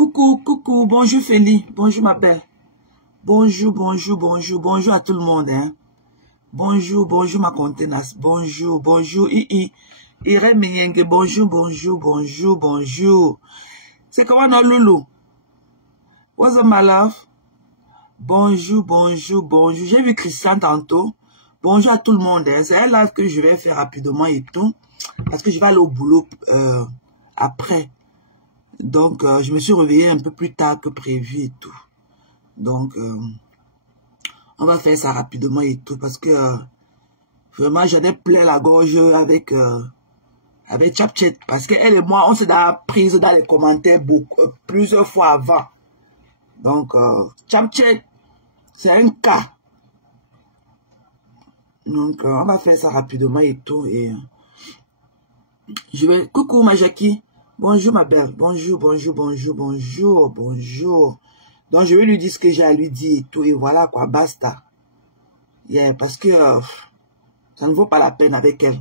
Coucou, coucou, bonjour Feli, bonjour ma belle. Bonjour, bonjour, bonjour, bonjour à tout le monde. Hein. Bonjour, bonjour ma contenance. Bonjour, bonjour, Irene Miyenge, bonjour, bonjour, bonjour, bonjour. C'est comment non, Loulou? What's up, my love? Bonjour, bonjour, bonjour. J'ai vu Christian tantôt. Bonjour à tout le monde. Hein. C'est un live que je vais faire rapidement et tout. Parce que je vais aller au boulot après. Donc, je me suis réveillé un peu plus tard que prévu et tout. Donc, on va faire ça rapidement et tout. Parce que, vraiment, j'en ai plein la gorge avec Chapchat. Parce qu'elle et moi, on s'est prise dans les commentaires plusieurs fois avant. Donc, Chapchat, c'est un cas. Donc, on va faire ça rapidement et tout. Et je vais... Coucou, ma Jackie. Bonjour, ma belle. Bonjour, bonjour, bonjour, bonjour, bonjour. Donc, je vais lui dire ce que j'ai à lui dire et tout. Et voilà, quoi, basta. Yeah, parce que ça ne vaut pas la peine avec elle.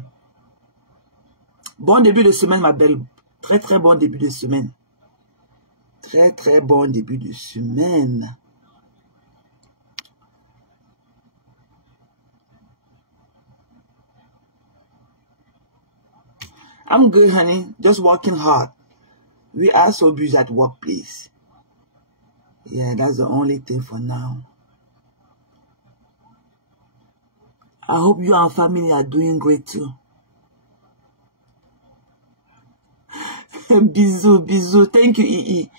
Bon début de semaine, ma belle. Très, très bon début de semaine. Très, très bon début de semaine. I'm good, honey. Just working hard. We are so busy at work, please. Yeah, that's the only thing for now. I hope you and family are doing great too. Bisous, bisous. Thank you, Ii.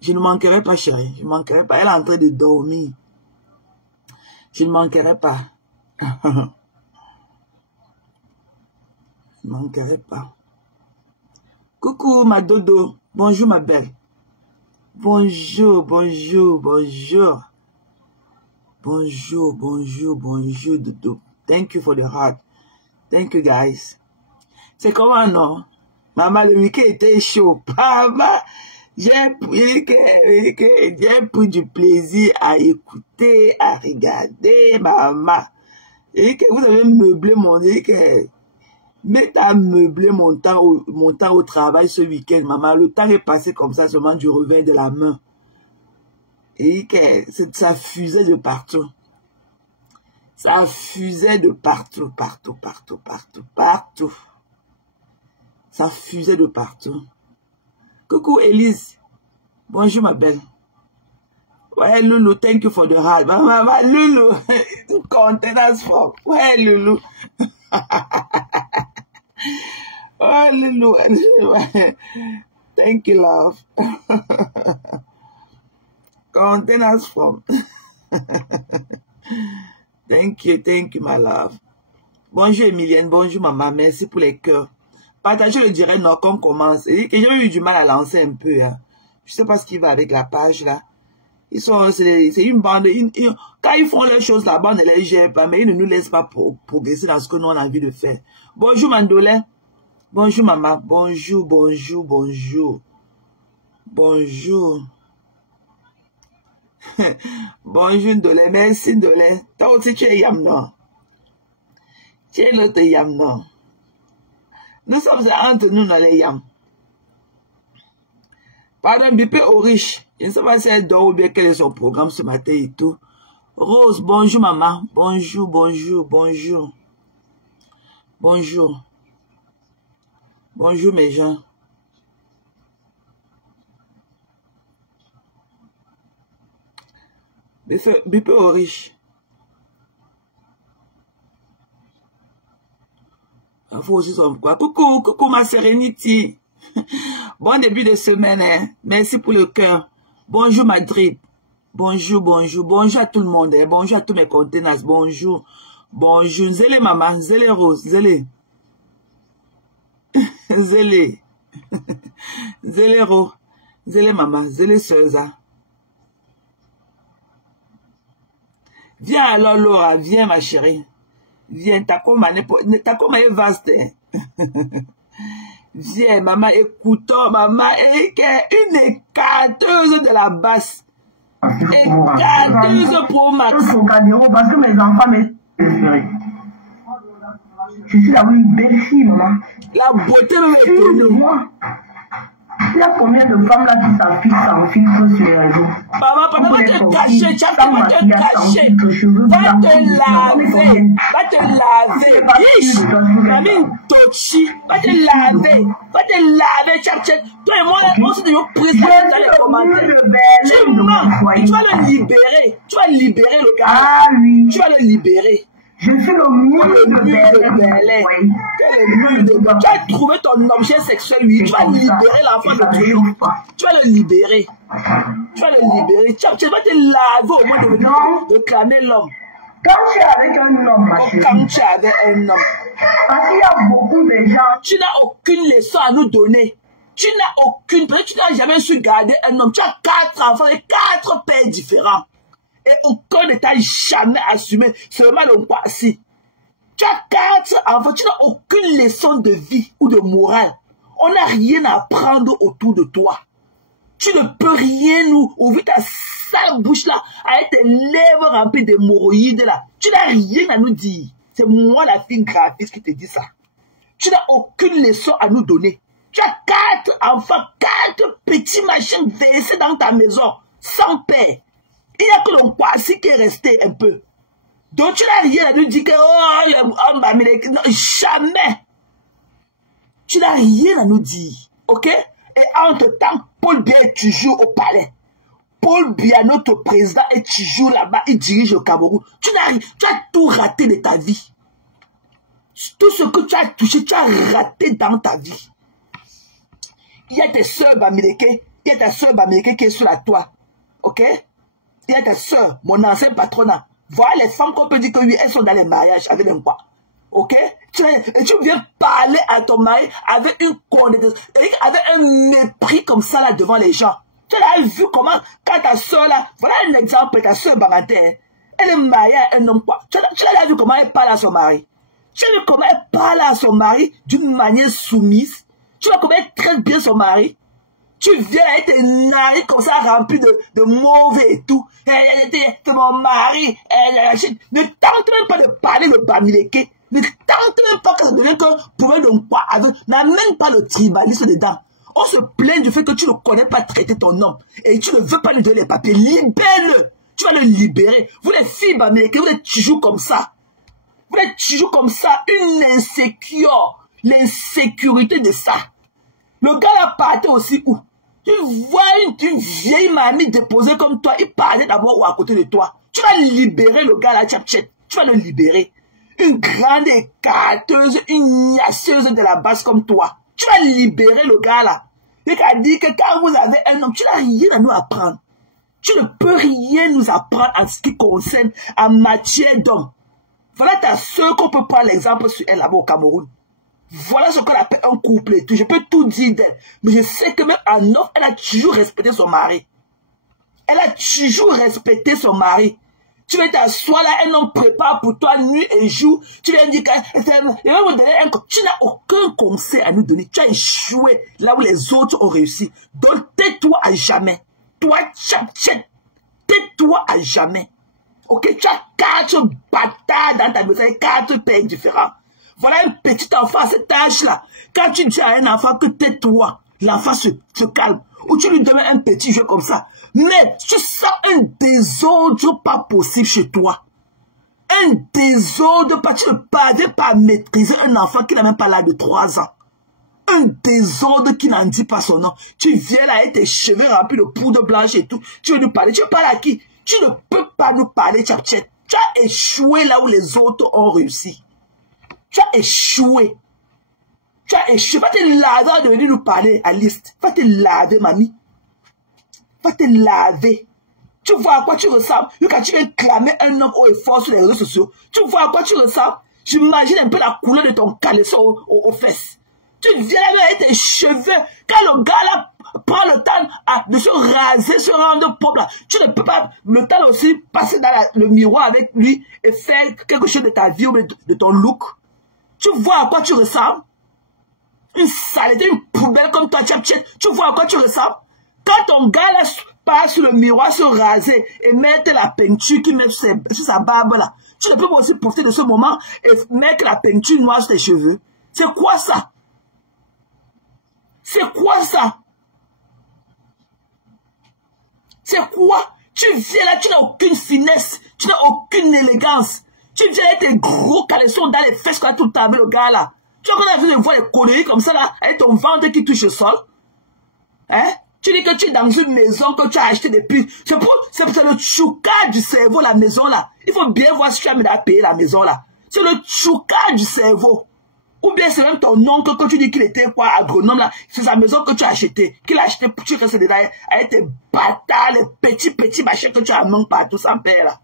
Je ne manquerai pas, chérie. Je ne manquerai pas. Elle est en train de dormir. Je ne manquerai pas. Je ne manquerai pas. Coucou, ma dodo. Bonjour, ma belle. Bonjour, bonjour, bonjour. Bonjour, bonjour, bonjour, dodo. Thank you for the heart. Thank you, guys. C'est comment, non? Maman, le week-end était chaud. Maman, j'ai pris du plaisir à écouter, à regarder, maman. Et que vous avez meublé mon week-end. Mais tu as meublé mon temps au travail ce week-end, maman. Le temps est passé comme ça, seulement du revers de la main. Et que ça fusait de partout. Ça fusait de partout, partout, partout, partout, partout. Ça fusait de partout. Coucou, Elise. Bonjour, ma belle. Ouais, Loulou, thank you for the heart. Maman, Loulou, contenance from. Ouais, Loulou. Oh, Loulou. Thank you, love. Contenance from. Thank you, my love. Bonjour, Emilienne. Bonjour, maman. Merci pour les cœurs. Partagez le direct, non, qu'on commence. Et que j'ai eu du mal à lancer un peu. Hein. Je sais pas ce qui va avec la page, là. Ils sont, c'est une bande. Quand ils font les choses, la bande ne les gère pas, mais ils ne nous laissent pas progresser dans ce que nous on a envie de faire. Bonjour, Mandolé. Bonjour, maman. Bonjour, bonjour, bonjour. Bonjour. Bonjour, Ndolé. Merci, Ndolé. Toi aussi, tu es Yam, non? Tu es l'autre Yam, non? Nous sommes entre nous dans les Yam. Pardon, Bipé au riche. Je ne sais pas si elle dort ou bien quel est son programme ce matin et tout. Rose, bonjour, maman. Bonjour, bonjour, bonjour. Bonjour. Bonjour, mes gens. Bipé au riche. Il faut aussi son quoi. Coucou, coucou, ma Sérénité. Bon début de semaine. Hein. Merci pour le cœur. Bonjour, Madrid. Bonjour, bonjour. Bonjour à tout le monde. Hein. Bonjour à tous mes contenants. Bonjour. Bonjour. Zélé, maman. Zélé, Rose. Zélé. Zélé. Zélé, Rose. Zélé, maman. Zélé, Seuza. Viens alors, Laura. Viens, ma chérie. Viens, ta comme est vaste. Viens, maman, écoutons, maman, une écarteuse de la basse. Écarteuse pour Max. Parce que mes enfants me préfèrent. Je suis d'avoir une belle fille, maman. La beauté me est connue. Il y a combien de femmes là qui s'affichent sans filtre sur les réseaux? Maman, pendant que tu es caché, tu vas te cacher. Va te laver. Biche. Mamie Tochi. Va te laver. Tchatchet. Toi et moi, on se dit, on prise dans les commentaires. Tu mens. Tu vas le libérer. Tu vas libérer le gars. Ah oui. Tu vas le libérer. Je suis le mur de Berlin. Tu as trouvé ton objet sexuel, lui. Tu vas libérer l'enfant de triomphe. Tu vas le libérer. Tu vas te laver au moins de clamer l'homme. Quand tu es avec un homme, ma chérie. Quand tu es avec un homme. Parce qu'il y a beaucoup de gens. Tu n'as aucune leçon à nous donner. Tu n'as aucune. Peut-être que tu n'as jamais su garder un homme. Tu as 4 enfants et 4 pères différents. Et aucun ne t'a jamais assumé. Seulement le Kwasi. Tu as 4 enfants. Tu n'as aucune leçon de vie ou de morale. On n'a rien à apprendre autour de toi. Tu ne peux rien nous ouvrir ta sale bouche là avec tes lèvres remplies d'hémorroïdes là. Tu n'as rien à nous dire. C'est moi la fille graphiste qui te dit ça. Tu n'as aucune leçon à nous donner. Tu as 4 enfants, 4 petits machins versés dans ta maison, sans père. Il n'y a que le Kwasi qui est resté un peu. Donc tu n'as rien à nous dire que oh, l'homme américain. Non, jamais. Tu n'as rien à nous dire. Ok? Et entre-temps, Paul Biya est toujours au palais. Paul Biya, notre président, est toujours là-bas. Il dirige le Cameroun. Tu as tout raté de ta vie. Tout ce que tu as touché, tu as raté dans ta vie. Il y a tes soeurs américaines. Il y a ta soeur américaine qui est sur la toile. Ok? Il y a ta soeur, mon ancien patronat. Voilà les femmes qu'on peut dire que oui, elles sont dans les mariages avec un quoi. Ok? Tu viens parler à ton mari avec une condescendance, avec un mépris comme ça là devant les gens. Tu as vu comment, quand ta soeur là, voilà un exemple, ta soeur Bamaté, elle est mariée à un homme quoi. Tu as vu comment elle parle à son mari. Tu as vu comment elle parle à son mari d'une manière soumise. Tu vois comment elle traite bien son mari. Tu viens avec tes narines comme ça remplis de mauvais et tout. C'est mon mari. Ne tente même pas de parler de Bamileke. Ne tente même pas de donner que pour eux de quoi. N'amène pas le tribalisme dedans. On se plaint du fait que tu ne connais pas traiter ton homme. Et tu ne veux pas lui donner les papiers. Libère-le. Tu vas le libérer. Vous les filles Bamileke, vous êtes toujours comme ça. Vous êtes toujours comme ça. Une insécure. L'insécurité de ça. Le gars là partait aussi où? Tu vois une vieille mamie déposée comme toi, il parlait d'abord ou à côté de toi. Tu vas libérer le gars là, tchap-tchap. Tu vas le libérer. Une grande écarteuse, une niasseuse de la base comme toi. Tu vas libérer le gars là. Il a dit que quand vous avez un homme, tu n'as rien à nous apprendre. Tu ne peux rien nous apprendre en ce qui concerne en matière d'homme. Voilà ta soeur qu'on peut prendre l'exemple sur elle là-bas au Cameroun. Voilà ce qu'on appelle un couple et tout. Je peux tout dire d'elle. Mais je sais que même en offre, elle a toujours respecté son mari. Elle a toujours respecté son mari. Tu vas t'asseoir là, un homme prépare pour toi nuit et jour. Tu viens dire que il va vous donner un conseil. Tu n'as aucun conseil à nous donner. Tu as échoué là où les autres ont réussi. Donc tais-toi à jamais. Toi, tchap-tchap. Tais-toi à jamais. Ok, tu as 4 bâtards dans ta maison, 4 pères différents. Voilà un petit enfant à cet âge-là. Quand tu dis à un enfant que tais-toi, l'enfant se calme. Ou tu lui donnes un petit jeu comme ça. Mais tu sens un désordre pas possible chez toi. Un désordre, tu ne parviens pas à maîtriser un enfant qui n'a même pas l'âge de 3 ans. Un désordre qui n'en dit pas son nom. Tu viens là avec tes cheveux remplis de poudre blanche et tout. Tu veux nous parler. Tu veux parler à qui? Tu ne peux pas nous parler, tchap-tchap. Tu as échoué là où les autres ont réussi. Tu as échoué. Tu as échoué. Va te laver avant de venir nous parler à liste. Va te laver, mamie. Va te laver. Tu vois à quoi tu ressembles. Quand tu viens clamer un homme haut et fort sur les réseaux sociaux, tu vois à quoi tu ressembles. J'imagine un peu la couleur de ton caleçon aux fesses. Tu viens avec tes cheveux. Quand le gars là prend le temps de se raser, se rendre propre là, tu ne peux pas le temps aussi passer dans le miroir avec lui et faire quelque chose de ta vie ou de ton look. Tu vois à quoi tu ressembles? Une saleté, une poubelle comme toi, tu vois à quoi tu ressembles? Quand ton gars là passe sur le miroir, se raser et mettre la peinture qu'il met sur sa barbe là, tu ne peux pas aussi profiter de ce moment et mettre la peinture noire sur tes cheveux. C'est quoi ça? C'est quoi ça? C'est quoi? Tu viens là, tu n'as aucune finesse, tu n'as aucune élégance. Tu viens avec tes gros caleçons dans les fesses qu'on a tout le temps avec le gars là. Tu as envie de voir les conneries comme ça là, avec ton ventre qui touche le sol. Hein? Tu dis que tu es dans une maison que tu as acheté depuis. C'est le chouka du cerveau, la maison là. Il faut bien voir si tu as mis à payer la maison là. C'est le chouka du cerveau. Ou bien c'est même ton oncle que tu dis qu'il était quoi, agronome là. C'est sa maison que tu as acheté. Qu'il a acheté pour que tu restes dedans avec tes bâtards, les petits machins que tu as manqué partout sans père là.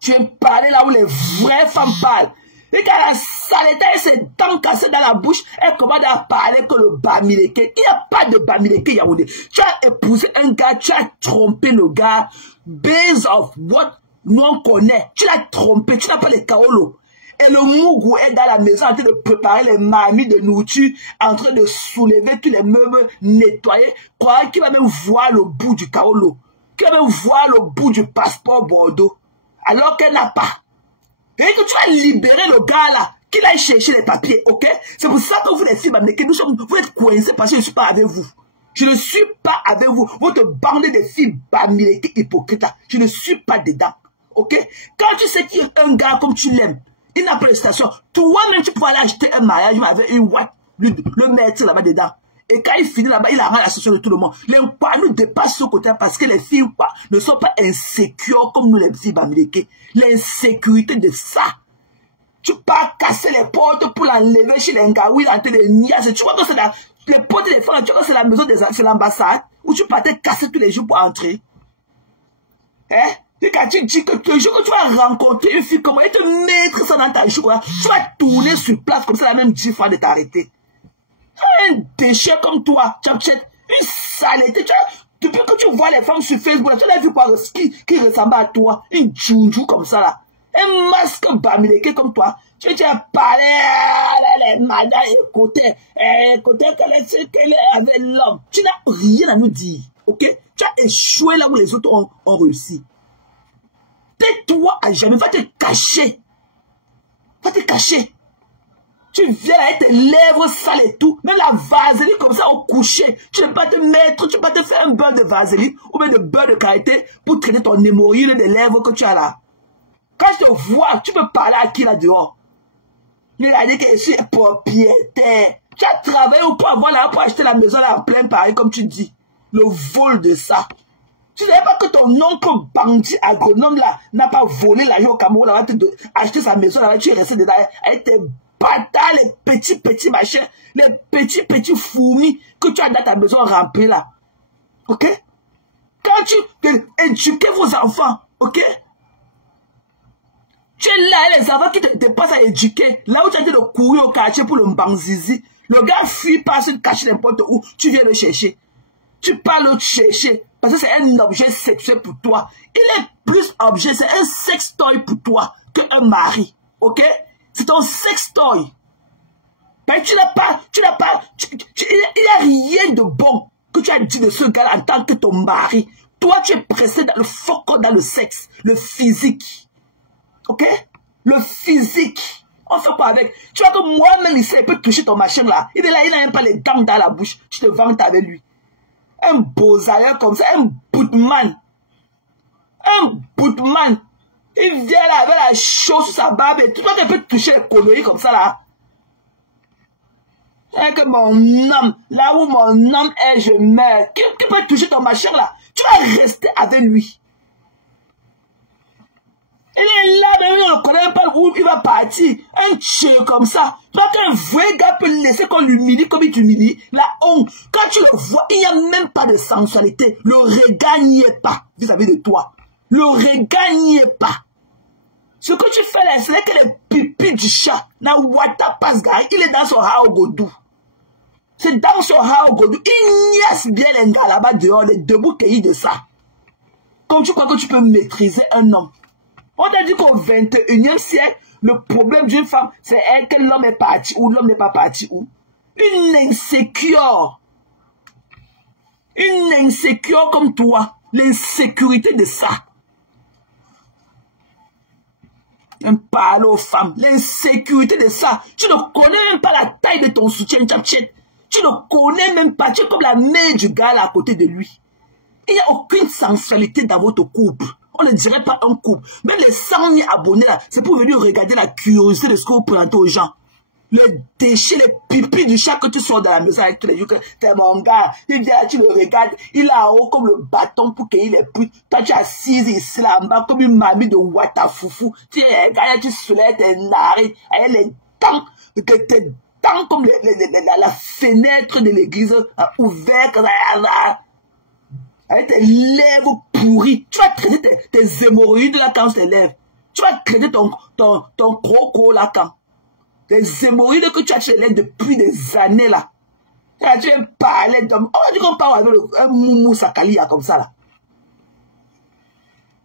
Tu viens parler là où les vraies femmes parlent. Et quand la saleté et ses dents cassées dans la bouche, elle commence à parler que le Bamileke. Il n'y a pas de Bamileke Yaoundé. Tu as épousé un gars, tu as trompé le gars. Based of what nous on connaît. Tu l'as trompé, tu n'as pas les kaolo. Et le Mougou est dans la maison en train de préparer les mamies de nourriture, en train de soulever tous les meubles, nettoyer. Croyez qu'il va même voir le bout du kaolo. Qu'il va même voir le bout du passeport Bordeaux. Alors qu'elle n'a pas. Et que tu as libéré le gars là, qu'il aille chercher les papiers, ok? C'est pour ça que vous les filles, vous êtes coincés parce que je ne suis pas avec vous. Je ne suis pas avec vous. Votre bande de filles bamileke hypocrites là, je ne suis pas dedans, ok? Quand tu sais qu'il y a un gars comme tu l'aimes, il n'a pas de station, toi-même tu peux aller acheter un mariage avec une ouate, le mettre là-bas dedans. Et quand il finit là-bas, il arrange la situation de tout le monde. Les quoi nous dépassent ce côté parce que les filles quoi, ne sont pas insécures comme nous les filles bamileke. L'insécurité de ça. Tu pars casser les portes pour l'enlever chez les Ngaouis en train de niaiser. Tu vois que c'est les portes des femmes, tu vois que c'est la maison c'est l'ambassade où tu partais casser tous les jours pour entrer. Hein? Et quand tu dis que le jour que tu vas rencontrer une fille, comment elle te mettre ça dans ta joue, tu vas tourner sur place comme ça la même 10 fois de t'arrêter. Un déchet comme toi, une saleté. Depuis que tu vois les femmes sur Facebook, tu as vu quoi qui ressemble à toi, une djoudjou comme ça là, un masque bamileke comme toi. Tu as parlé les madames écoutez qu'elle est avec l'homme. Tu n'as rien à nous dire, ok? Tu as échoué là où les autres ont réussi. Tais-toi à jamais, va te cacher. Va te cacher. Tu viens avec tes lèvres sales et tout. Même la vaseline comme ça au coucher. Tu ne peux pas te mettre, tu ne peux pas te faire un beurre de vaseline ou bien de beurre de karité pour traiter ton hémorroïde des lèvres que tu as là. Quand je te vois, tu peux parler à qui là dehors? Il a dit que je suis propriétaire. Tu as travaillé ou pour avoir là, pour acheter la maison là en plein Paris comme tu dis. Le vol de ça. Tu ne savais pas que ton oncle bandit agronome là n'a pas volé l'argent au Cameroun là, acheter sa maison là, tu es resté dedans avec tes bâtards, les petits machins, les petits fourmis que tu as dans ta maison remplie là. Ok? Quand tu éduquez vos enfants, ok? Tu es là, les enfants qui te dépassent à éduquer. Là où tu as dit de courir au quartier pour le mbanzizi. Le gars fuit, passe, se cache n'importe où. Tu viens le chercher. Tu pars le chercher. Parce que c'est un objet sexuel pour toi. Il est plus objet, c'est un sextoy pour toi qu'un mari. Ok? C'est ton sextoy. Ben, il n'y a rien de bon que tu as dit de ce gars en tant que ton mari. Toi, tu es pressé dans le focus, dans le sexe, le physique. Ok? Le physique. On fait quoi avec? Tu vois que moi-même, il peut toucher ton machin là. Il est là, il n'a même pas les dents dans la bouche. Tu te vantes avec lui. Un beau salaire comme ça, un bootman. Un bootman. Il vient là avec la chose sur sa barbe et tout. Toi, tu peux toucher les conneries comme ça là. Que mon homme, là où mon homme est, je meurs. Qui peut toucher ton machin là? Tu vas rester avec lui. Il est là, mais il ne connaît pas où il va partir. Un chien comme ça. Toi, qu'un vrai gars peut laisser qu'on l'humilie comme il t'humilie. La honte. Quand tu le vois, il n'y a même pas de sensualité. Le regard n'y est pas vis-à-vis de toi. Le regard n'y est pas. Ce que tu fais là, c'est que les pipis du chat, na wata pasgari, il est dans son haogodou. C'est dans son haogodou. Il niaise bien les gars là-bas dehors, les debout cueillis de ça. Comme tu crois que tu peux maîtriser un homme. On t'a dit qu'au 21e siècle, le problème d'une femme, c'est que l'homme est parti ou l'homme n'est pas parti où. Une insécure. Une insécure comme toi. L'insécurité de ça. Un parle aux femmes. L'insécurité de ça. Tu ne connais même pas la taille de ton soutien, tchapchet. Tu ne connais même pas. Tu es comme la mère du gars là à côté de lui. Il n'y a aucune sensualité dans votre couple. On ne dirait pas un couple. Même les 100 000 abonnés là, c'est pour venir regarder la curiosité de ce que vous présentez aux gens. Le déchet, les pipis du chat que tu sors dans la maison avec tous les jours, que t'es mon gars, il vient là, tu le regardes, il a en haut comme le bâton pour qu'il est plus. Toi, tu es assise ici là en bas comme une mamie de Watafoufou. Tu es regardes, tu soulèves tes narines, avec les dents, tes dents comme la fenêtre de l'église ouverte, avec tes lèvres pourries. Tu vas traiter tes hémorroïdes là quand tes lèvres. Tu vas traiter ton croco là quand. Les hémorroïdes que tu as chez les depuis des années là. Tu viens parler d'homme. On dit qu'on parle avec un moumou sakalia comme ça là.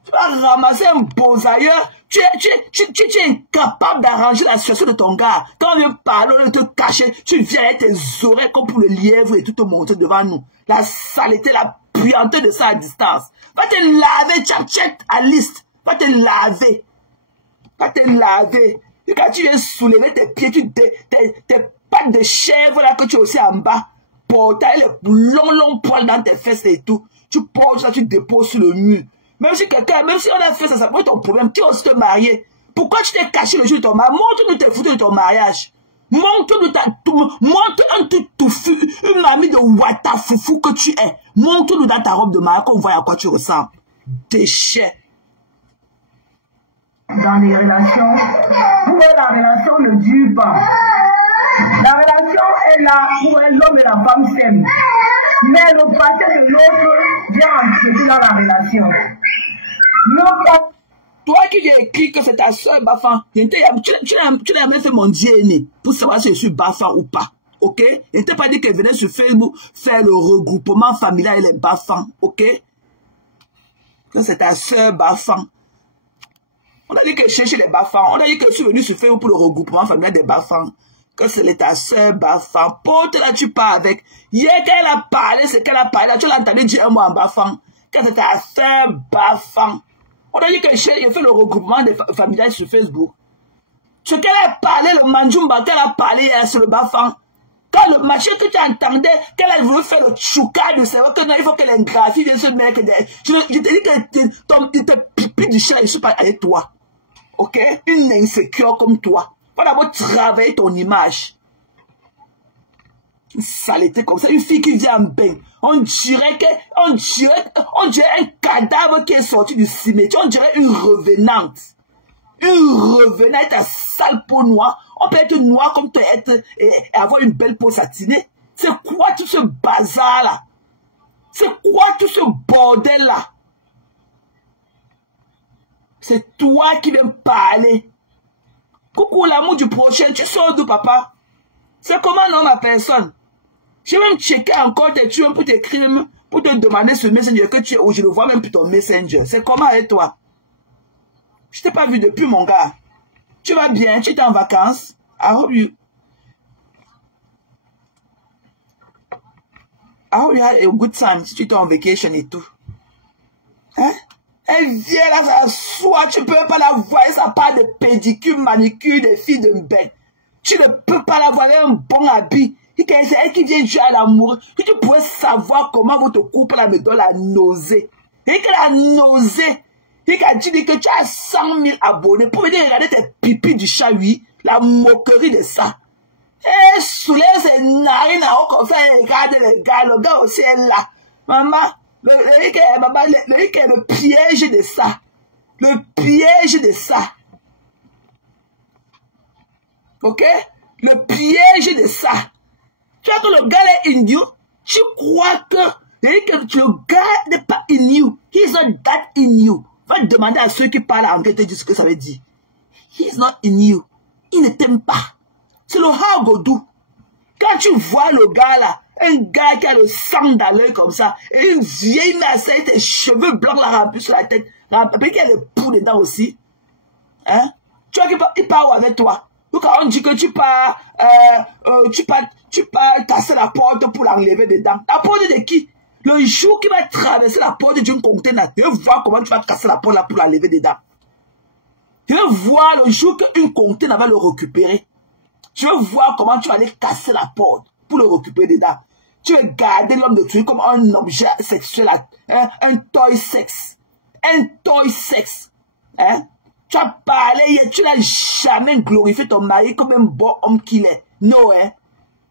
Tu vas ramasser un bosailleur. Tu es incapable d'arranger la situation de ton gars. Quand on vient parler, on te cacher. Tu viens avec tes oreilles comme pour le lièvre et tout te montrer devant nous. La saleté, la puanteur de ça à distance. Va te laver, tchat à liste. Va te laver. Va te laver. Et quand tu viens soulever tes pieds, tes pattes de chèvre là que tu as aussi en bas, porter les longs poils dans tes fesses et tout, tu portes ça, tu déposes sur le mur. Même si on a fait ça, ça peut être ton problème, tu as aussi te marier. Pourquoi tu t'es caché le jour de ton mariage? Montre-nous tes photos de ton mariage. Montre-nous un tout touffu, une mamie de Watafoufou que tu es. Montre-nous dans ta robe de mariage qu'on voit à quoi tu ressembles. Déchet. Dans les relations, où la relation ne dure pas. La relation est là où l'homme et la femme s'aiment. Mais le passé de l'autre vient empiéter dans la relation. Toi qui as écrit que c'est ta soeur Bafan, tu n'as même fait mon DNA pour savoir si je suis Bafan ou pas. Ok? Je ne t'ai pas dit qu'elle venait sur Facebook faire le regroupement familial et les Bafan. Ok? Que c'est ta soeur Bafan. On a dit que je cherchais les Bafans. On a dit que je suis venu sur Facebook pour le regroupement familial des Bafans. Que c'est ta soeur Bafan. Pote là, tu pars avec. Hier, quand elle a parlé, c'est qu'elle a parlé. Là, tu l'as entendu dire un mot en Bafan. Que c'est ta soeur Bafan. On a dit que j'ai fait le regroupement des familiales sur Facebook. Ce qu'elle a parlé, le Manjumba, qu'elle a parlé, c'est le Bafan. Quand le marché que tu entendais, qu'elle a voulu faire le chouka de savoir que non, il faut qu'elle ingraphie de ce mec. Je te dis que tes pipis du chat, je ne suis pas avec toi. Ok? Une insécure comme toi. Va d'abord travailler ton image. Une saleté comme ça. Une fille qui vient en bain. On dirait un cadavre qui est sorti du cimetière. On dirait une revenante. Une revenante à sale peau noire. On peut être noir comme toi et avoir une belle peau satinée. C'est quoi tout ce bazar là? C'est quoi tout ce bordel là? C'est toi qui viens me parler. Coucou l'amour du prochain. Tu sors d'où, papa? C'est comment non ma personne? Je vais même checker encore tes trucs pour t'écrire, pour te demander ce messenger que tu es où. Je le vois même plus ton messenger. C'est comment avec toi? Je t'ai pas vu depuis mon gars. Tu vas bien? Tu es en vacances? I hope you had a good time si tu étais en vacation et tout. Hein? Elle vient là, ça s'assoit, tu ne peux pas la voir, ça parle de pédicure, manicure, des filles de bête. Tu ne peux pas la voir avec un bon habit. C'est elle qui vient jouer à l'amour. Tu pourrais savoir comment votre couple là me donne la nausée. Et que la nausée, et qu'elle dit que tu as 100 000 abonnés pour venir regarder tes pipis du chat, oui, la moquerie de ça. Et soulève ses narines à haut qu'on fait regarder les gars, le gars aussi est là. Maman, le piège de ça. Le piège de ça. Ok? Le piège de ça. Tu vois que le gars est in you. Tu crois que le gars n'est pas in you. He's not that in you. Va demander à ceux qui parlent anglais de dire ce que ça veut dire. He's not in you. Il ne t'aime pas. C'est le Hagodou. Quand tu vois le gars là, un gars qui a le sang dans l'œil comme ça, et une vieille masse avec tes cheveux blancs là remplis sur la tête, remplis qu'il y a des poux dedans aussi. Hein? Tu vois qu'il parle avec toi. Donc on dit que tu pars casser la porte pour l'enlever dedans. La porte de qui? Le jour qui va traverser la porte d'une conteneur, tu veux voir comment tu vas casser la porte là pour l'enlever dedans. Tu veux voir le jour qu'une conteneur va le récupérer. Tu veux voir comment tu vas aller casser la porte pour le récupérer dedans. Tu veux garder l'homme de Dieu comme un objet sexuel, un toy sexe. Un toy sexe. Hein? Tu as parlé, tu n'as jamais glorifié ton mari comme un bon homme qu'il est. Non, hein?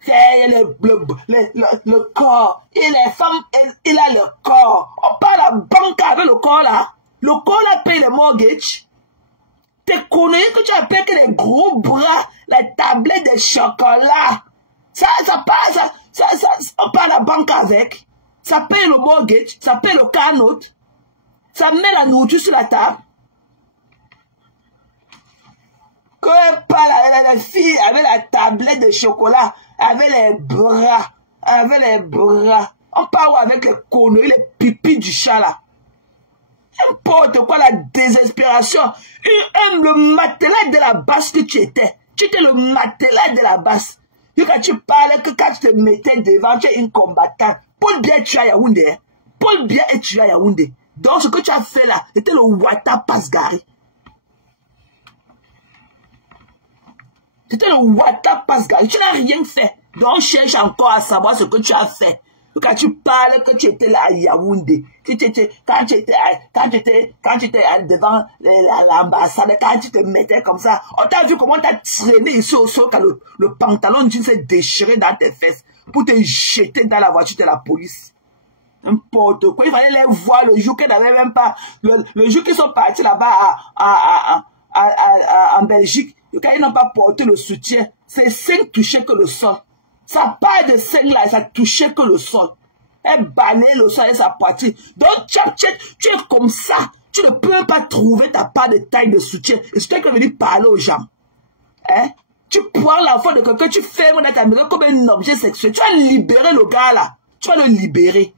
Le corps. Et les femmes, il a le corps. On parle à la banque avec le corps là. Le corps là paye le mortgage. T'es connu que tu as payé que les gros bras, les tablettes de chocolat. Ça passe, on parle à la banque avec. Ça paye le mortgage, ça paye le car note. Ça met la nourriture sur la table. Quand on parle avec la fille, avec la tablette de chocolat, avec les bras, on parle avec les conneries, les pipis du chat là. N'importe quoi, la désespération. Le matelas de la basse que tu étais. Tu étais le matelas de la basse. Et quand tu parlais, que quand tu te mettais devant, tu es une combattante. Paul Biya tu as Yaoundé. Paul Biya et tu as Yaoundé. Donc ce que tu as fait là, c'était le Wata Pasgari. C'était le Wata Pasgari. Tu n'as rien fait. Donc on cherche encore à savoir ce que tu as fait. Quand tu parles que tu étais là à Yaoundé, quand tu étais devant l'ambassade, quand tu te mettais comme ça, on t'a vu comment tu as traîné ici au sol quand le pantalon jean s'est déchiré dans tes fesses pour te jeter dans la voiture de la police. N'importe quoi, il fallait les voir le jour qu'ils n'avaient même pas, le jour qu'ils sont partis là-bas en Belgique, quand ils n'ont pas porté le soutien, c'est 5 touchés que le sol. Ça part de 5 là, ça touchait que le sol. Elle balayait le sol et sa poitrine. Donc, tu es comme ça. Tu ne peux pas trouver ta part de taille de soutien. Et c'est toi qui veux venir parler aux gens. Hein? Tu prends l'enfant de quelqu'un, tu fermes dans ta maison comme un objet sexuel. Tu vas libérer le gars là. Tu vas le libérer.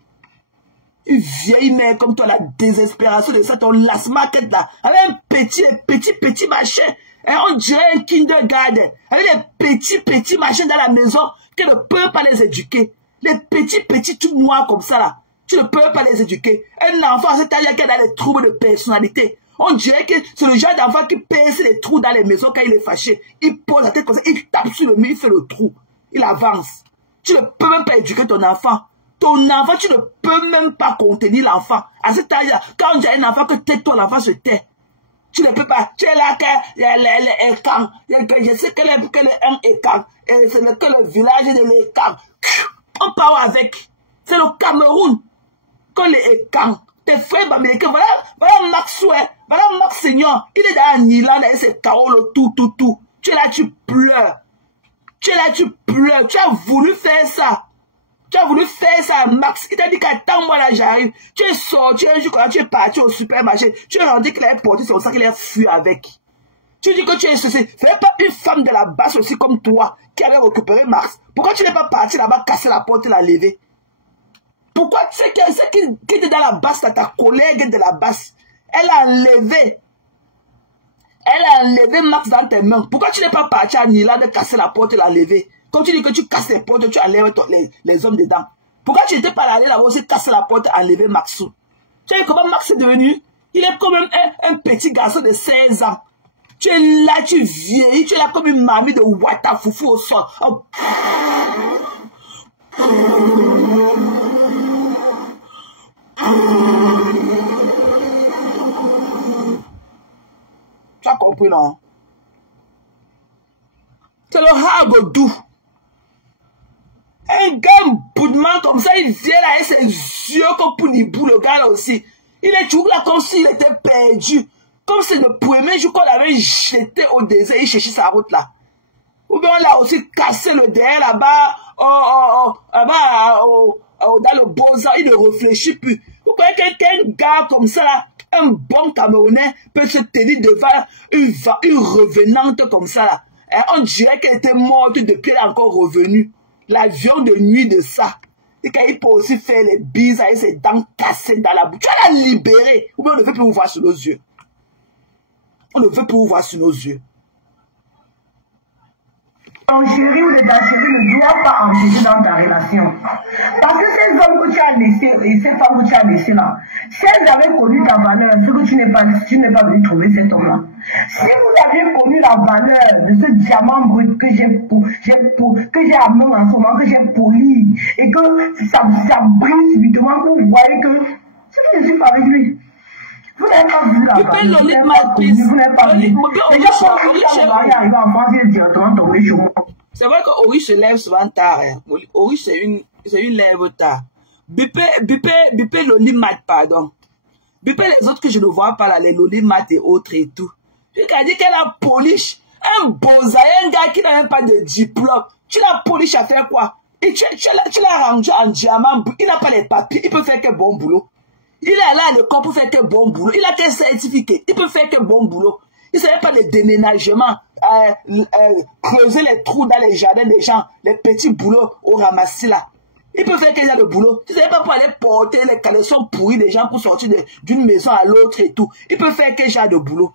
Une vieille mère comme toi, la désespération de ça, ton last market là. Avec un petit machin. Hein? On dirait un kindergarten. Avec des petits machins dans la maison. Tu ne peux pas les éduquer. Les petits tout noirs comme ça là, tu ne peux pas les éduquer. Un enfant, c'est-à-dire qu'il a des troubles de personnalité. On dirait que c'est le genre d'enfant qui pèse les trous dans les maisons quand il est fâché. Il pose la tête comme ça, il tape sur le mur, il fait le trou. Il avance. Tu ne peux même pas éduquer ton enfant. Ton enfant, tu ne peux même pas contenir l'enfant. À cet âge-là, quand on dit à un enfant que tais-toi, l'enfant se tait. Tu ne peux pas. Tu es là que je sais que le 1 Écan. Et ce n'est que le village de l'Écan. On parle avec. C'est le Cameroun. Que les Écan. Tes frères américains. Voilà Maxwell. Voilà Max Seigneur. Il est dans un Irlande avec ses carreaux, tout. Tu es là, tu pleures. Tu as voulu faire ça. Max. Il t'a dit qu'attends-moi là, j'arrive. Tu es sorti un jour quand tu es parti au supermarché. Tu as rendu qu'il a porté son sac, il a fui avec. Tu dis que tu es ceci. Fais pas une femme de la basse aussi comme toi qui allait récupérer Max. Pourquoi tu n'es pas parti là-bas, casser la porte et la lever? Pourquoi tu sais qui était dans la basse, là, ta collègue de la basse, elle a enlevé Max dans tes mains. Pourquoi tu n'es pas parti à Irlande, casser la porte et la lever? Quand tu dis que tu casses les portes, tu enlèves les hommes dedans. Pourquoi tu n'étais pas allé là-bas aussi casser la porte et enlever Maxou? Tu sais comment Max est devenu? Il est comme un petit garçon de 16 ans. Tu es là, tu vieillis, tu es là comme une mamie de Wata Foufou au sol. Oh. Tu as compris, non? C'est le Hagodou. Un gars boudement comme ça, il vient là avec ses yeux comme Pounibou, le gars là aussi. Il est toujours là comme s'il était perdu. Comme c'est le premier jour qu'on l'avait jeté au désert, il cherchait sa route là. Ou bien on l'a aussi cassé le derrière là-bas, dans le Beaux-Arts, il ne réfléchit plus. Vous croyez qu'un gars comme ça là, un bon Camerounais peut se tenir devant une revenante comme ça là. Et on dirait qu'elle était morte depuis qu'elle est encore revenue. L'avion de nuit de ça. Et quand il peut aussi faire les bises avec ses dents cassées dans la bouche. Tu vas la libérer. Ou bien on ne veut plus vous voir sur nos yeux. On ne veut plus vous voir sur nos yeux. ton chéri ou de ta chérie ne doit pas empiéter dans ta relation. Parce que ces hommes que tu as laissés et ces femmes que tu as laissées là, si elles avaient connu ta valeur, c'est que tu n'es pas venu trouver cet homme-là. Si vous aviez connu la valeur de ce diamant brut que j'ai amené en ce moment, que j'ai poli, et que ça brille subitement, que vous voyez que c'est que je suis avec lui. Vous n'avez pas vu la valeur, vous n'avez pas vu. Déjà, quand vous allez arriver en France, il est directement tombé chez moi. C'est vrai qu'Ori se lève souvent tard. Hein. Ori, c'est une lève tard. Bipé Loli Mat, pardon. Bipé les autres que je ne vois pas là, les Loli Mat et autres et tout. Tu as dit qu'elle a polish. Un bozaï, un gars qui n'a même pas de diplôme. Tu l'as polish à faire quoi? Et tu l'as rendu en diamant. Il n'a pas les papiers. Il peut faire que bon boulot. Il est allé à l'école pour faire que bon boulot. Il a qu'un certificat. Il peut faire que bon boulot. Il ne savait pas les déménagements. Creuser les trous dans les jardins des gens. Les petits boulots au ramassis là. Il peut faire quel genre de boulot. Tu ne savais pas pour aller porter les caleçons pourris des gens pour sortir d'une maison à l'autre et tout. Il peut faire quel genre de boulot.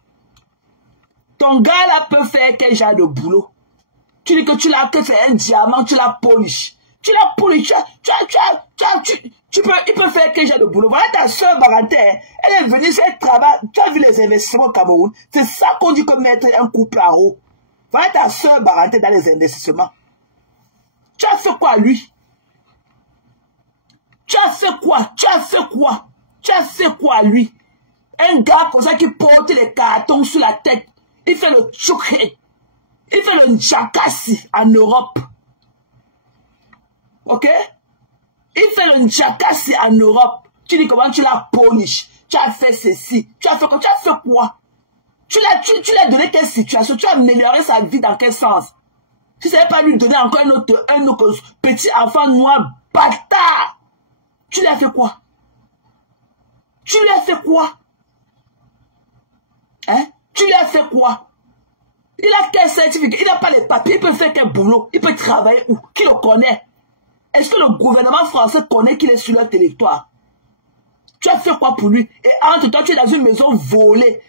Ton gars là peut faire quel genre de boulot. Tu dis que tu l'as que c'est un diamant, tu l'as polish. Tu l'as polish. Il peut faire quel genre de boulot. Voilà ta soeur Baranté, elle est venue faire travail. Tu as vu les investissements au Cameroun. C'est ça qu'on dit que mettre un couple en haut. Voilà ta soeur Baranté dans les investissements. Tu as fait quoi lui? Tu as fait quoi? Tu as fait quoi? Tu as fait quoi lui? Un gars comme ça qui porte les cartons sur la tête. Il fait le tchoukhe. Il fait le njakassi en Europe. Ok? Il fait le njakassi en Europe. Tu dis comment tu l'as polish. Tu as fait ceci. Tu as fait quoi? Tu as fait quoi? Tu lui as donné quelle situation? Tu as amélioré sa vie dans quel sens? Tu ne savais pas lui donner encore un autre petit enfant noir bâtard. Tu lui as fait quoi? Tu lui as fait quoi? Hein? Tu lui as fait quoi? Il a quel certificat? Il n'a pas les papiers. Il peut faire quel boulot? Il peut travailler où? Qui le connaît? Est-ce que le gouvernement français connaît qu'il est sur leur territoire? Tu as fait quoi pour lui? Et entre toi, tu es dans une maison volée.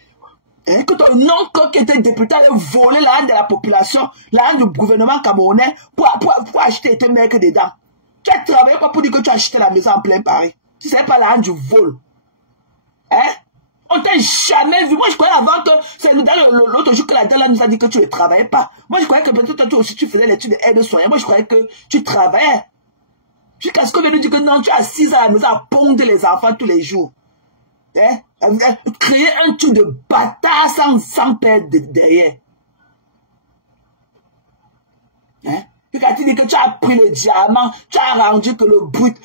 Hein? Que ton oncle qui était député allait voler l'argent de la population, l'argent du gouvernement camerounais pour acheter tes mecs dedans. Tu as travaillé quoi pour dire que tu as acheté la maison en plein Paris? Tu ne savais pas l'argent du vol. Hein? On t'a jamais vu. Moi, je croyais avant que c'est l'autre jour que la dame nous a dit que tu ne travaillais pas. Moi, je croyais que peut-être toi aussi tu faisais l'étude d'aide-soignant. Moi, je croyais que tu travaillais. Jusqu'à ce qu'on nous dit que non, tu as 6 ans à la maison à pondre les enfants tous les jours. Hein? Créer un truc de bâtard sans perdre derrière. Hein? Tu as dit que tu as pris le diamant, tu as rendu que le brut,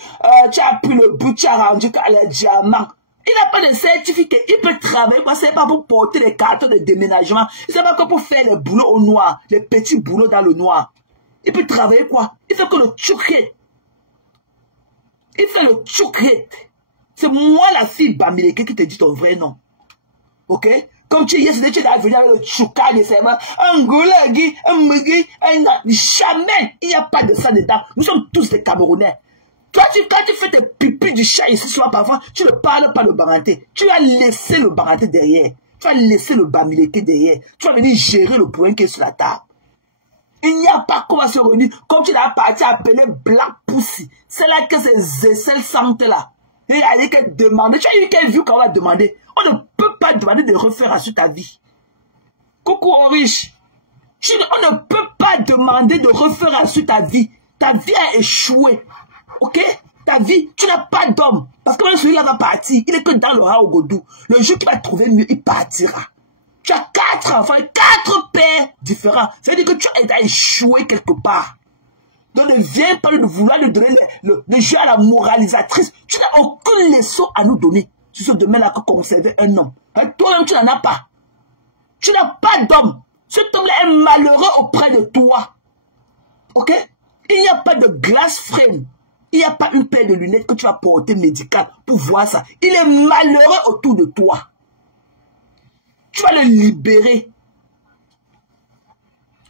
tu as pris le brut, tu as rendu que le diamant. Il n'a pas de certificat, il peut travailler, quoi, c'est pas pour porter les cartons de déménagement, c'est pas que pour faire les boulots au noir, les petits boulots dans le noir. Il peut travailler quoi? Il fait que le tchoukret. Il fait le tchoukret. C'est moi la fille Bamileke qui te dit ton vrai nom. Ok? Comme tu es yesterday, tu es venu avec le tchouka nécessairement. Un goulagui, un mugi, jamais. Il n'y a pas de ça dedans. Nous sommes tous des Camerounais. Toi, quand tu fais tes pipis du chat ici, soit parfois, tu ne parles pas de Baranté. Tu as laissé le Baranté derrière. Tu as laissé le Bamileke derrière. Tu vas venir gérer le point qui est sur la table. Il n'y a pas comment se réunir. Comme tu l'as parti appeler Black Pussy. C'est là que ces aisselles sentent là. Et il y a qu'elle demande. Tu as eu quelle vue qu'on va demander? On ne peut pas demander de refaire sur ta vie. Coucou Oriche. On ne peut pas demander de refaire sur ta vie. Ta vie a échoué. Ok? Ta vie, tu n'as pas d'homme. Parce que même celui-là va partir. Il est que dans le Haut-Godou. Le jour qu'il va trouver mieux, il partira. Tu as 4 enfants et 4 pères différents. Ça veut dire que tu as échoué quelque part. Donc ne viens pas de vouloir lui donner le jeu à la moralisatrice. Tu n'as aucune leçon à nous donner sur ce domaine-là que conserver un homme. Toi-même, tu n'en as pas. Tu n'as pas d'homme. Cet homme-là est malheureux auprès de toi. Ok? Il n'y a pas de glass frame. Il n'y a pas une paire de lunettes que tu vas porter médicale pour voir ça. Il est malheureux autour de toi. Tu vas le libérer.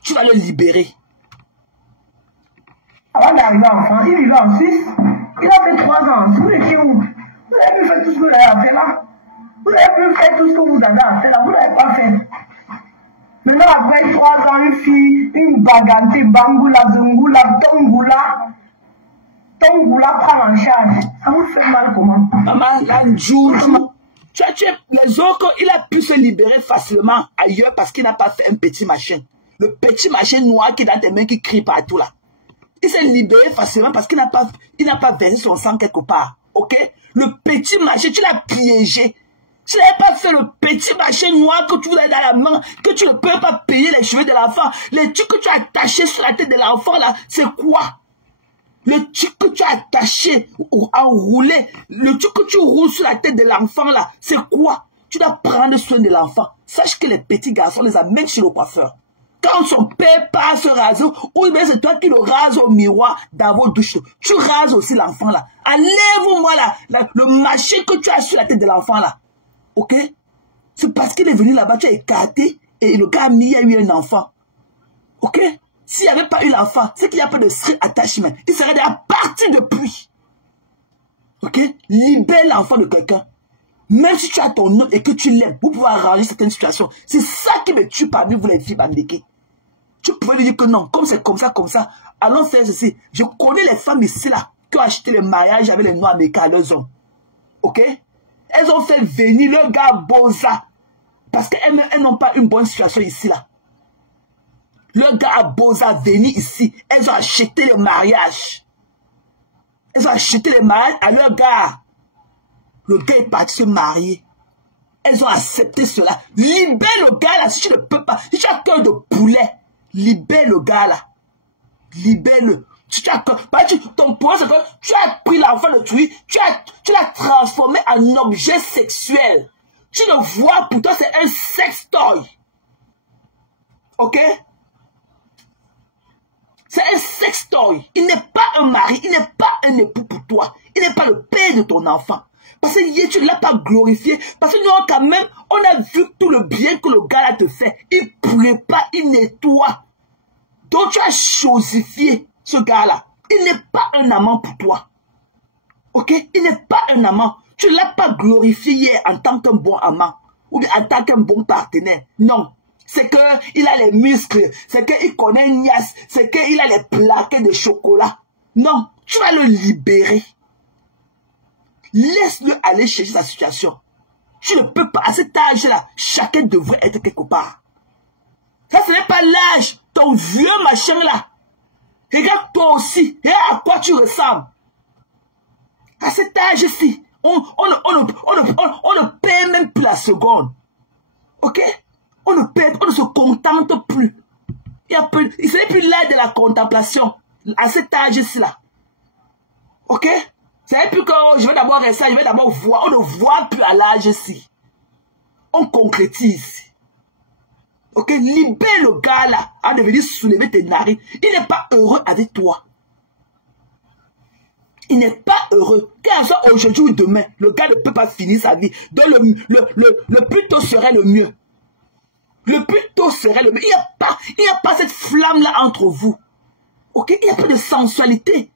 Tu vas le libérer. Avant d'arriver en France, il vivait en Suisse. Il a fait 3 ans. Vous étiez où? Vous avez pu faire tout ce que vous avez à faire là. Vous avez pu faire tout ce que vous avez à faire là. Vous n'avez pas fait. Maintenant, après 3 ans, une fille, une bagante, bamboula, bengoula, tongoula prend en charge. Ça vous fait mal comment? Maman, l'anjoujou. Les autres, il a pu se libérer facilement ailleurs parce qu'il n'a pas fait un petit machin. Le petit machin noir qui est dans tes mains qui crie partout là. Il s'est libéré facilement parce qu'il n'a pas versé son sang quelque part. Ok? Le petit machin, tu l'as piégé. Tu n'avais pas fait le petit machin noir que tu voulais dans la main, que tu ne peux pas payer les cheveux de l'enfant. Les trucs que tu as attachés sur la tête de l'enfant là, c'est quoi? Le truc que tu as attaché ou enroulé, le truc que tu roules sur la tête de l'enfant là, c'est quoi? Tu dois prendre soin de l'enfant. Sache que les petits garçons les amènent chez le coiffeur. Quand son père passe raser, ou bien c'est toi qui le rases au miroir dans vos douches, tu rases aussi l'enfant là. Enlève-moi là, le machin que tu as sur la tête de l'enfant là. Ok? C'est parce qu'il est venu là-bas, tu as écarté et le gars a mis à eu un enfant. Ok? S'il n'y avait pas eu l'enfant, c'est qu'il n'y a pas de string attachment. Il serait déjà parti depuis. Ok? Libère l'enfant de quelqu'un. Même si tu as ton homme et que tu l'aimes, vous pouvez arranger certaines situations. C'est ça qui me tue parmi vous les filles bandéquées. Tu pouvais lui dire que non, comme c'est comme ça, allons faire ceci. Je connais les femmes ici là qui ont acheté le mariage avec les noirs américains à leurs hommes. Ok? Elles ont fait venir le gars Boza. Parce qu'elles n'ont pas une bonne situation ici là. Le gars à Boza venu ici. Elles ont acheté le mariage. Elles ont acheté le mariage à leur gars. Le gars est parti se marier. Elles ont accepté cela. Libère le gars là si tu ne peux pas. Si tu as cœur de poulet, libère le gars là. Libère-le. Si tu as cœur. Ton problème c'est que tu as pris l'enfant de tuer, tu l'as transformé en objet sexuel. Tu le vois, pour toi c'est un sextoy. Ok? C'est un sextoy. Il n'est pas un mari, il n'est pas un époux pour toi. Il n'est pas le père de ton enfant. Parce que tu ne l'as pas glorifié. Parce que nous, quand même, on a vu tout le bien que le gars là te fait. Il prépare, il nettoie. Donc tu as chosifié ce gars-là. Il n'est pas un amant pour toi. Ok? Il n'est pas un amant. Tu ne l'as pas glorifié hier en tant qu'un bon amant. Ou bien en tant qu'un bon partenaire. Non. C'est qu'il a les muscles. C'est qu'il connaît Nias. C'est qu'il a les plaquettes de chocolat. Non. Tu vas le libérer. Laisse-le aller chercher sa situation. Tu ne peux pas, à cet âge-là, chacun devrait être quelque part. Ça, ce n'est pas l'âge, ton vieux machin-là. Regarde toi aussi, et à quoi tu ressembles. À cet âge-ci, on ne paie même plus la seconde. Ok? On ne se contente plus. Il ne serait plus l'âge de la contemplation. À cet âge-ci-là. Ok? C'est plus que je vais d'abord rester, je vais d'abord voir. On ne voit plus à l'âge-ci. On concrétise. Ok? Libère le gars là à devenir soulever tes narines. Il n'est pas heureux avec toi. Il n'est pas heureux. Qu'elle soit aujourd'hui ou demain, le gars ne peut pas finir sa vie. Donc le plus tôt serait le mieux. Le plus tôt serait le mieux. Il n'y a pas cette flamme-là entre vous. Ok? Il n'y a pas de sensualité.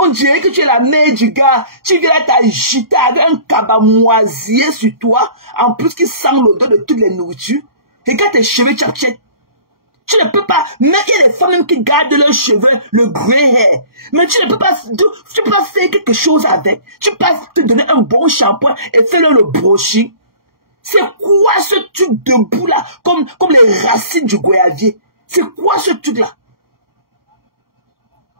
On dirait que tu es la mère du gars. Tu viens t'agiter avec un cabamoisier sur toi. En plus qui sent l'odeur de toutes les nourritures. Regarde tes cheveux, tu ne peux pas. Mais il y a des femmes même qui gardent leurs cheveux, le grey hair. Mais tu ne peux pas, faire quelque chose avec. Tu peux pas te donner un bon shampoing et faire le brushing. C'est quoi ce truc debout là? Comme les racines du goyavier. C'est quoi ce truc là?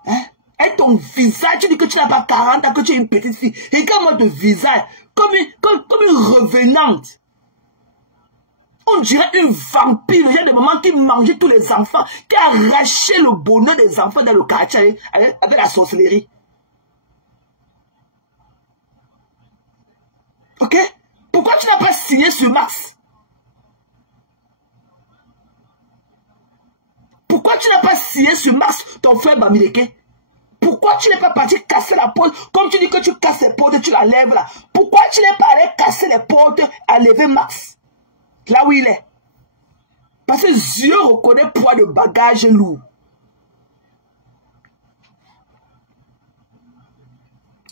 Hein? Et ton visage, tu dis que tu n'as pas 40 ans, que tu es une petite fille. Regarde-moi ton visage, comme une revenante. On dirait une vampire, le genre de maman qui mangeait tous les enfants, qui a arraché le bonheur des enfants dans le quartier avec la sorcellerie. Ok? Pourquoi tu n'as pas signé sur Max? Pourquoi tu n'as pas signé sur Max, ton frère Bamileke? Pourquoi tu n'es pas parti casser la porte? Comme tu dis que tu casses les portes, tu la lèves là. Pourquoi tu n'es pas allé casser les portes à lever Max? Là où il est. Parce que Dieu reconnaît poids de bagage lourd.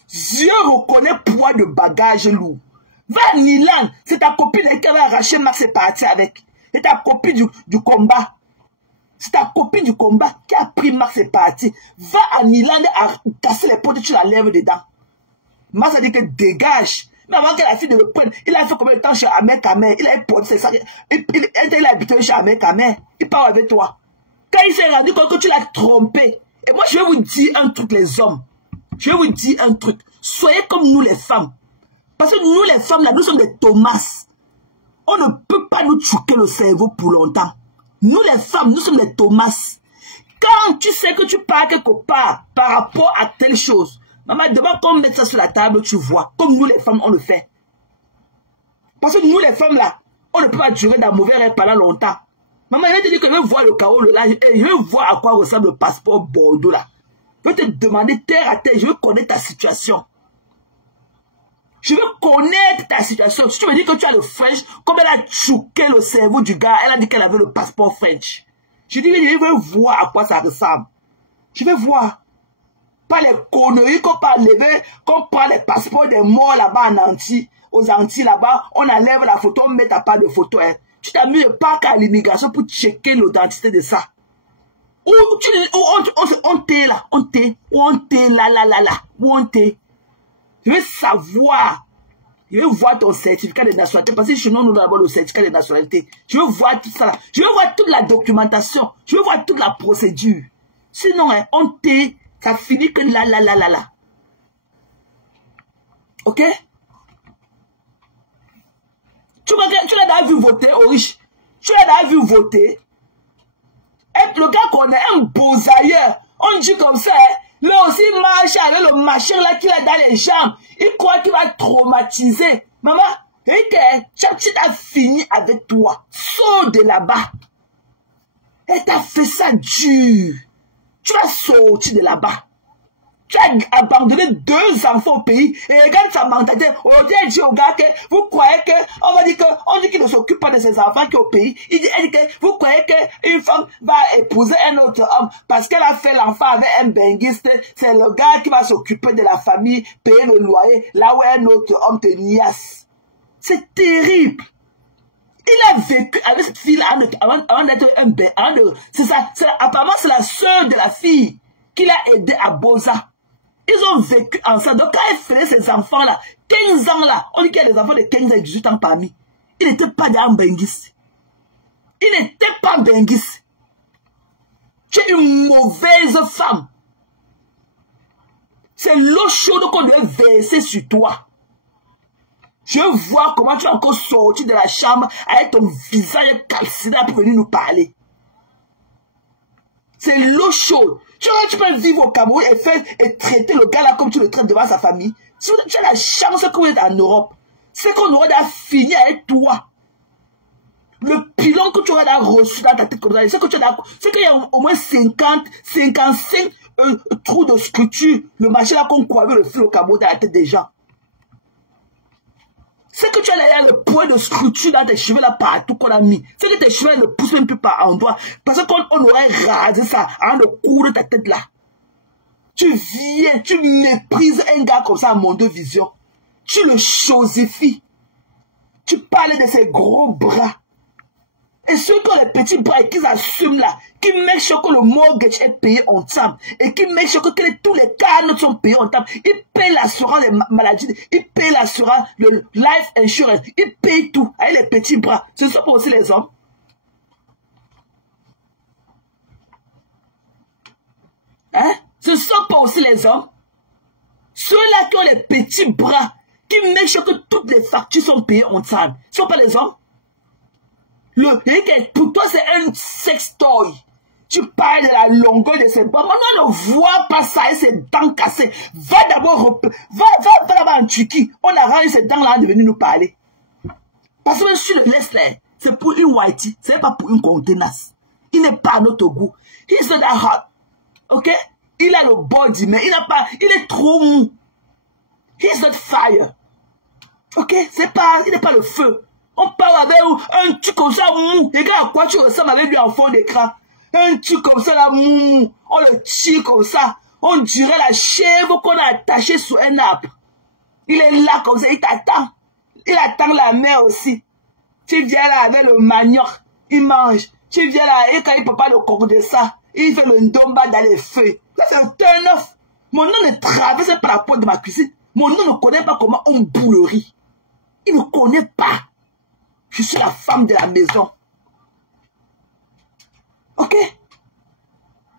Dieu reconnaît poids de bagage lourd. Va à Milan, c'est ta copine qui avait arraché Max et parti avec. C'est ta copine du combat. C'est ta copine du combat qui a pris Max et parti. Va en Irlande à casser les potes et tu la lèves dedans. Max a dit que dégage. Mais avant que la fille ne le prenne, il a fait combien de temps chez Ahmed Kamer? Il a porté ses sacs. Il a habité chez Ahmed Kamer. Il parle avec toi. Quand il s'est rendu compte que tu l'as trompé. Et moi, je vais vous dire un truc, les hommes. Je vais vous dire un truc. Soyez comme nous, les femmes. Parce que nous, les femmes, là, nous sommes des Thomas. On ne peut pas nous choquer le cerveau pour longtemps. Nous, les femmes, nous sommes des Thomas. Quand tu sais que tu parles quelque part par rapport à telle chose, maman, devant qu'on mette ça sur la table, tu vois. Comme nous, les femmes, on le fait. Parce que nous, les femmes, là, on ne peut pas durer dans mauvais rêve pendant longtemps. Maman, je vais te dire que je vais voir le chaos, là, je vais voir à quoi ressemble le passeport Bordeaux, là. Je vais te demander terre à terre, je veux connaître ta situation. Je veux connaître ta situation. Si tu me dis que tu as le French, comme elle a choqué le cerveau du gars, elle a dit qu'elle avait le passeport French. Je dis, je vais voir à quoi ça ressemble. Je vais voir. Pas les conneries qu'on peut enlever, qu'on prend les passeports des morts là-bas en Antilles, aux Antilles là-bas, on enlève la photo, on met ta part de photo. Hein. Tu t'amuses pas qu'à l'immigration pour checker l'authenticité de ça. Ou on t'est là, on t'est là, où on t'est. Je veux savoir. Je veux voir ton certificat de nationalité. Parce que chez nous, nous avons le certificat de nationalité. Je veux voir tout ça là. Je veux voir toute la documentation. Je veux voir toute la procédure. Sinon, hein, on t'est, ça finit que là. Ok? Tu l'as déjà vu voter, Oriche. Tu l'as déjà vu voter. Et le gars qu'on est un beau-ailleurs. On dit comme ça, hein. Mais aussi marche avec le machin là qu'il a dans les jambes. Il croit qu'il va traumatiser. Maman, tu as fini avec toi. Sors de là-bas. Elle t'a fait ça dur. Tu vas sortir de là-bas. Tu as abandonné 2 enfants au pays. Et regarde sa mentalité. Aujourd'hui, elle dit au gars que vous croyez que, on dit qu'il ne s'occupe pas de ses enfants qui est au pays. Elle dit que vous croyez qu'une femme va épouser un autre homme parce qu'elle a fait l'enfant avec un benguiste. C'est le gars qui va s'occuper de la famille, payer le loyer, là où un autre homme te niasse. C'est terrible. Il a vécu avec cette fille-là avant d'être un benguiste. C'est ça. Apparemment, c'est la sœur de la fille qui l'a aidé à Boza. Ils ont vécu ensemble. Donc, quand elle faisait ces enfants-là, 15 ans là, on dit qu'il y a des enfants de 15 et 18 ans parmi. Il n'était pas dans Benguis. Il n'était pas Benguis. Tu es une mauvaise femme. C'est l'eau chaude qu'on doit verser sur toi. Je veux voir comment tu es encore sorti de la chambre avec ton visage calciné pour venir nous parler. C'est l'eau chaude. Tu peux vivre au Cameroun et traiter le gars là comme tu le traites devant sa famille. Si tu as la chance que vous êtes en Europe, c'est qu'on aurait fini avec toi. Le pilon que tu aurais reçu dans ta tête comme ça, c'est qu'il y a au moins 55 trous de structure. Le machin là qu'on croit le fil au Cameroun dans la tête des gens. C'est que tu as là le point de structure dans tes cheveux là partout qu'on a mis. C'est que tes cheveux ne poussent même plus par endroit. Parce qu'on aurait rasé ça en le cours de ta tête là. Tu viens, tu méprises un gars comme ça à mon deux vision. Tu le chosifies. Tu parles de ses gros bras. Et ceux qui ont les petits bras et qui assument là, qui make sure que le mortgage est payé en temps, et qui make sure que tous les carnes sont payés en temps, ils payent l'assurance des maladies, ils payent l'assurance, le life insurance, ils payent tout avec les petits bras. Ce ne sont pas aussi les hommes. Hein? Ce ne sont pas aussi les hommes. Ceux-là qui ont les petits bras, qui make sure que toutes les factures sont payées en temps, ce ne sont pas les hommes. Pour toi, c'est un sextoy. Tu parles de la longueur de ses bras. On ne voit pas ça et ses dents cassées. Va d'abord, va là-bas en Turquie. On a rendu ses dents là de venir nous parler. Parce que même si tu le laisses là, c'est pour une whitey. C'est pas pour une contenace. Il n'est pas à notre goût. He's not that hot. Ok? Il a le body, mais il est trop mou. He's not fire. Ok? Il n'est pas le feu. On parle avec un truc comme ça mou. Regarde à quoi tu ressembles avec lui en fond d'écran. Un truc comme ça là mou. On le tire comme ça. On dirait la chèvre qu'on a attachée sur un arbre. Il est là comme ça, il t'attend. Il attend la mère aussi. Tu viens là avec le manioc. il mange. Tu viens là, et quand il ne peut pas le corder ça, il fait le ndomba dans les feuilles. Ça, c'est un turn-off. Mon nom ne traverse pas la porte de ma cuisine. Mon nom ne connaît pas comment on boule le riz. Il ne connaît pas. Je suis la femme de la maison. Ok?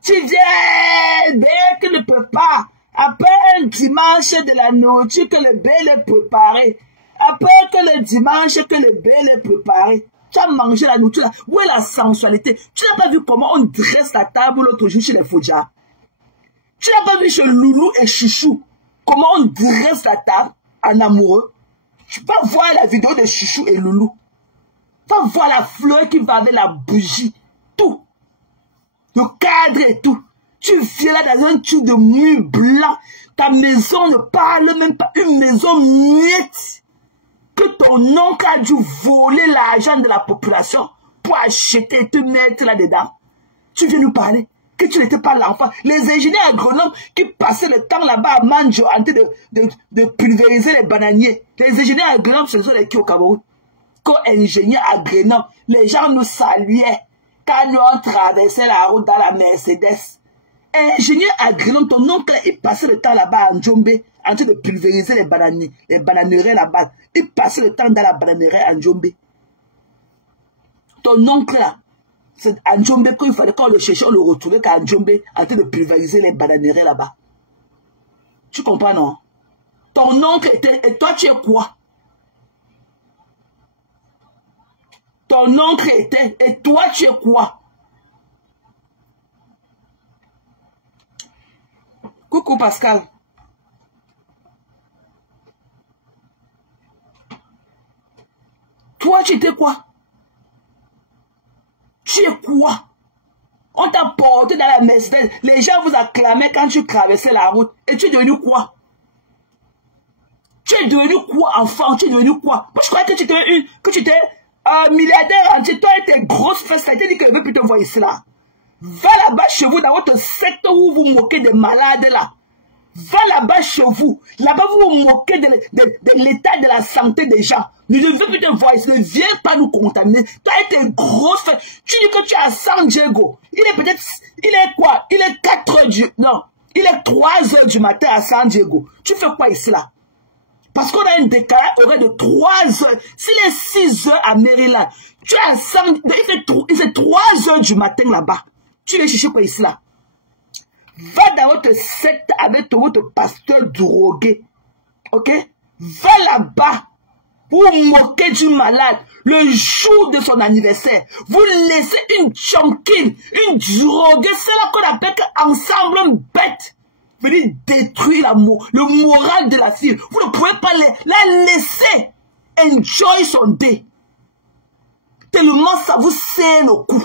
Tu viens, dès que ne peut pas. Après un dimanche de la nourriture que le bébé est préparé. Après que le dimanche que le bébé est préparé. Tu as mangé la nourriture là. Où est la sensualité? Tu n'as pas vu comment on dresse la table l'autre jour chez les Fouja? Tu n'as pas vu chez Loulou et Chouchou comment on dresse la table en amoureux? Tu peux voir la vidéo de Chouchou et Loulou. Tu peux voir la fleur qui va avec la bougie. Tout. Le cadre et tout. Tu viens là dans un truc de mur blanc. Ta maison ne parle même pas. Une maison miette. Que ton oncle a dû voler l'argent de la population pour acheter et te mettre là-dedans. Tu viens nous parler que tu n'étais pas l'enfant. Les ingénieurs agronomes qui passaient le temps là-bas à Manjo en train de pulvériser les bananiers. Les ingénieurs agronomes, ce sont les qui au Cameroun. Quand ingénieurs agronomes, les gens nous saluaient quand nous on traversait la route dans la Mercedes. Ingénieur agronome, ton oncle, il passait le temps là-bas en Djombe en train de pulvériser les bananiers, les bananeraies là-bas. Il passait le temps dans la bananerie en Djombe. Ton oncle là, c'est en Djombe, quand il fallait qu'on le cherchait, on le retrouvait qu'en Djombe en train de pulvériser les bananeraies là-bas. Tu comprends, non? Ton oncle était, et toi tu es quoi? Ton oncle était, et toi tu es quoi? Coucou Pascal. Toi, tu étais quoi? Tu es quoi? On t'a porté dans la Mercedes. Les gens vous acclamaient quand tu traversais la route. Et tu es devenu quoi? Tu es devenu quoi, enfant? Tu es devenu quoi? Moi, je croyais que tu étais milliardaire entier. Toi et tes grosses fesses, ça a été dit que je ne veux plus te voir ici là. Va là-bas chez vous, dans votre secte où vous moquez des malades là. Va là-bas chez vous. Là-bas, vous vous moquez de l'état de la santé des gens. Ne veux plus te voir ici. Ne viens pas nous contaminer. Toi et tes grosses fesses. Tu dis que tu es à San Diego. Il est peut-être... Il est quoi? Il est 4 heures du... Non. Il est 3 heures du matin à San Diego. Tu fais quoi ici là? Parce qu'on a un décalage horaire de 3 heures. S'il est 6 heures à Maryland, tu es à San... Il fait 3 heures du matin là-bas. Tu viens chercher quoi ici là? Va dans votre secte avec votre pasteur drogué. Ok? Va là-bas. Vous moquez du malade. Le jour de son anniversaire. Vous laissez une chonkine, une droguée. C'est là qu'on appelle ensemble bête. Venir détruire le moral de la fille. Vous ne pouvez pas la laisser enjoy son day. Tellement ça vous serre le cou.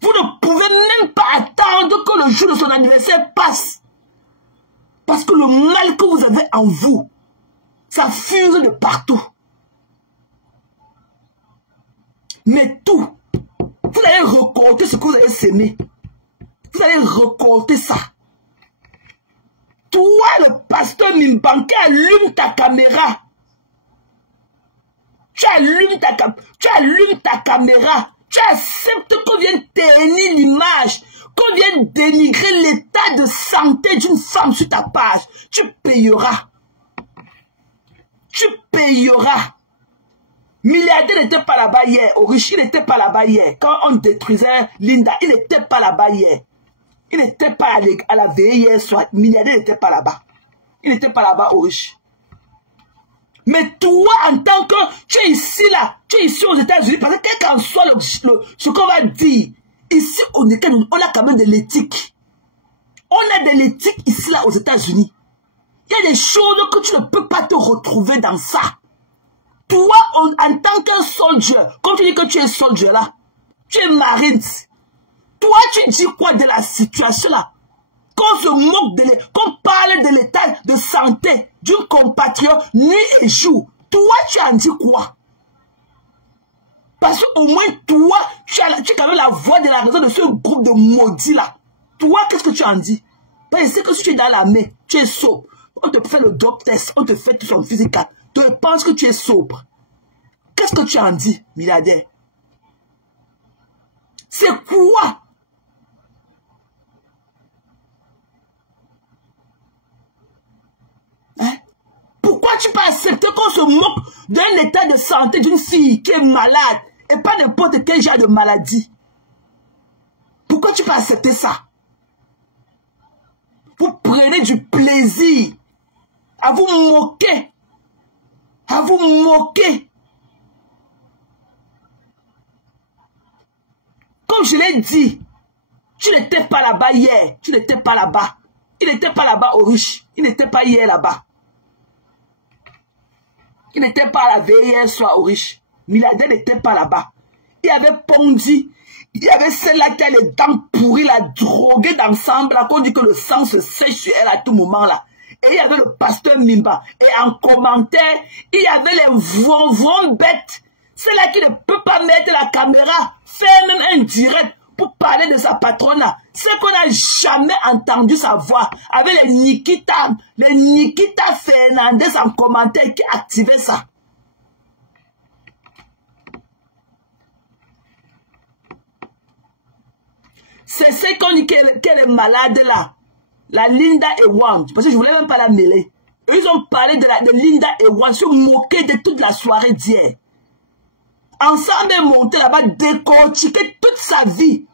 Vous ne pouvez même pas attendre que le jour de son anniversaire passe. Parce que le mal que vous avez en vous, ça fuse de partout. Mais tout, vous allez récolter ce que vous avez semé. Vous allez récolter ça. Toi, le pasteur Mimbanké, allume ta caméra. Tu allumes ta caméra. Tu acceptes qu'on vienne ternir l'image, qu'on vienne dénigrer l'état de santé d'une femme sur ta page. Tu payeras. Tu payeras. Milliardaire n'était pas là-bas hier. Riche, il n'était pas là-bas hier. Quand on détruisait Linda, il n'était pas là-bas hier. Il n'était pas à la veille hier soir. Milliardaire n'était pas là-bas. Il n'était pas là-bas au riche. Mais toi, en tant que... Tu es ici, là. Tu es ici aux États-Unis. Parce que quel qu'en soit ce qu'on va dire, ici, on a quand même de l'éthique. On a de l'éthique ici, là, aux États-Unis. Il y a des choses que tu ne peux pas te retrouver dans ça. Toi, en tant qu'un soldier, comme tu dis que tu es soldier, là, tu es marine. Toi, tu dis quoi de la situation, là? Qu'on se moque qu'on parle de l'état de santé d'une compatriote nuit et jour. Toi, tu en dis quoi? Parce qu'au moins, toi, tu es quand même la voix de la raison de ce groupe de maudits là. Toi, qu'est-ce que tu en dis? Parce que si tu es dans la mer, tu es sobre. On te fait le dope test, on te fait tout son physique. Tu penses que tu es sobre. Qu'est-ce que tu en dis, milliardaire? C'est quoi? Hein? Pourquoi tu peux accepter qu'on se moque d'un état de santé d'une fille qui est malade et pas n'importe quel genre de maladie? Pourquoi tu peux accepter ça? Vous prenez du plaisir à vous moquer. À vous moquer. Comme je l'ai dit, tu n'étais pas là-bas hier. Tu n'étais pas là-bas. Il n'était pas là-bas au riche. Il n'était pas hier là-bas. Il n'était pas à la veille hier soir au riche. Milliardaire n'était pas là-bas. Il y avait Pondy. Il y avait celle-là qui a les dents pourries, la droguée d'ensemble, à cause dit que le sang se sèche sur elle à tout moment là. Et il y avait le pasteur Mimba. Et en commentaire, il y avait les vrons bêtes. Celle-là qui ne peut pas mettre la caméra, faire même un direct pour parler de sa patronne là. C'est qu'on n'a jamais entendu sa voix. Avec les Nikita Fernandez en commentaire qui activaient ça. C'est ce qu'on dit qu'elle est malade là. La Linda Ewan. Parce que je ne voulais même pas la mêler. Ils ont parlé de Linda Ewan. Se moquer de toute la soirée d'hier. Ensemble, est monté là-bas, décortiquer toute sa vie.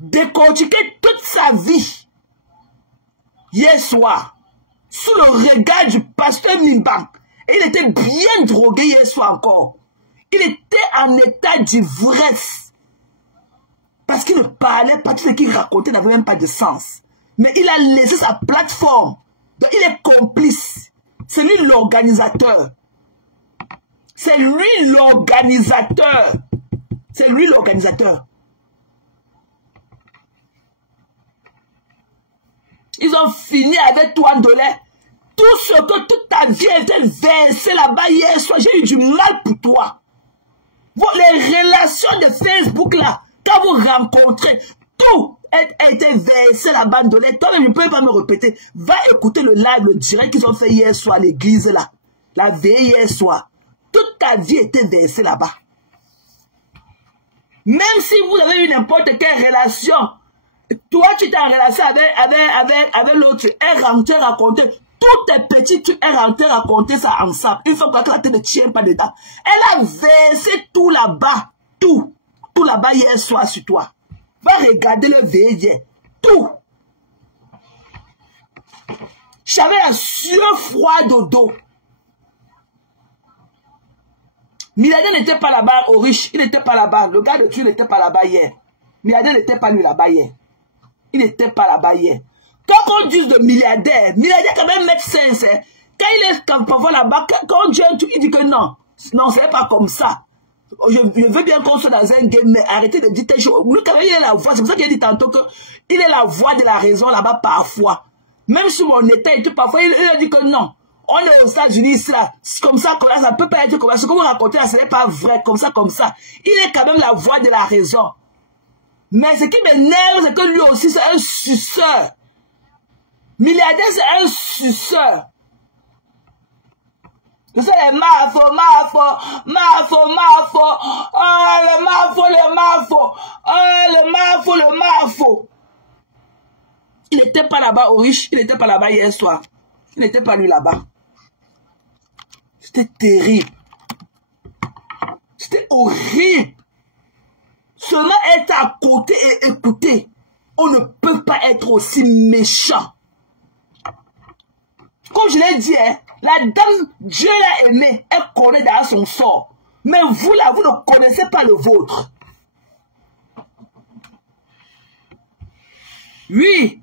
Décortiquer toute sa vie. Hier soir. Sous le regard du pasteur Mimba. Et il était bien drogué hier soir encore. Il était en état d'ivresse. Parce qu'il ne parlait pas, tout ce qu'il racontait n'avait même pas de sens. Mais il a laissé sa plateforme. Donc il est complice. C'est lui l'organisateur. C'est lui l'organisateur. C'est lui l'organisateur. Ils ont fini avec toi, Ndolé. Tout ce que toute ta vie a été versé là-bas hier soir, j'ai eu du mal pour toi. Les relations de Facebook là, quand vous rencontrez, tout a été versé là-bas, Ndolé. Toi, je ne peux pas me répéter. Va écouter le live, le direct qu'ils ont fait hier soir à l'église là. La veille hier soir. Toute ta vie était versée là-bas. Même si vous avez eu n'importe quelle relation, toi tu étais en relation avec l'autre, elle rentre raconter, tous tes petits, tu es rentré raconter ça ensemble. Une fois que la tête ne tient pas dedans. Elle a versé tout là-bas. Tout là-bas hier soir sur toi. Va regarder le veille. Tout. J'avais la sueur froide au dos. Milliardaire n'était pas là-bas au riche. Il n'était pas là-bas. Le gars de Dieu n'était pas là-bas hier. Milliardaire n'était pas lui là-bas hier. Il n'était pas là-bas hier. Quand on dit de milliardaire quand même mettre sens. Hein. Quand il est parfois là-bas, quand on dit un truc, il dit que non. Non, c'est pas comme ça. Je veux bien qu'on soit dans un game, mais arrêtez de dire telle chose. Lui, quand même, il est la voix. C'est pour ça qu'il a dit tantôt qu'il est la voix de la raison là-bas parfois. Même sur mon état et tout, parfois, il a dit que non. On est aux États-Unis, ça comme ça ne peut pas être comme ça. Ce que vous racontez là, ce n'est pas vrai, comme ça. Il est quand même la voix de la raison. Mais ce qui m'énerve, c'est que lui aussi, c'est un suceur. Milliardaire, c'est un suceur. Je sais les mafos. Oh, le mafo. Il n'était pas là-bas au riche, il n'était pas là-bas hier soir. Il n'était pas lui là-bas. C'était terrible. C'était horrible. Seulement être à côté et écouter. On ne peut pas être aussi méchant. Comme je l'ai dit, hein, la dame, Dieu l'a aimée. Elle connaît dans son sort. Mais vous là, vous ne connaissez pas le vôtre. Oui.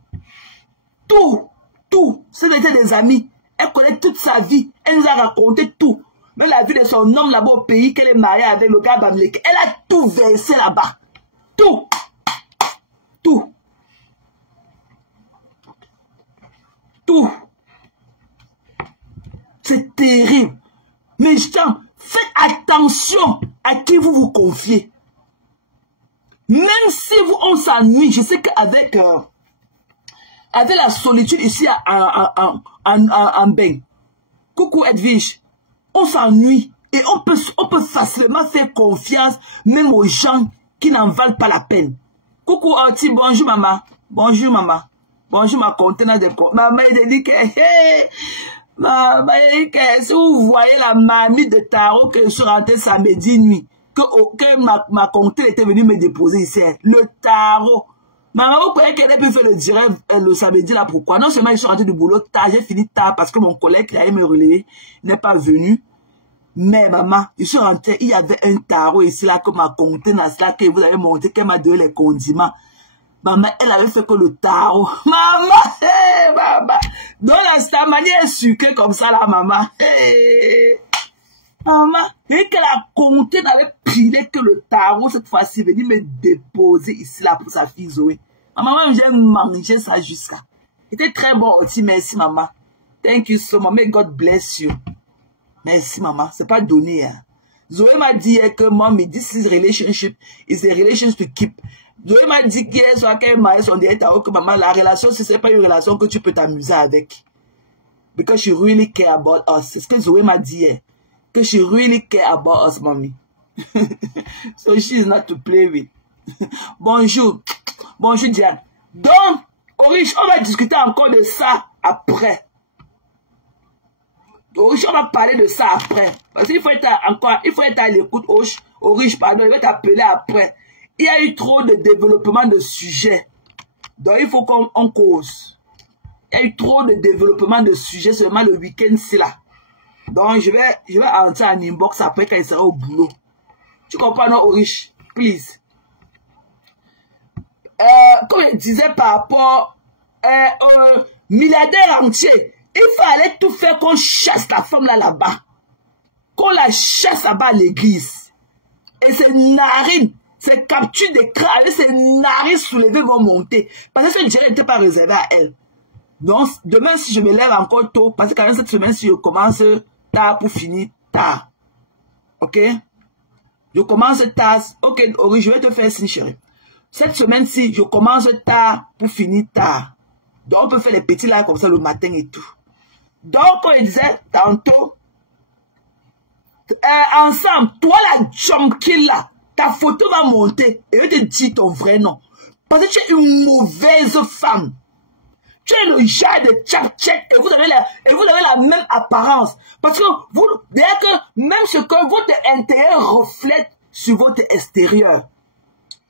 Tout. C'était des amis. Elle connaît toute sa vie. Elle nous a raconté tout. Même la vie de son homme là-bas au pays qu'elle est mariée avec le gars Bamlek. Elle a tout versé là-bas. Tout. C'est terrible. Mais faites attention à qui vous vous confiez. Même si on s'ennuie, je sais qu'avec avec la solitude ici en bain. Coucou Edwige. On s'ennuie. Et on peut facilement faire confiance même aux gens qui n'en valent pas la peine. Coucou Oti, bonjour maman. Bonjour maman. Bonjour ma contenance de compte. Maman, elle dit que, hey, maman, si vous voyez la mamie de tarot que je suis rentrée samedi nuit, que ma contenance était venue me déposer ici, le tarot. Maman, vous croyez qu'elle a pu faire le direct le samedi là, pourquoi? Non seulement je suis rentrée du boulot tard, j'ai fini tard parce que mon collègue qui allait me relayer n'est pas venu. Mais maman, je suis rentrée, il y avait un tarot ici là que ma contenance là, que vous avez monté, qu'elle m'a donné les condiments. Maman, elle avait fait que le tarot. Maman, hey, maman. Donc, la manière sucrée comme ça, là, maman. Hey. Maman, et qu'elle a compté dans les pilets que le tarot, cette fois-ci, venir me déposer ici, là, pour sa fille Zoé. Maman, j'ai mangé ça jusqu'à. C'était très bon aussi, merci, maman. Thank you so much. May God bless you. Merci, maman. C'est pas donné, hein. Zoé m'a dit que, mommy, this is relationship. It's a relationship to keep. Zoé m'a dit qu'hier soir, quand elle m'a son direct tarot, que maman, la relation, ce n'est pas une relation que tu peux t'amuser avec. Because she really care about us. C'est ce que Zoé m'a dit hier. Que she really care about us, mommy. So she is not to play with. Bonjour. Bonjour, Diane. Donc, Orish, on va discuter encore de ça après. Orish, on va parler de ça après. Parce qu'il faut être encore, il faut être à l'écoute, Orish, pardon, il va t'appeler après. Il y a eu trop de développement de sujets. Donc, il faut qu'on cause. Il y a eu trop de développement de sujets seulement le week-end, c'est là. Donc, je vais entrer en inbox après quand il sera au boulot. Tu comprends, non, Orish? Please. Comme je disais par rapport au milliardaire entier, il fallait tout faire qu'on chasse la femme là-bas. Qu'on la chasse là-bas à l'église. Et ses narines, ses captures d'écran avec ses narines soulevées vont monter. Parce que ce direct n'était pas réservé à elle. Donc, demain, si je me lève encore tôt, parce que quand même cette semaine, si je commence tard pour finir tard. Ok? Je commence tard. Ok, Ori, je vais te faire signe, chérie. Cette semaine-ci, je commence tard pour finir tard. Donc, on peut faire les petits lives comme ça le matin et tout. Donc, comme je disais tantôt, ensemble, toi la junkie là, ta photo va monter et je te dis ton vrai nom. Parce que tu es une mauvaise femme. Tu es le genre de tchap-tchèque et vous avez la même apparence. Parce que vous, d'ailleurs que même ce que votre intérieur reflète sur votre extérieur.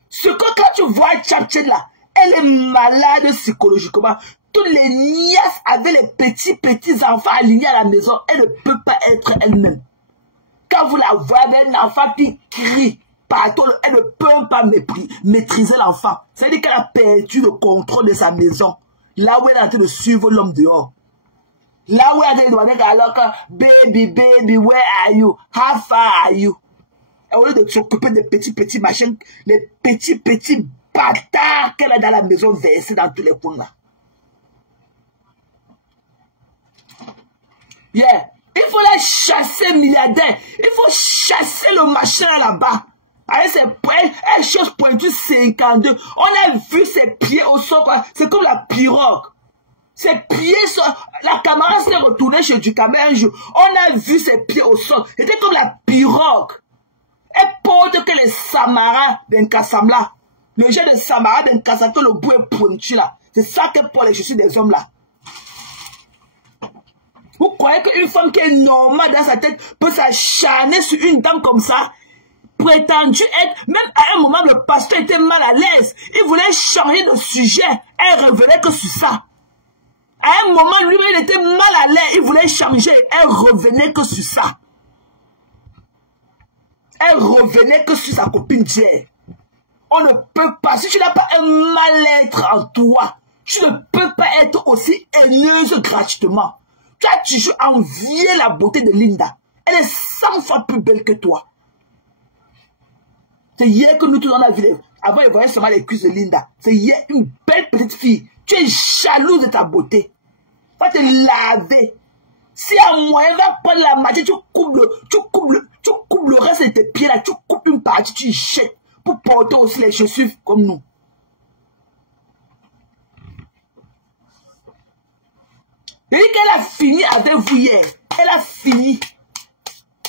Ce que quand tu vois tchap-tchèque là, elle est malade psychologiquement. Toutes les nièces avec les petits enfants alignés à la maison, elle ne peut pas être elle-même. Quand vous la voyez avec un enfant qui crie partout, elle ne peut pas maîtriser l'enfant. C'est-à-dire qu'elle a perdu le contrôle de sa maison. Là où elle est en train de suivre l'homme dehors. Là où elle est en train de demander alors que baby, where are you? How far are you? Et au lieu de s'occuper des petits machins, les petits bâtards qu'elle a dans la maison versés dans tous les coins là. Yeah. Il faut les chasser, milliardaires. Il faut chasser le machin là-bas. Avec ses elle cherche pointu 52. On a vu ses pieds au sol. C'est comme la pirogue. Ses pieds, la caméra s'est retournée chez du caméra un jour. On a vu ses pieds au sol. C'était comme la pirogue. Elle porte que les Samaras d'un Kassamla. Le jeu de Samara d'un Kassato, le bout est pointu là. C'est ça que pour les chaussures des hommes là. Vous croyez qu'une femme qui est normale dans sa tête peut s'acharner sur une dame comme ça? Prétendu être, même à un moment, le pasteur était mal à l'aise. Il voulait changer de sujet. Elle revenait que sur ça. À un moment, lui-même, il était mal à l'aise. Il voulait changer. Elle revenait que sur ça. Elle revenait que sur sa copine d'hier. On ne peut pas. Si tu n'as pas un mal-être en toi, tu ne peux pas être aussi haineuse gratuitement. Tu as toujours envié la beauté de Linda. Elle est 100 fois plus belle que toi. C'est hier que nous tous on a vu. Avant, ils voyaient seulement les cuisses de Linda. C'est hier une belle petite fille. Tu es jalouse de ta beauté. Va te laver. Si à moyen, va prendre la matière, tu coupes le reste de tes pieds là. Tu coupes une partie, tu y jettes pour porter aussi les chaussures comme nous. Elle dit qu'elle a fini avec vous hier. Elle a fini.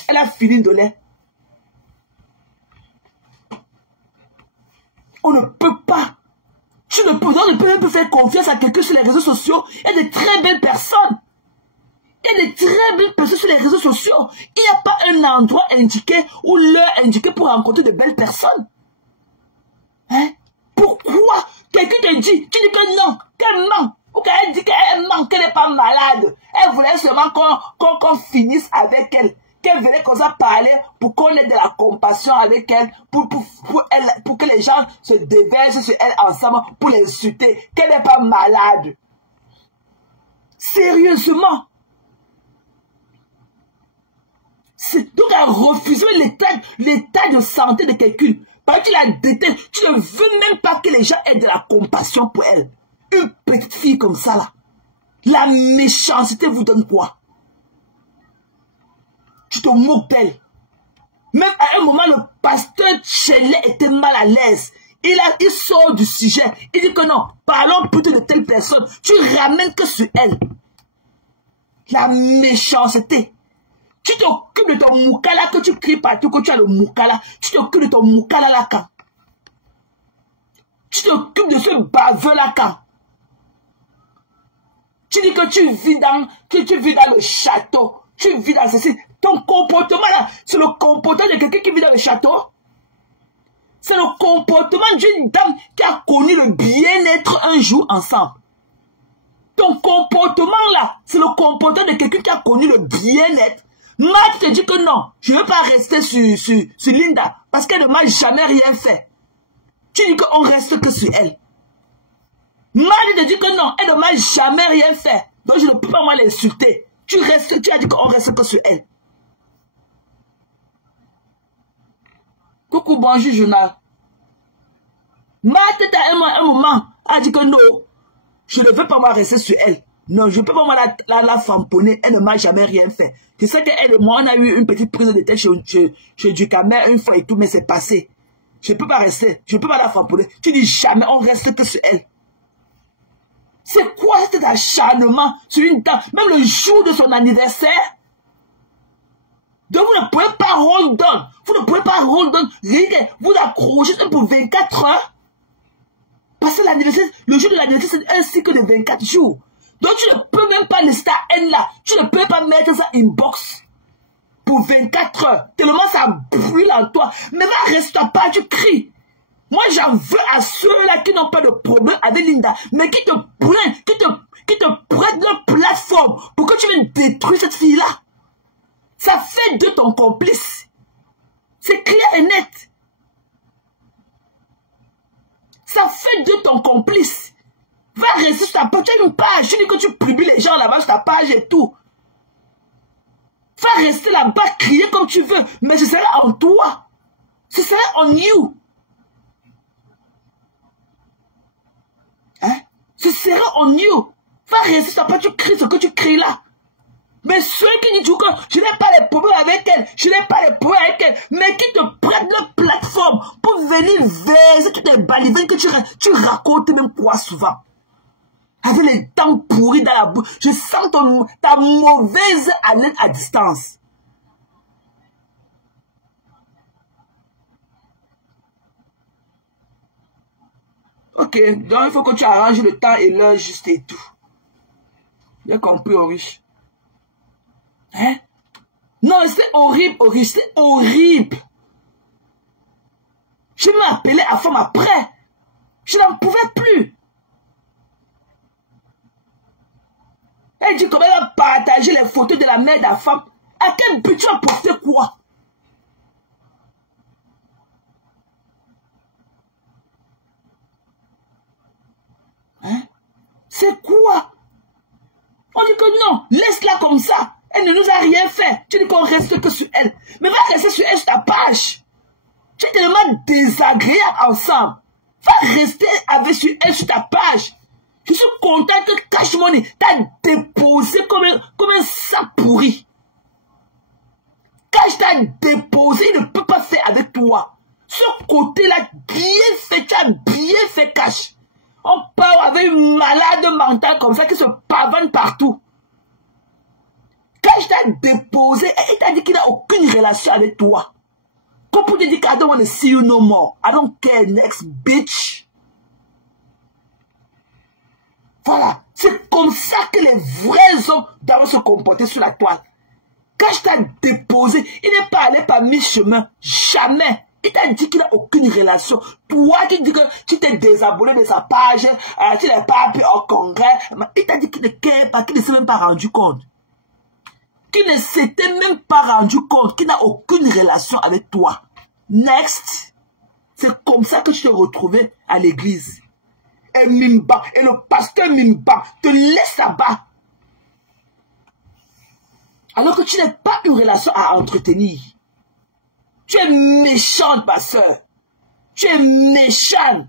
Elle a fini. filine de lait. On ne peut pas. Tu ne peux même plus faire confiance à quelqu'un sur les réseaux sociaux. Il y a de très belles personnes. Il y a de très belles personnes sur les réseaux sociaux. Il n'y a pas un endroit indiqué ou l'heure indiquée pour rencontrer de belles personnes. Hein? Pourquoi quelqu'un te dit, tu dis que non, qu'elle ment, ou qu'elle dit qu'elle ment, qu'elle n'est pas malade. Elle voulait seulement qu'on finisse avec elle. Qu'elle venait comme ça parler pour qu'on ait de la compassion avec elle, pour que les gens se déversent sur elle ensemble, pour l'insulter. Qu'elle n'est pas malade. Sérieusement. Donc elle a refusé l'état de santé de quelqu'un. Parce que tu la détestes, tu ne veux même pas que les gens aient de la compassion pour elle. Une petite fille comme ça là. La méchanceté vous donne quoi? Tu te moques d'elle. Même à un moment, le pasteur Chélet était mal à l'aise. Il sort du sujet. Il dit que non, parlons plutôt de telle personne. Tu ramènes que sur elle. La méchanceté. Tu t'occupes de ton moukala que tu cries partout que tu as le moukala. Tu t'occupes de ton moukala là quand. Tu t'occupes de ce baveux là quand. Tu dis que tu vis dans le château. Tu vis dans ceci. Ton comportement là, c'est le comportement de quelqu'un qui vit dans le château. C'est le comportement d'une dame qui a connu le bien-être un jour ensemble. Ton comportement là, c'est le comportement de quelqu'un qui a connu le bien-être. Marc te dit que non, je ne veux pas rester sur Linda parce qu'elle ne m'a jamais rien fait. Tu dis qu'on reste que sur elle. Marc te dit que non, elle ne m'a jamais rien fait. Donc je ne peux pas moi l'insulter. Tu as dit qu'on reste que sur elle. Coucou, bonjour, journal. Marc à un moment a dit que non, je ne veux pas moi rester sur elle. Non, je ne peux pas moi la famponner. Elle ne m'a jamais rien fait. Je sais qu'elle et moi, on a eu une petite prise de tête chez Ducamer une fois et tout, mais c'est passé. Je ne peux pas rester. Je ne peux pas la famponner. Tu dis jamais, on reste que sur elle. C'est quoi cet acharnement sur une dame, même le jour de son anniversaire? Donc vous ne pouvez pas hold on. Vous ne pouvez pas hold on. Vous accrochez pour 24 heures. Parce que l'anniversaire, le jour de l'anniversaire, c'est un cycle de 24 jours. Donc tu ne peux même pas laisser ta haine là. Tu ne peux pas mettre ça inbox pour 24 heures. Tellement ça brûle en toi. Mais va, reste pas, tu cries. Moi, j'en veux à ceux-là qui n'ont pas de problème avec Linda, mais qui te prennent leur plateforme pour que tu viennes détruire cette fille-là. Ça fait de ton complice. C'est clair et net. Ça fait de ton complice. Va rester sur ta page. Tu as une page. Tu dis que tu publies les gens là-bas sur ta page et tout. Va rester là-bas, crier comme tu veux. Mais ce sera en toi. Ce sera en you. Hein? Ce sera en you. Va rester sur ta page. Tu cries ce que tu cries là. Mais ceux qui disent que je n'ai pas les problèmes avec elle, je n'ai pas les problèmes avec elle, mais qui te prennent leur plateforme pour venir verser toutes les balivernes que tu racontes même quoi souvent. Avec les dents pourries dans la bouche, je sens ta mauvaise haleine à distance. Ok, donc il faut que tu arranges le temps et l'heure juste et tout. J'ai compris, Oriche. Hein? Non, c'est horrible, Oriche, c'est horrible. Je m'appelais à femme après. Je n'en pouvais plus. Elle dit comment elle a partagé les photos de la mère de la femme. À quel but tu as posté quoi? Hein? C'est quoi? On dit que non, laisse-la comme ça. Elle ne nous a rien fait. Tu dis qu'on reste que sur elle. Mais va rester sur elle sur ta page. Tu es tellement désagréable ensemble. Va rester avec sur elle sur ta page. Je suis content que Cash Money t'a déposé comme un sac pourri. Cash t'a déposé, il ne peut pas faire avec toi. Ce côté-là, bien fait, tu as bien fait Cash. On parle avec une malade mentale comme ça qui se pavane partout. Quand je t'ai déposé, il t'a dit qu'il n'a aucune relation avec toi. Comme pour te dire I don't want to see you no more. I don't care, next bitch. Voilà. C'est comme ça que les vrais hommes doivent se comporter sur la toile. Quand je t'ai déposé, il n'est pas allé par mi-chemin. Jamais. Il t'a dit qu'il n'a aucune relation. Toi qui dis que tu t'es désabonné de sa page, tu n'es pas appelé au congrès. Il t'a dit qu'il ne care pas, qu'il ne s'est même pas rendu compte. Qu'il ne s'était même pas rendu compte, qu'il n'a aucune relation avec toi. Next. C'est comme ça que je t'ai retrouvé à l'église. Et Mimba, et le pasteur Mimba te laisse là-bas. Alors que tu n'as pas une relation à entretenir. Tu es méchante, ma soeur. Tu es méchante.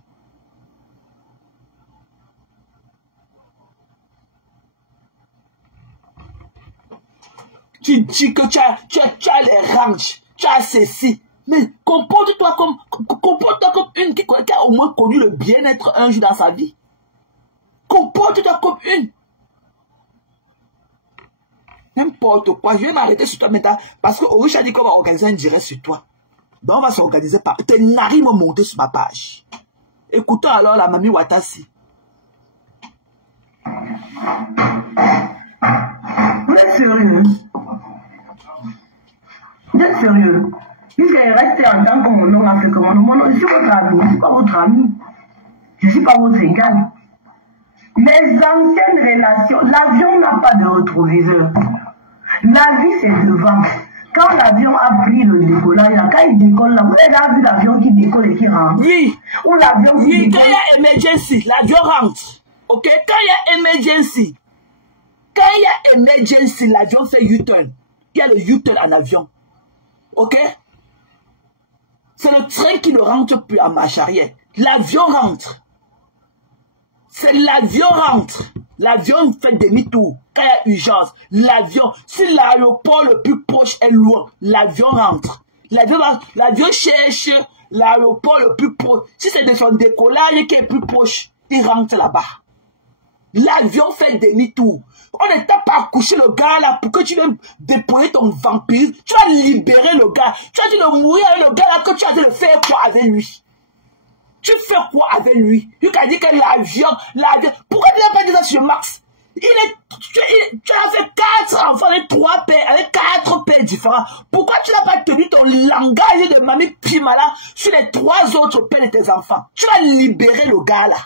Tu dis que tu as les ranges, tu as ceci. Mais comporte-toi comme une qui a au moins connu le bien-être un jour dans sa vie. Comporte-toi comme une. N'importe quoi. Je vais m'arrêter sur toi maintenant. Parce que Orisha dit qu'on va organiser un direct sur toi. Donc on va s'organiser par... Tes narines m'ont monté sur ma page. Écoutons alors la mamie Watasi. Vous êtes sérieux? Vous êtes sérieux? Puisqu'elle est restée en tant que mon nom a fait comment? Mon nom, je suis votre ami, je ne suis pas votre ami. Je ne suis pas votre égal. Les anciennes relations, l'avion n'a pas de rétroviseur. La vie, c'est devant. Quand l'avion a pris le décollage, quand il décolle, là, vous avez vu l'avion qui décolle et qui rentre? Oui. Ou l'avion qui oui, décolle. quand il y a emergency, l'avion rentre. Ok? Quand il y a emergency, l'avion fait U-turn. Il y a le U-turn en avion. Ok? C'est le train qui ne rentre plus en marche arrière. L'avion rentre. C'est l'avion rentre. L'avion fait demi-tour. Quand il y a urgence, l'avion, si l'aéroport le plus proche est loin, l'avion rentre. L'avion cherche l'aéroport le plus proche. Si c'est de son décollage qui est plus proche, il rentre là-bas. L'avion fait demi-tour. On ne t'a pas accouché le gars là pour que tu viennes déployer ton vampire. Tu vas libérer le gars. Tu as dit de mourir avec le gars là que tu as dit de faire quoi avec lui? Tu fais quoi avec lui? Tu as dit que l'avion... Pourquoi tu n'as pas dit ça sur Max? Tu as fait 4 enfants avec 3 pères, avec 4 pères différents. Pourquoi tu n'as pas tenu ton langage de mamie Pimala sur les 3 autres pères de tes enfants? Tu vas libérer le gars là.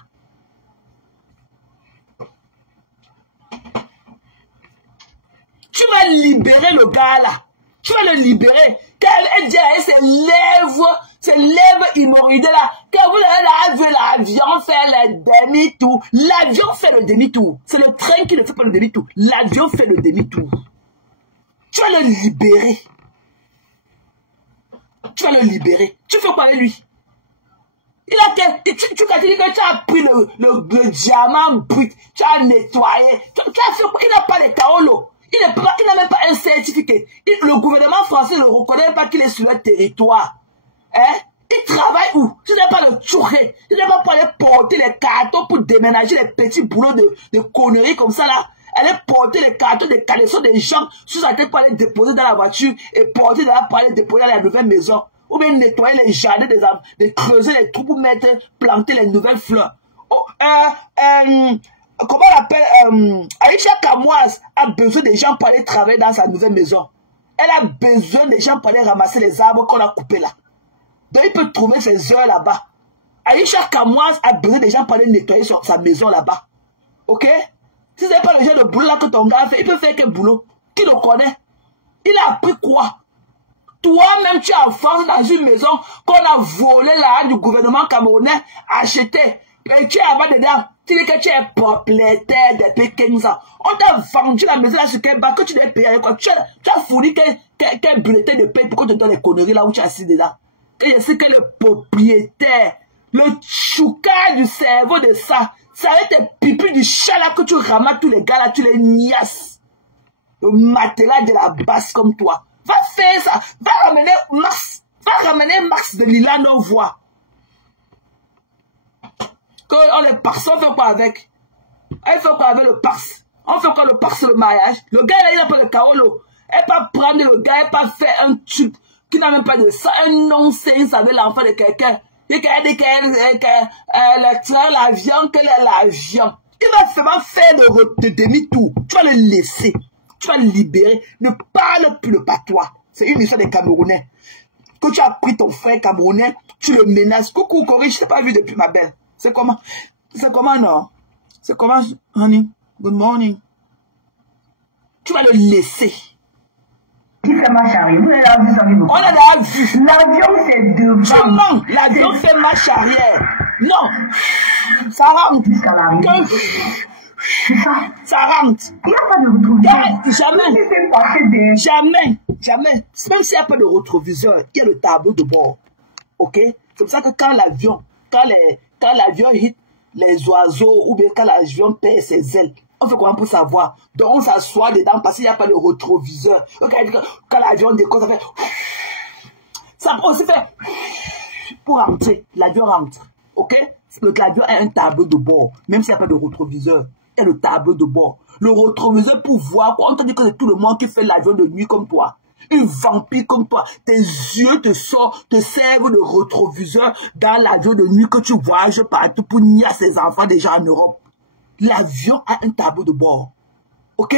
Tu vas libérer le gars là. Tu vas le libérer. Elle dit à ses lèvres hémorroïdées là. Que vous avez vu l'avion faire le demi-tour. L'avion fait le demi-tour. C'est le train qui ne fait pas le demi-tour. L'avion fait le demi-tour. Tu vas le libérer. Tu vas le libérer. Tu fais quoi avec lui? Tu as dit que tu as pris le diamant brut. Tu as nettoyé. Tu as fait quoi? Il n'a pas de kaolo. Il n'a même pas un certificat. Le gouvernement français ne reconnaît pas qu'il est sur le territoire. Hein? Il travaille où? Tu n'as pas le touré. Tu n'as pas pour aller porter les cartons pour déménager les petits boulots de conneries comme ça là. Elle est porter les cartons des caleçons des gens sous sa tête pour aller déposer dans la voiture et porter dans la pour aller déposer dans la nouvelle maison. Ou bien nettoyer les jardins de creuser les trous pour planter les nouvelles fleurs. Oh, comment on appelle, Aïcha Kamoise a besoin des gens pour aller travailler dans sa nouvelle maison. Elle a besoin des gens pour aller ramasser les arbres qu'on a coupés là. Donc il peut trouver ses heures là-bas. Aïcha Kamoise a besoin des gens pour aller nettoyer sa maison là-bas. Ok? Si ce n'est pas le genre de boulot là que ton gars fait, il peut faire quel boulot? Qui le connaît? Il a appris quoi? Toi-même tu as force dans une maison qu'on a volé là du gouvernement camerounais, acheté. Et tu es là-bas dedans. Tu dis que tu es propriétaire des Pékin. On t'a vendu la maison là sur quel bas que tu dois payer avec quoi? Tu as fourni quel bulletin de paie pour qu'on te donne les conneries là où tu es assis dedans. Et je sais que le propriétaire, le chouka du cerveau de ça, c'est avec tes pipis du chat là que tu ramasses tous les gars là, tu les niasses. Le matelas de la basse comme toi. Va faire ça. Va ramener Max de Lilano voir. On les parse, on fait quoi avec? Elle fait quoi avec le parse? On fait encore le passe le mariage. Le gars, il a pas le Kaolo. Elle pas prendre le gars, elle pas faire un truc qui n'a même pas de ça. Un non-sens avec l'enfant de quelqu'un. Et qu'elle dit qu'elle tient l'avion, qu'elle est l'avion. Il va seulement faire de demi-tour. Tu vas le laisser. Tu vas le libérer. Ne parle plus de patois. C'est une histoire des Camerounais. Que tu as pris ton frère camerounais, tu le menaces. Coucou, Corinne, je t'ai pas vu depuis ma belle. C'est comment? C'est comment, non? C'est comment, honey? Good morning. Tu vas le laisser. Qui fait marche arrière? Vous avez vu ça? On a déjà vu. L'avion, c'est devant. Tu mens. L'avion fait marche arrière. Non. Ça rentre. Jusqu'à l'arrivée. Ça rentre. Il n'y a pas de rétroviseur. Jamais. Même s'il n'y a pas de rétroviseur, il y a le tableau de bord. Ok? C'est pour ça que quand l'avion hit les oiseaux ou bien quand l'avion perd ses ailes, on fait comment pour savoir? Donc on s'assoit dedans parce qu'il n'y a pas de rétroviseur. Quand l'avion décolle, ça fait... Ça peut aussi faire... Pour rentrer, l'avion rentre. Ok? L'avion a un tableau de bord, même s'il n'y a pas de rétroviseur. Il y a le tableau de bord. Le rétroviseur pour voir, on te dit que c'est tout le monde qui fait l'avion de nuit comme toi. Une vampire comme toi. Tes yeux te servent de rétroviseur dans l'avion de nuit que tu voyages partout pour nier à ses enfants déjà en Europe. L'avion a un tableau de bord. Ok?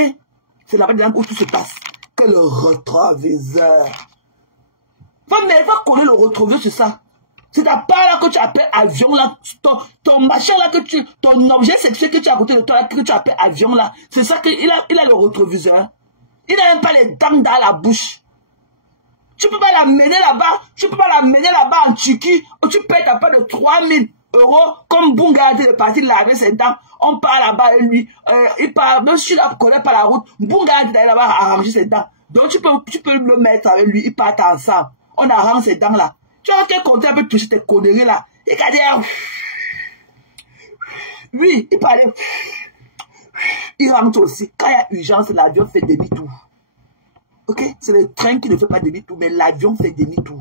C'est là-bas où tout se passe. Que le rétroviseur. Va coller le rétroviseur sur ça. C'est ta part là que tu appelles avion là, ton machin là ton objet sexuel que tu as à côté de toi là, que tu appelles avion là, c'est ça qu'il a le rétroviseur. Il n'a même pas les dents dans la bouche. Tu peux pas l'amener là-bas, en Turquie, où tu payes ta part de 3000 € comme Bunga a de partir laver ses dents. On part là-bas et lui, il part, même si tu ne connais pas la route, Bunga a d'aller là-bas arranger ses dents. Donc tu peux le mettre avec lui, ils partent ensemble. On arrange ses dents là. Tu as qu'à compter un peu toucher tes conneries là. Il a dit, lui, il parlait. Il rentre aussi. Quand il y a urgence, l'avion fait demi-tour. Ok? C'est le train qui ne fait pas demi-tour, mais l'avion fait demi-tour.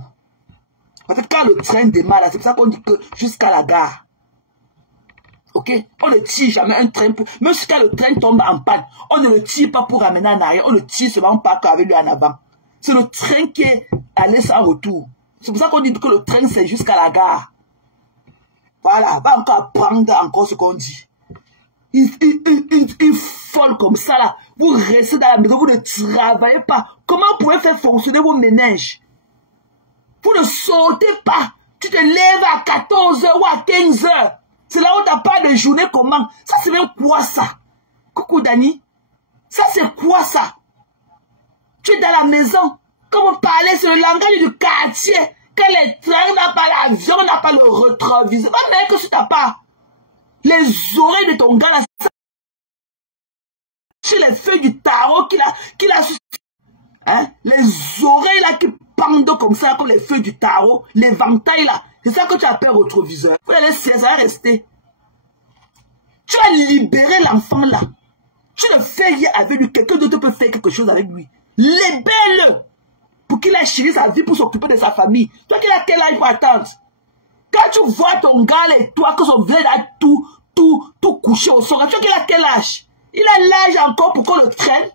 Parce que quand le train démarre, c'est pour ça qu'on dit que jusqu'à la gare. Ok? On ne tire jamais un train. Même si quand le train tombe en panne, on ne le tire pas pour ramener en arrière. On le tire seulement pas avec lui en avant. C'est le train qui est allé sans retour. C'est pour ça qu'on dit que le train, c'est jusqu'à la gare. Voilà, va encore prendre encore ce qu'on dit. Il folle comme ça là. Vous restez dans la maison, vous ne travaillez pas. Comment vous pouvez faire fonctionner vos ménages? Vous ne sautez pas. Tu te lèves à 14 h ou à 15 h. C'est là où tu n'as pas de journée comment? Ça c'est même quoi ça? Coucou Dani. Ça c'est quoi ça? Tu es dans la maison. Quand vous parlez sur le langage du quartier, que les trains n'a pas l'avion, n'a pas le rétroviseur. Pas même que tu n'as pas les oreilles de ton gars là. Sur les feuilles du tarot qu'il a hein? Les oreilles là qui pendent comme ça, comme les feuilles du tarot, l'éventail là. C'est ça que tu appelles rétroviseur. Vous allez laisser ça rester. Tu as libéré l'enfant là. Tu le fais hier avec lui. Quelqu'un d'autre peut faire quelque chose avec lui. Libère-le. Pour qu'il ait chéri sa vie pour s'occuper de sa famille. Toi qui as quel âge pour attendre? Quand tu vois ton gars et toi que son verre a tout couché au sol, toi qui as quel âge? Il a l'âge encore pour qu'on le traîne.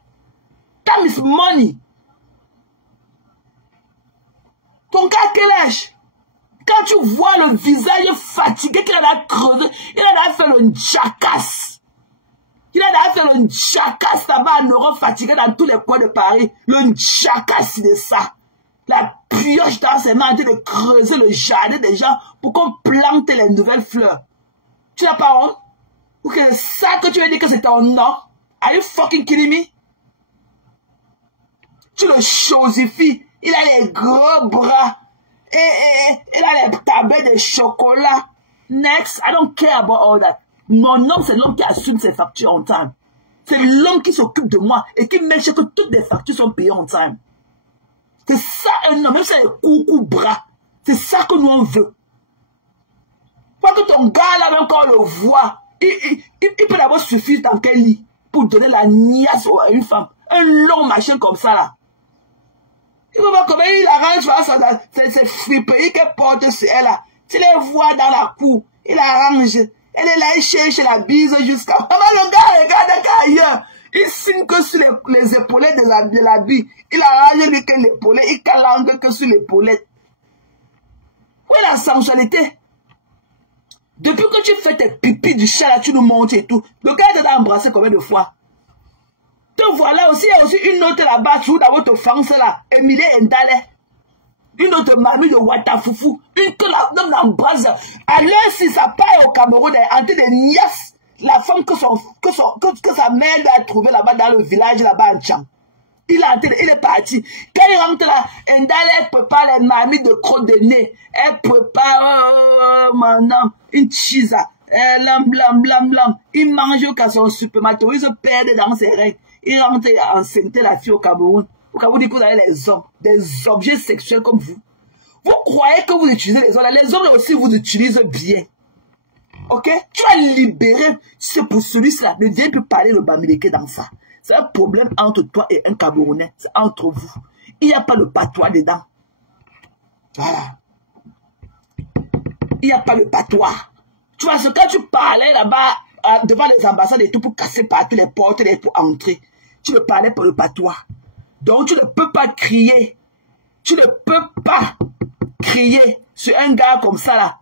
Time is money. Ton gars a quel âge? Quand tu vois le visage fatigué qu'il a crevé, il a fait le jacasse. Il a d'ailleurs fait le jacasse là-bas en Europe, fatigué dans tous les coins de Paris. Le jacasse de ça. La pioche dans ses mains en train de creuser le jardin des gens pour qu'on plante les nouvelles fleurs. Tu n'as pas honte? Ou que c'est ça que tu veux dire que c'est ton nom? Are you fucking kidding me? Tu le chosifies. Il a les gros bras. Et il a les tablettes de chocolat. Next, I don't care about all that. Mon homme, c'est l'homme qui assume ses factures en time. C'est l'homme qui s'occupe de moi et qui make sure que toutes les factures sont payées en time. C'est ça un homme, même si c'est le coucou bras. C'est ça que nous on veut. Parce que ton gars là, même quand on le voit, il peut d'abord suffire dans quel lit pour donner la niasse à une femme. Un long machin comme ça là. Il va voir comment il arrange ces fripéries qu'elle porte sur elle là. Tu les vois dans la cour, il arrange. Elle est là, il cherche la bise jusqu'à... Comment le gars regarde ailleurs? Il signe que sur les épaulettes de l'habit. Il arrange lui que l'épaulette. Il calangue que sur l'épaulette. Où est la sensualité? Depuis que tu fais tes pipis du chat, là, tu nous montes et tout. Le gars t'a embrassé combien de fois? Te voilà aussi, il y a aussi une autre là-bas, sous dans votre France là, Emilie Ndale. Une autre mamie de Watafoufou. Une que l'embrasse. Alors si ça part au Cameroun, en train de niasse la femme que sa mère lui a trouvée là-bas dans le village là-bas en Tchang. Il est parti. Quand il rentre là, Ndale, elle prépare les mamies de crotte de nez. Elle prépare, maintenant, une cheese. Il mange jusqu'à son supermarché. Il se perd dans ses règles. Il rentre enceinte la fille au Cameroun. Au Cameroun, dit que vous avez les hommes, des objets sexuels comme vous. Vous croyez que vous utilisez les hommes. Les hommes aussi vous utilisent bien. Ok? Tu vas libérer. C'est pour celui-là. Ne viens plus parler le Bamileke dans ça. C'est un problème entre toi et un Camerounais. C'est entre vous. Il n'y a pas de patois dedans. Voilà. Il n'y a pas de patois. Tu vois, quand tu parlais là-bas, devant les ambassades et tout, pour casser partout les portes et pour entrer, tu ne parlais pas de patois. Donc, tu ne peux pas crier. Tu ne peux pas crier sur un gars comme ça, là,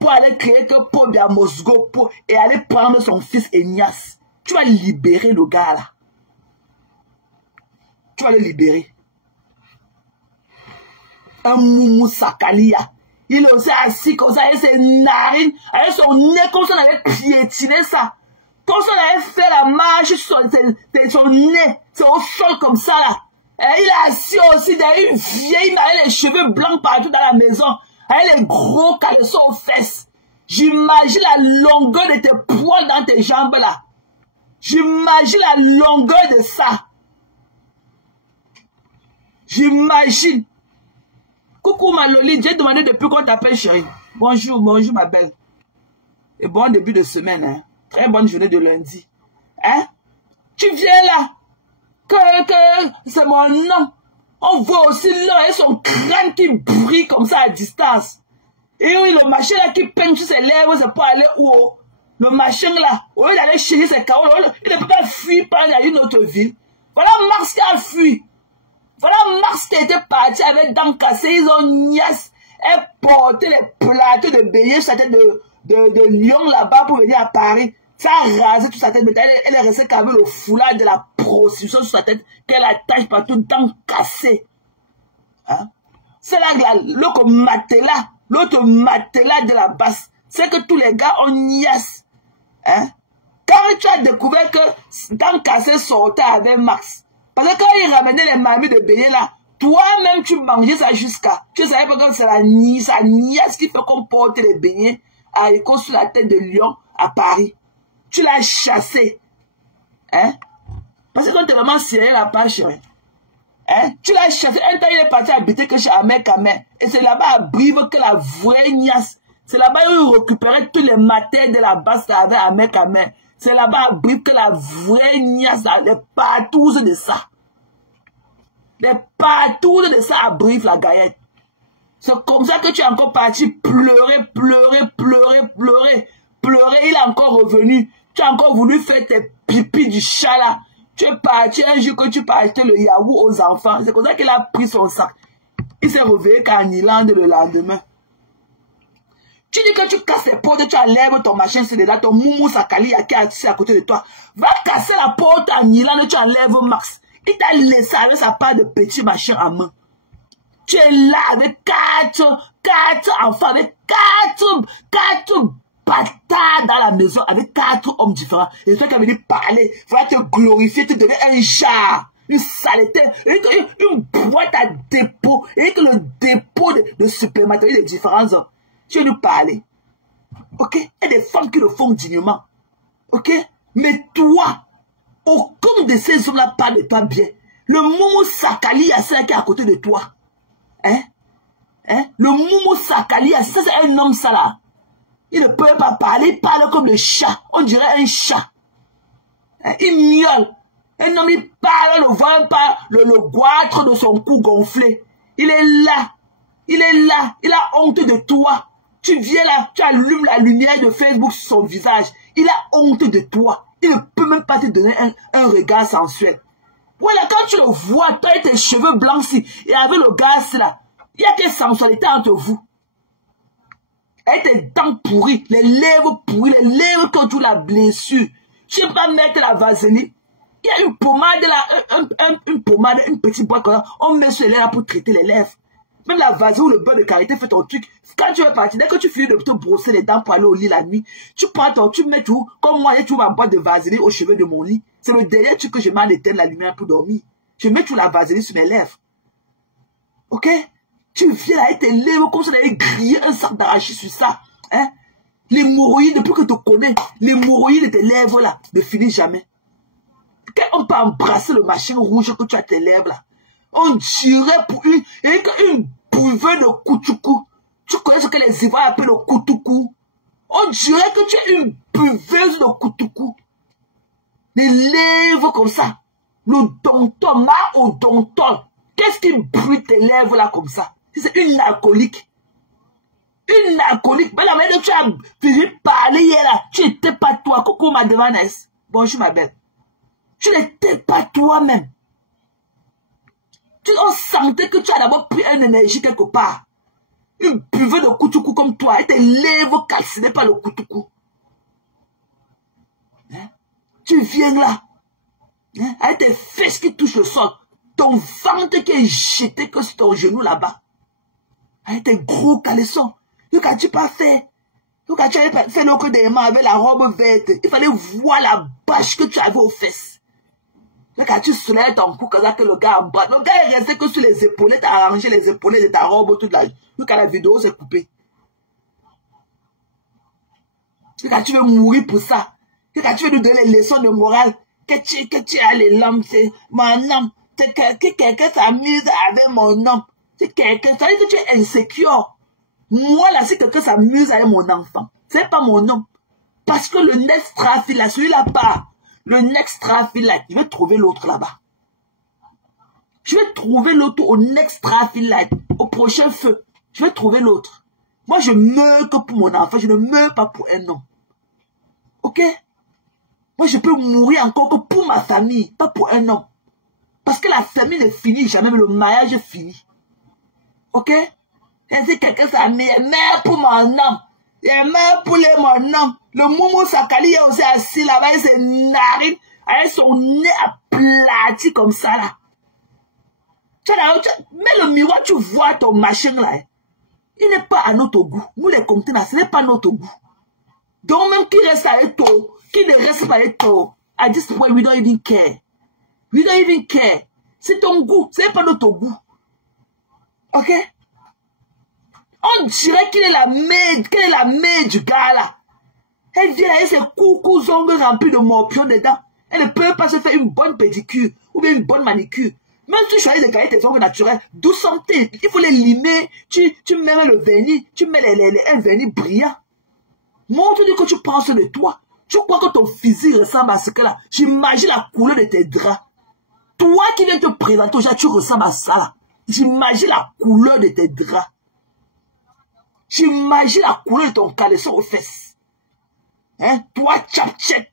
pour aller crier que Paul Biamosgo et aller prendre son fils Ignace. Tu vas libérer le gars, là. Tu vas le libérer. Un Moumou Sakalia. Il est aussi assis comme ça, avec ses narines, avec son nez, comme ça, on avait piétiné ça. Comme ça, on avait fait la marche sur son nez, c'est au sol comme ça, là. Et il est assis aussi derrière une vieille, avec les cheveux blancs partout dans la maison, avec les gros caleçons aux fesses. J'imagine la longueur de tes poils dans tes jambes, là. J'imagine la longueur de ça. J'imagine. Coucou ma Loli, j'ai demandé depuis qu'on t'appelle chérie. Bonjour, bonjour ma belle. Et bon début de semaine, hein. Très bonne journée de lundi. Hein? Tu viens là. Que c'est mon nom. On voit aussi là, et son crâne qui brille comme ça à distance. Et oui, le machin là qui peigne sur ses lèvres, c'est pour aller où? Le machin là, au lieu d'aller chez ses carreaux, il ne peut pas fuir par une autre ville. Voilà Mars qui a fui. Voilà Mars qui était parti avec dents cassées, ils ont niasse. Elle portait les plateaux de beignets sur sa tête de lion là-bas pour venir à Paris. Ça a rasé toute sa tête, mais elle est restée qu'avec le foulard de la prostitution sur sa tête, qu'elle attache partout, dents cassées. Hein? C'est là l'autre matelas de la basse. C'est que tous les gars ont niasse. Hein? Quand tu as découvert que dents cassées sortait avec Max, parce que quand il ramenait les mamies de beignets là, toi-même tu mangeais ça jusqu'à. Tu savais pas que c'est sa niasse qui fait qu'on porte les beignets à Éco sur la tête de lion à Paris. Tu l'as chassé. Hein? Parce que quand tu es vraiment sérieux la page, chérie. Hein? Tu l'as chassé. Un temps, il est parti habiter que chez Ahmed Kamer. Et c'est là-bas à Brive que la vraie niasse. C'est là-bas où il récupérait tous les matins de la base qu'avait Ahmed Kamer. C'est là-bas à Brive que la vraie niasse, les patous de ça. Les patous de ça à Brive, la gaillette. C'est comme ça que tu es encore parti pleurer. Il est encore revenu. Tu as encore voulu faire tes pipis du chat là. Tu es parti un jour que tu peux acheter le yaourt aux enfants. C'est comme ça qu'il a pris son sac. Il s'est réveillé qu'en Irlande le lendemain. Tu dis que tu casses les portes, tu enlèves ton machin, c'est là, ton moumou sakali qui est assis à côté de toi. Va casser la porte en Irlande, tu enlèves Max. Il t'a laissé avec sa part de petit machin à main. Tu es là avec quatre enfants, avec quatre bâtards dans la maison, avec 4 hommes différents. Et toi qui as venu parler, il va te glorifier, te donner un jar, une saleté, une boîte à dépôt, et que le dépôt de supplémentaires des différents hommes. Tu veux nous parler. Ok? Et des femmes qui le font dignement. Ok? Mais toi, aucun de ces hommes-là parle de toi bien. Le Moumou Sakali, c'est là qui est à côté de toi. Hein? Hein? Le Moumou Sakali, c'est un homme ça là. Il ne peut pas parler, il parle comme le chat. On dirait un chat. Hein? Il miaule. Un homme, il parle, on ne voit pas le goitre de son cou gonflé. Il est là. Il est là. Il a honte de toi. Tu viens là, tu allumes la lumière de Facebook sur son visage. Il a honte de toi. Il ne peut même pas te donner un regard sensuel. Voilà, quand tu le vois, toi et tes cheveux blanchis, et avec le gaz là, il y a quelle sensualité entre vous. Et tes dents pourries, les lèvres pourries, les lèvres qui ont toute la blessure. Je ne sais pas mettre la vaseline. Il y a une pommade là, une pommade, une petite boîte comme ça. On met sur les lèvres pour traiter les lèvres. Même la vaseline ou le beurre de karité fait ton truc. Quand tu veux partir, dès que tu finis de te brosser les dents pour aller au lit la nuit, tu prends tu mets tout, comme moi, j'ai toujours ma boîte de vaseline aux cheveux de mon lit. C'est le dernier truc que je mets en éteindre la lumière pour dormir. Je mets tout la vaseline sur mes lèvres. Ok? Tu viens là avec tes lèvres comme ça, d'aller griller un sac d'arachide sur ça. Hein? L'hémorroïde, depuis que tu connais, l'hémorroïde de tes lèvres là, ne finit jamais. Quand on peut embrasser le machin rouge que tu as tes lèvres là, on dirait pour une bouveuse de koutoukou. Tu connais ce que les Ivoiriens appellent le koutoukou? On dirait que tu es une buveuse de koutoukou. Les lèvres comme ça. Le denton, ma au denton. Qu'est-ce qui brûle tes lèvres là comme ça? C'est une alcoolique. Une alcoolique. Mais la manière dont tu as fini parler hier là, tu n'étais pas toi. Coucou ma demande. Bonjour ma belle. Tu n'étais pas toi-même. On sentait que tu as d'abord pris une énergie quelque part. Une buveuse de koutoukou comme toi. Et tes lèvres calcinées par le koutoukou. Hein? Tu viens là. Hein? Avec tes fesses qui touchent le sol. Ton ventre qui est jeté que sur ton genou là-bas. Avec tes gros caleçons. Que qu'as-tu pas fait? Que qu'as-tu fait l'autre des mains avec la robe verte? Il fallait voir la bâche que tu avais aux fesses. Là, quand tu soulèves ton cou, comme ça que le gars en bas, le gars est resté que sur les épaulettes, t'as arrangé les épaulettes de ta robe toute la journée. Quand la vidéo s'est coupée. Quand tu veux mourir pour ça, quand tu veux nous donner les leçons de morale, que tu as les lampes, c'est mon homme, que quelqu'un s'amuse avec mon homme. C'est quelqu'un, ça veut dire que tu es insécure. Moi, là, c'est quelqu'un s'amuse avec mon enfant. C'est pas mon homme. Parce que le next trafic, là, celui-là part. Le next trafic, là, je vais trouver l'autre là-bas. Je vais trouver l'autre au next trafic, là, au prochain feu. Je vais trouver l'autre. Moi, je meurs que pour mon enfant. Je ne meurs pas pour un homme. Ok? Moi, je peux mourir encore que pour ma famille, pas pour un homme. Parce que la famille ne finit jamais, mais le mariage est fini. Ok? Et si quelqu'un s'amuse, mère pour mon homme. Et mère pour mon homme. Le Momo Sakali est aussi assis là-bas, avec ses narines, avec son nez aplati comme ça là. Mais le miroir, tu vois ton machin là. Il n'est pas à notre goût. Nous les contenants, ce n'est pas notre goût. Donc même qui reste avec toi, qui ne reste pas avec toi, à this point, we don't even care. We don't even care. C'est ton goût, ce n'est pas notre goût. Ok? On dirait qu'il est la mère du gars là. Elle vient avec ses coucous ongles remplis de morpions dedans. Elle ne peut pas se faire une bonne pédicure ou bien une bonne manicure. Même si tu choisis de garder tes ongles naturels, d'où sont-ils? Il faut les limer. Tu mets le vernis, tu mets un vernis brillant. Montre-lui que tu penses de toi. Tu crois que ton physique ressemble à ce que là. J'imagine la couleur de tes draps. Toi qui viens te présenter aujourd'hui, tu ressembles à ça là. J'imagine la couleur de tes draps. J'imagine la couleur de ton caleçon aux fesses. Hein? Toi, tchap-tchèp.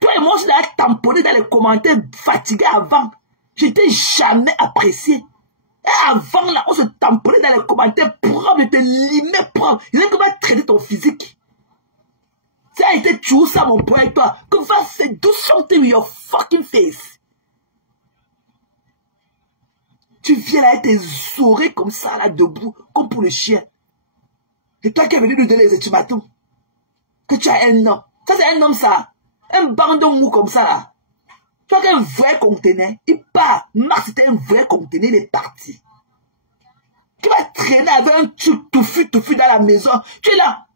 Toi et moi, on s'est tamponné dans les commentaires fatigués avant. Je t'ai jamais apprécié. Et avant, là, on se tamponnait dans les commentaires propres, de te limer propre. Il a comment traiter ton physique. Ça a été toujours ça, mon point avec toi. Que va faire do something with your fucking face. Tu viens là avec tes oreilles comme ça, là, debout, comme pour le chien. Et toi qui es venu nous donner les ultimatums. Que tu as un homme. Ça, c'est un homme, ça. Un bandon mou comme ça, là. Tu as un vrai conteneur. Il part. Marc, c'était un vrai conteneur. Il est parti. Tu vas traîner avec un truc touffu dans la maison. Tu es là.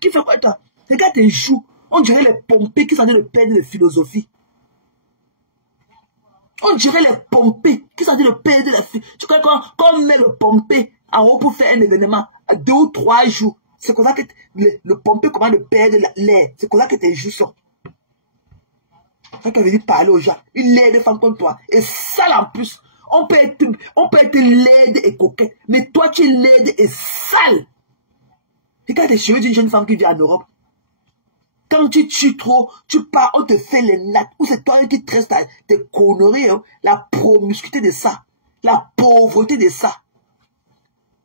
Qui fait quoi, toi? Regarde tes joues. On dirait les pompés qui sont en train de perdre de philosophie. On dirait les pompés qui sont en train de perdre la philosophie. Tu crois qu'on met le pompé en haut pour faire un événement à 2 ou 3 jours? C'est comme ça que le pompé commence de perdre l'air. C'est comme ça que tes joues sont. Quand tu as venu parler aux gens, une laide de femme comme toi, et sale en plus, On peut être laide et coquette, mais toi, tu es laide et sale. Regarde les cheveux d'une jeune femme qui vit en Europe. Quand tu tues trop, tu pars, on te fait les nattes. Ou c'est toi qui tresses tes conneries, hein? La promiscuité de ça. La pauvreté de ça.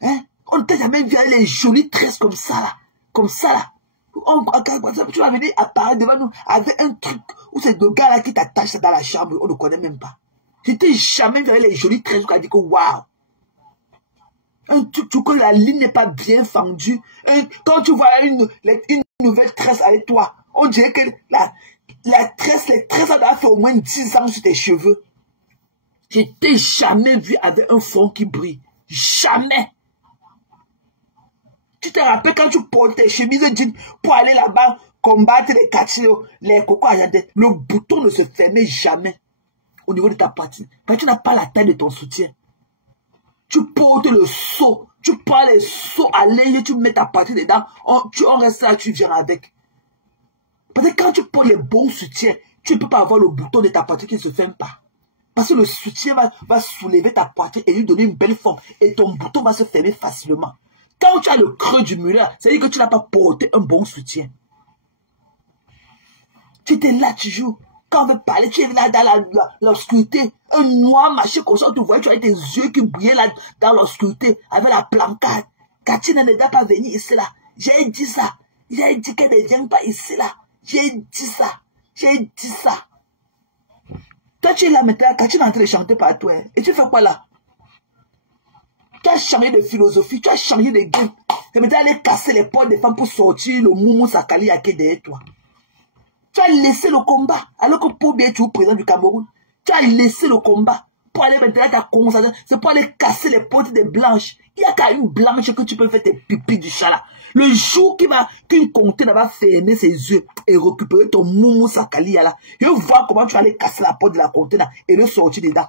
Hein? On ne t'a jamais vu les jolies tresses comme ça, là. Comme ça, là. Tu vas venir apparaître devant nous avec un truc où c'est deux gars là qui t'attachent dans la chambre, on ne connaît même pas. Je t'ai jamais vu les jolies tresses où on a dit que waouh. Un truc que la ligne n'est pas bien fendue. Quand tu vois une nouvelle tresse avec toi, on dirait que les tresses, ça doit faire au moins 10 ans sur tes cheveux. Je t'ai jamais vu avec un front qui brille. Jamais. Tu te rappelles quand tu portes tes chemises de jean pour aller là-bas combattre les cachets, les cocos argentés, le bouton ne se fermait jamais au niveau de ta partie. Parce que tu n'as pas la taille de ton soutien. Tu portes le seau, tu prends les seaux à linge, tu mets ta partie dedans, on reste là, tu viens avec. Parce que quand tu portes les bons soutiens, tu ne peux pas avoir le bouton de ta partie qui ne se ferme pas. Parce que le soutien va soulever ta partie et lui donner une belle forme. Et ton bouton va se fermer facilement. Quand tu as le creux du mur, c'est-à-dire que tu n'as pas porté un bon soutien. Tu étais là, tu joues. Quand on veut parler, tu es là dans l'obscurité. Un noir marché comme ça, tu vois, tu as tes yeux qui brillaient là dans l'obscurité avec la plancade. Katina ne doit pas venir ici là. J'ai dit ça. J'ai dit qu'elle ne vient pas ici là. J'ai dit ça. J'ai dit ça. Toi, tu es là maintenant, Katina est en train de chanter partout. Hein. Et tu fais quoi là? Tu as changé de philosophie, tu as changé de game. Et maintenant, aller casser les portes des femmes pour sortir le moumou sakali à qui derrière toi. Tu as laissé le combat, alors que pour bien tu es président du Cameroun. Tu as laissé le combat pour aller maintenant ta conversation. C'est pour aller casser les portes des blanches. Il n'y a qu'à une blanche que tu peux faire tes pipis du chat là. Le jour qu'une container va fermer ses yeux et récupérer ton moumou sakali là, je veux voir comment tu vas aller casser la porte de la container et le sortir dedans.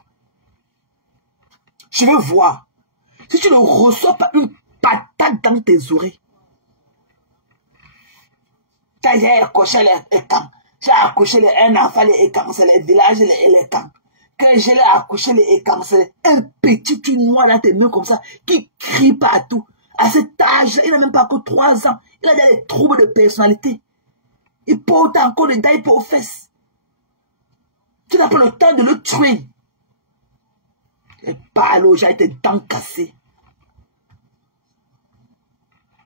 Je veux voir. Si tu ne reçois pas une patate dans tes oreilles, j'ai accouché les camps, j'ai accouché un enfant les camps, c'est les villages les camps. Quand je l'ai accouché les camps, c'est un petit tout noir dans tes mains comme ça, qui crie partout. À cet âge, il n'a même pas que 3 ans, il a des troubles de personnalité. Il porte encore des diapers aux fesses. Tu n'as pas le temps de le tuer. Et parle aux gens, tes dents cassées.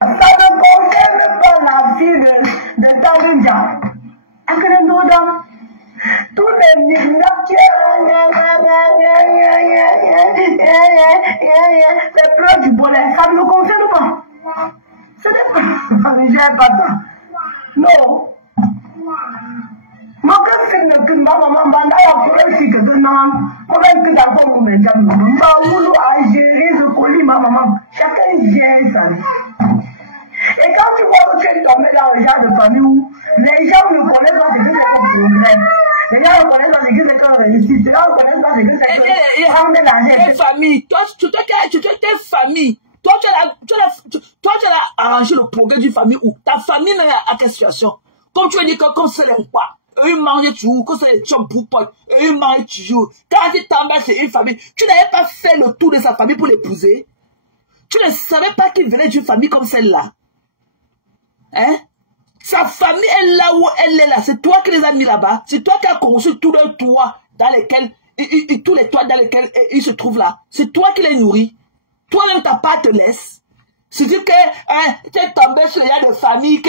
Ça ne concerne pas la vie de Tarinja. Tous les mignacs, les pleurs du bonheur, ça ne me concerne pas. Ce n'est pas ça. Non. Moi, quand je ne suis pas maman, je suis que non. Comment que d'abord mon média, maman, à gérer ce colis, ma maman. Chacun gère sa vie. Et quand tu vois que tu es tombé dans le genre de famille où les gens ne connaissent pas ce que c'est que problème, les gens ne connaissent pas ce que c'est que réussite, les gens ne connaissent pas ce que c'est que ramener l'argent. Tes familles, toi, tu es tes familles. Toi, tu as arrangé le progrès d'une famille où ta famille n'est à quelle situation. Comme tu as dit que comme c'est les rois, eux ils mangent toujours, que c'est les chums pour potes, eux ils mangent toujours. Quand tu t'embarques c'est une famille, tu n'avais pas fait le tour de sa famille pour l'épouser. Tu ne savais pas qu'il venait d'une famille comme celle-là. Hein? Sa famille est là où elle est là. C'est toi qui les as mis là-bas. C'est toi qui as construit tous les toits dans lesquels, tous les toits dans lesquels ils se trouvent là. C'est toi qui les nourris. Toi-même, ta part te laisse. Si tu que tu es tombé sur les gars de famille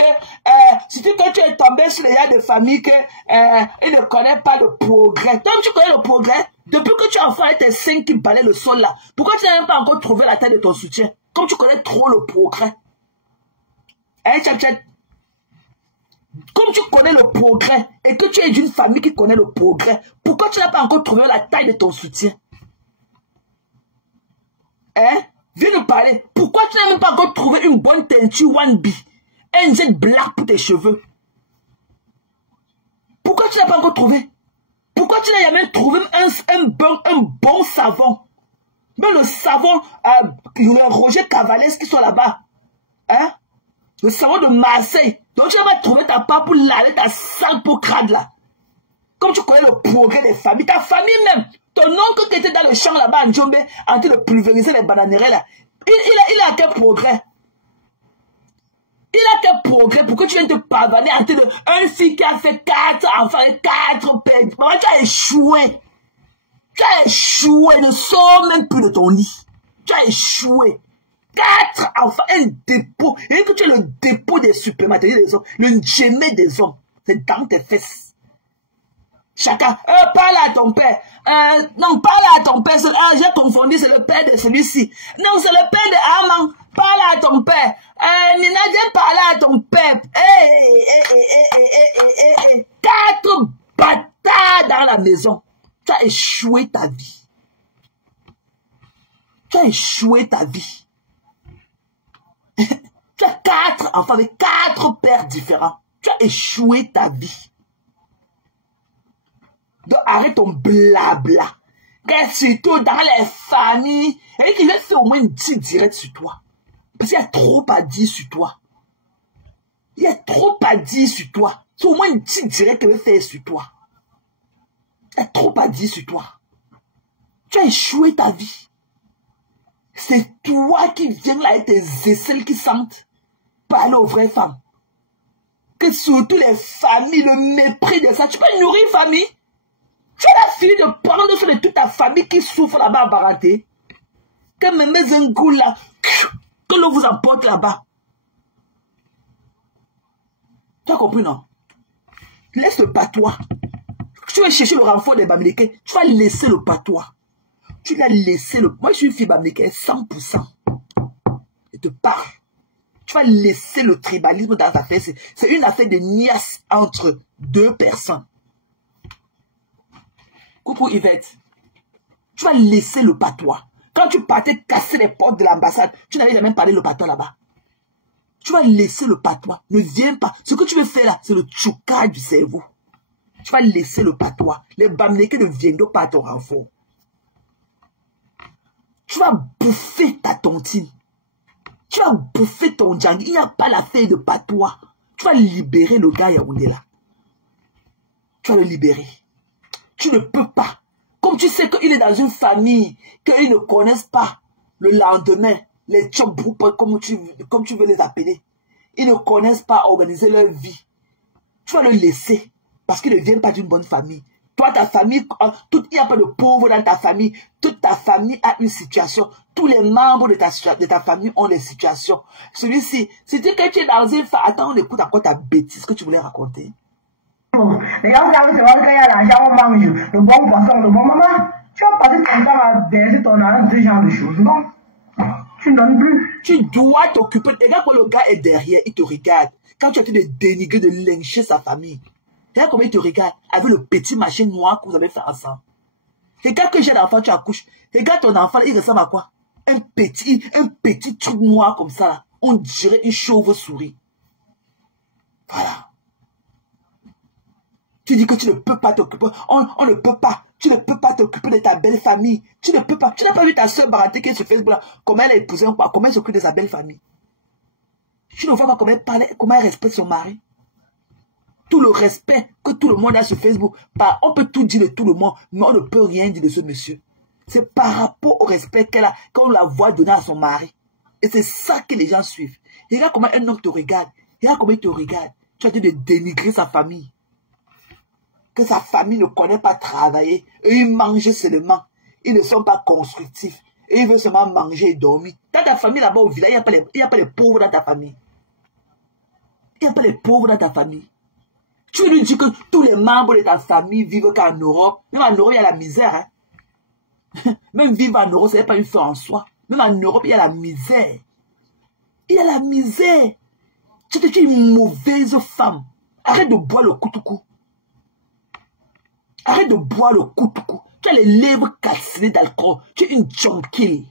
si tu es tombé sur les gars de famille ils ne connaissent pas le progrès. Toi, tu connais le progrès. Depuis que tu as enfant avec tes seins qui balaient le sol là, pourquoi tu n'as même pas encore trouvé la taille de ton soutien? Comme tu connais trop le progrès. Hein, tchat. Comme tu connais le progrès et que tu es d'une famille qui connaît le progrès, pourquoi tu n'as pas encore trouvé la taille de ton soutien? Hein? Viens nous parler. Pourquoi tu n'as même pas encore trouvé une bonne teinture 1B? Un Z black pour tes cheveux? Pourquoi tu n'as pas encore trouvé? Pourquoi tu n'as jamais trouvé un bon savon? Même le savon, le Roger Cavalès qui sont là-bas. Hein? Le savon de Marseille. Donc tu vas trouver ta part pour laver ta sale peau crade là. Comme tu connais le progrès des familles. Ta famille même. Ton oncle qui était dans le champ là-bas en Djombe, en train de pulvériser les bananeraies là, il a quel progrès? Il a quel progrès pour que tu viennes te pavaner en train de... Un fille qui a fait 4 enfants et 4 pères. Maman, tu as échoué. Tu as échoué. Ne sors même plus de ton lit. Tu as échoué. 4 enfants, un dépôt. Et que tu as le dépôt des supermatériels des hommes. Le djemé des hommes. C'est dans tes fesses. Chacun, parle à ton père. Non, parle à ton père. J'ai confondu, c'est le père de celui-ci. Non, c'est le père de Armand. Parle à ton père. Nina, viens parler à ton père. 4 bâtards dans la maison. Tu as échoué ta vie. Tu as échoué ta vie. Tu as 4 enfants avec 4 pères différents. Tu as échoué ta vie. Donc arrête ton blabla. Car surtout dans les familles, et qu'il va faire au moins 10 directs sur toi. Parce qu'il y a trop à dire sur toi. Il y a trop à dire sur toi. C'est au moins 10 directs qu'il va faire sur toi. Il y a trop à dire sur toi. Tu as échoué ta vie. C'est toi qui viens là avec tes aisselles qui sentent parler aux vraies femmes. Que surtout les familles, le mépris de ça. Tu peux nourrir une famille. Tu as fini de parler sur toute ta famille qui souffre là-bas à Baraté. Que même un goût là, que l'on vous emporte là-bas. Tu as compris, non? Laisse le patois. Tu vas chercher le renfort des Bamileke, tu vas laisser le patois. Tu vas laisser le... Moi, je suis une fille Bamileke 100%. Je te parle. Tu vas laisser le tribalisme dans ta tête. C'est une affaire de niasse entre 2 personnes. Coucou Yvette, tu vas laisser le patois. Quand tu partais casser les portes de l'ambassade, tu n'avais jamais parlé le patois là-bas. Tu vas laisser le patois. Ne viens pas. Ce que tu veux faire là, c'est le tchouka du cerveau. Tu vas laisser le patois. Les Bamileke ne viendront pas à ton renfort. Tu vas bouffer ta tontine. Tu vas bouffer ton djangui. Il n'y a pas l'affaire de patois. Tu vas libérer le gars Yaoundé là. Tu vas le libérer. Tu ne peux pas. Comme tu sais qu'il est dans une famille, qu'ils ne connaissent pas le lendemain, les tchobrou, comme tu veux les appeler. Ils ne connaissent pas organiser leur vie. Tu vas le laisser parce qu'ils ne viennent pas d'une bonne famille. Toi, ta famille, il n'y a pas de pauvres dans ta famille. Toute ta famille a une situation. Tous les membres de ta famille ont des situations. Celui-ci, si tu es dans une famille, attends, on écoute encore ta bêtise que tu voulais raconter. Les gens savent que c'est vrai qu'il y a l'argent, on mange, le bon poisson, le bon maman. Tu vas passer ton temps à verser ton argent, ce genre de choses. Non, tu ne donnes plus. Tu dois t'occuper. Regarde quand le gars est derrière, il te regarde. Quand tu as été de dénigrer, de lyncher sa famille. Regarde comment il te regarde avec le petit machin noir que vous avez fait ensemble. Regarde que j'ai l'enfant, tu accouches. Regarde ton enfant, il ressemble à quoi? Un petit truc noir comme ça là. On dirait une chauve-souris. Voilà. Tu dis que tu ne peux pas t'occuper. On ne peut pas. Tu ne peux pas t'occuper de ta belle famille. Tu ne peux pas. Tu n'as pas vu ta soeur Baraté qui est sur Facebook là. Comment elle a épousé ou pas. Comment elle s'occupe de sa belle famille. Tu ne vois pas comment elle parle, comment elle respecte son mari. Tout le respect que tout le monde a sur Facebook. On peut tout dire de tout le monde, mais on ne peut rien dire de ce monsieur. C'est par rapport au respect qu'elle a, qu'on la voit donner à son mari. Et c'est ça que les gens suivent. Regarde comment un homme te regarde. Regarde comment il te regarde. Tu as dit de dénigrer sa famille. Que sa famille ne connaît pas travailler. Et ils mangent seulement. Ils ne sont pas constructifs. Et ils veulent seulement manger et dormir. Dans ta famille là-bas au village, il n'y a pas les pauvres dans ta famille. Il n'y a pas les pauvres dans ta famille. Tu lui dis que tous les membres de ta famille vivent qu'en Europe. Même en Europe, il y a la misère. Hein? Même vivre en Europe, ce n'est pas une fin en soi. Même en Europe, il y a la misère. Il y a la misère. Tu es une mauvaise femme. Arrête de boire le koutoukou. Arrête de boire le koutoukou. Tu as les lèvres calcinées d'alcool. Tu es une junkie.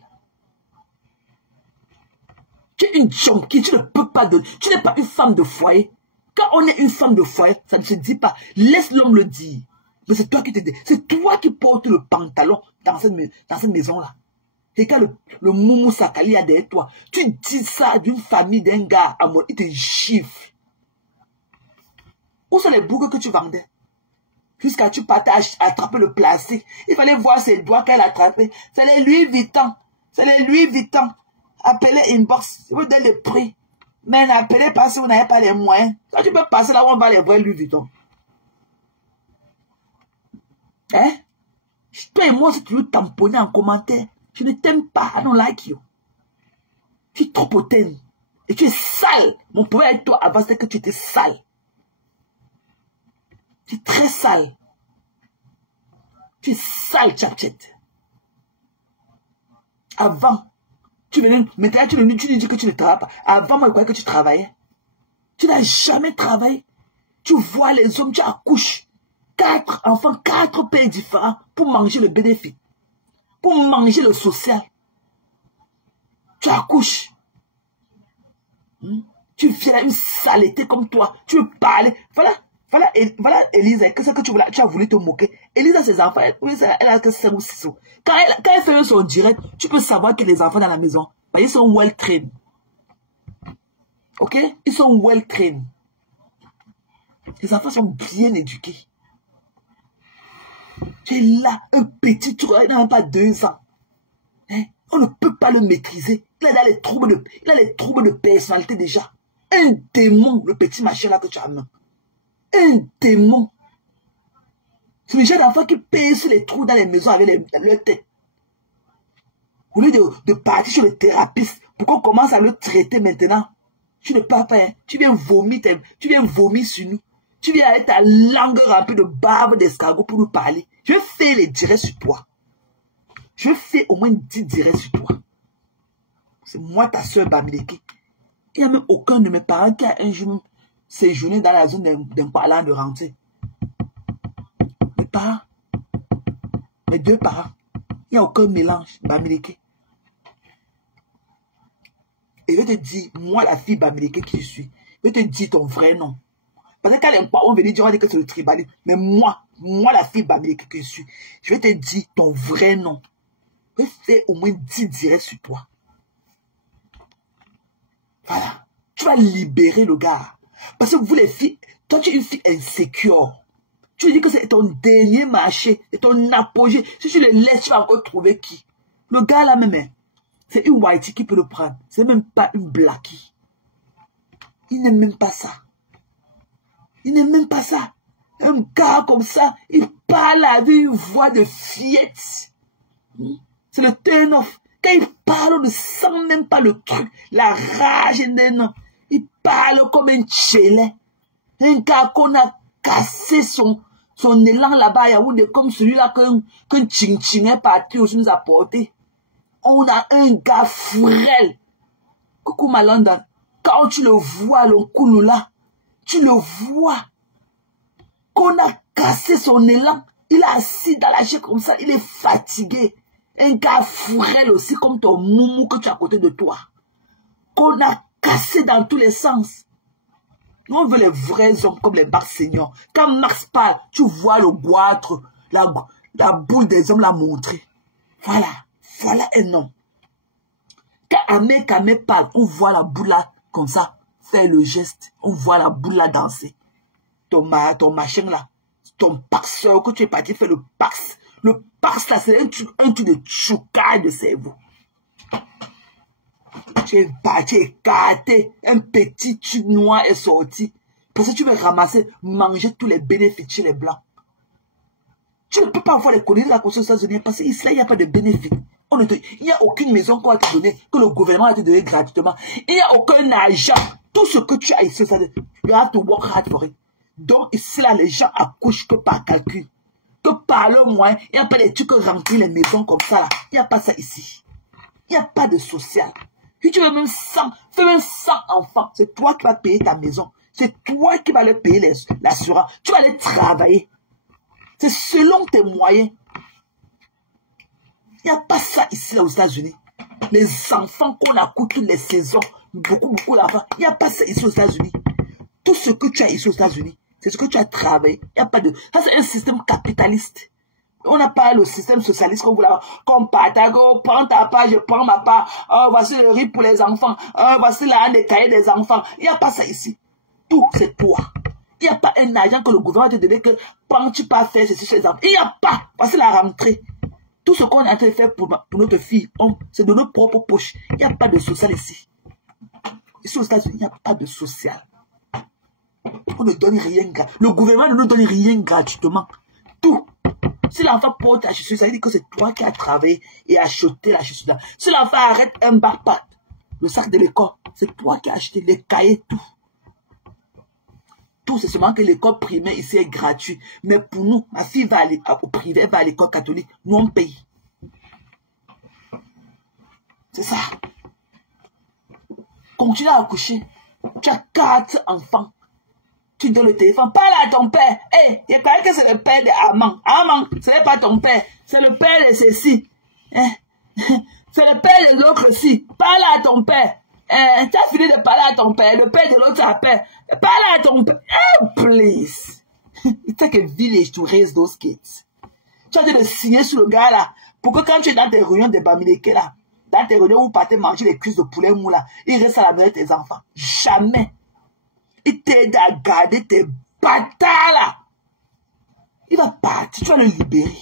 Tu es une junkie. Tu ne peux pas de... Tu n'es pas une femme de foyer. Quand on est une femme de foyer, ça ne se dit pas. Laisse l'homme le dire. Mais c'est toi qui te dis. C'est toi qui portes le pantalon dans cette maison-là. Regarde le moumou sakali à derrière toi. Tu dis ça d'une famille d'un gars à mort. Il te gifle. Où sont les boucles que tu vendais? Jusqu'à tu partais attraper le plastique. Il fallait voir ses doigts qu'elle attrapait. C'est les Louis Vuitton. C'est les Louis Vuitton. Appelez inbox. Vous donnez le prix. Mais n'appelez pas si vous n'avez pas les moyens. Quand tu peux passer là où on va les voir Louis Vuitton. Hein? Toi et moi, si tu veux tamponner en commentaire, je ne t'aime pas. I don't like you. Tu es trop hautaine. Et tu es sale. Mon problème avec toi avant, c'était que tu étais sale. Tu es très sale. Tu es sale, Tchatchet. Avant, maintenant tu dis que tu ne travailles pas. Avant, moi, je croyais que tu travaillais. Tu n'as jamais travaillé. Tu vois les hommes, tu accouches. 4 enfants, 4 pays différents pour manger le bénéfice. Pour manger le social. Tu accouches. Tu viens une saleté comme toi. Tu veux parler. Voilà Elisa. Qu'est-ce que tu as voulu te moquer? Elisa a ses enfants. Elle a que 5 ou 6 ans. Quand elle fait son direct, tu peux savoir que les enfants dans la maison, ils sont well trained. Ok? Ils sont well trained. Les enfants sont bien éduqués. Tu es là, un petit, tu n'as même pas 2 ans. Hein? On ne peut pas le maîtriser. Il a les troubles de personnalité déjà. Un démon, le petit machin là que tu as mis. Un démon. C'est le genre d'enfant qui paye sur les trous dans les maisons avec leur tête. Au lieu de partir sur le thérapeute, pour qu'on commence à le traiter maintenant, tu ne parles pas, hein? Tu viens vomir sur nous. Tu viens avec ta langue remplie de barbe d'escargot pour nous parler. Je vais faire les directs sur toi. Je vais faire au moins 10 directs sur toi. C'est moi ta soeur Bamileke. Il n'y a même aucun de mes parents qui a un jour séjourné dans la zone d'un parlant de rentier. Mes parents, mes 2 parents, il n'y a aucun mélange, Bamileke. Et je vais te dire, moi la fille Bamileke qui je suis, je vais te dire ton vrai nom. Parce que quand les parents viennent dire que c'est le tribalisme, mais moi la fille Bamileke que je suis, je vais te dire ton vrai nom. Je vais faire au moins 10 directs sur toi. Voilà. Tu vas libérer le gars. Parce que vous les filles, toi tu es une fille insécure. Tu lui dis que c'est ton dernier marché, c'est ton apogée. Si tu le laisses, tu vas encore trouver qui? Le gars là même, c'est une whitey qui peut le prendre. C'est même pas une blackie. Il n'aime même pas ça. Il n'aime même pas ça. Un gars comme ça, il parle avec une voix de fillette. C'est le turn-off. Quand il parle, on ne sent même pas le truc, la rage. Il parle comme un tchélet. Un gars qu'on a cassé son élan là-bas à Yaoundé, comme celui-là qu'un Tching est parti aussi nous a porté. On a un gars frêle. Coucou Malanda. Quand tu le vois, le coulou là, tu le vois. Qu'on a cassé son élan. Il est assis dans la chaise comme ça. Il est fatigué. Un gars frêle aussi comme ton moumou que tu as à côté de toi. Qu'on a cassé dans tous les sens. Nous, on veut les vrais hommes comme les Marx seniors. Quand Marx parle, tu vois le goitre, la boule des hommes la montrer. Voilà. Voilà un homme. Quand Amé parle, on voit la boule là, comme ça, faire le geste. On voit la boule là danser. Ton machin là, ton paxeur que tu es parti faire le pax. Le pax là, c'est un truc de choucage de cerveau. Tu es parti écarté, un petit tube noir est sorti. Parce que tu veux ramasser, manger tous les bénéfices chez les blancs. Tu ne peux pas avoir les connaissances de la Constitution aux États-Unis parce qu'ici, il n'y a pas de bénéfices. Il n'y a aucune maison qu'on va te donner, que le gouvernement va te donner gratuitement. Il n'y a aucun argent. Tout ce que tu as ici, you have to work hard for it. Donc ici, là, les gens accouchent que par calcul. Que par le moyen. Il n'y a pas des trucs remplir les maisons comme ça. Là. Il n'y a pas ça ici. Il n'y a pas de social. Si tu veux même 100, fais même 100 enfants. C'est toi qui vas payer ta maison. C'est toi qui vas leur payer l'assurance. Tu vas aller travailler. C'est selon tes moyens. Il n'y a pas ça ici là aux États-Unis. Les enfants qu'on accouche toutes les saisons, beaucoup d'enfants. Il n'y a pas ça ici aux États-Unis. Tout ce que tu as ici aux États-Unis, c'est ce que tu as travaillé. Il n'y a pas de... Ça, c'est un système capitaliste. On n'a pas le système socialiste qu'on voulait avoir. Comme partage, prends ta part, je prends ma part. Oh, voici le riz pour les enfants. Oh, voici la des cahiers des enfants. Il n'y a pas ça ici. Tout, c'est toi. Il n'y a pas un argent que le gouvernement te donne que quand tu pas faire ceci chez les enfants. Il n'y a pas. Parce que la rentrée, tout ce qu'on est en train de faire pour notre fille, c'est de nos propres poches. Il n'y a pas de social ici. Ici aux États-Unis, il n'y a pas de social. On ne donne rien. Le gouvernement ne nous donne rien gratuitement. Tout. Si l'enfant porte la chaussure, ça veut dire que c'est toi qui as travaillé et acheté la chaussure. Si l'enfant arrête un backpack, le sac de l'école, c'est toi qui as acheté les cahiers, tout. Tout, c'est seulement que l'école primaire ici est gratuite. Mais pour nous, ma fille va aller au privé, elle va à l'école catholique. Nous, on paye. C'est ça. Continue à accoucher. Tu as 4 enfants. Tu donnes le téléphone. Parle à ton père. Hé, il y a quand même que c'est le père de Amman. Amman, ce n'est pas ton père. C'est le père de ceci. C'est le père de l'autre aussi. Parle à ton père. Tu as fini de parler à ton père. Le père de l'autre appelle. Parle à ton père. Oh, please. It take a village to raise those kids. Tu as dû le signer sur le gars là. Pour que quand tu es dans tes réunions de Bamileke là, dans tes réunions où vous partez manger les cuisses de poulet mou là, il reste à la maison de tes enfants. Jamais. Il t'aide à garder tes bâtards là. Il va partir. Tu vas le libérer.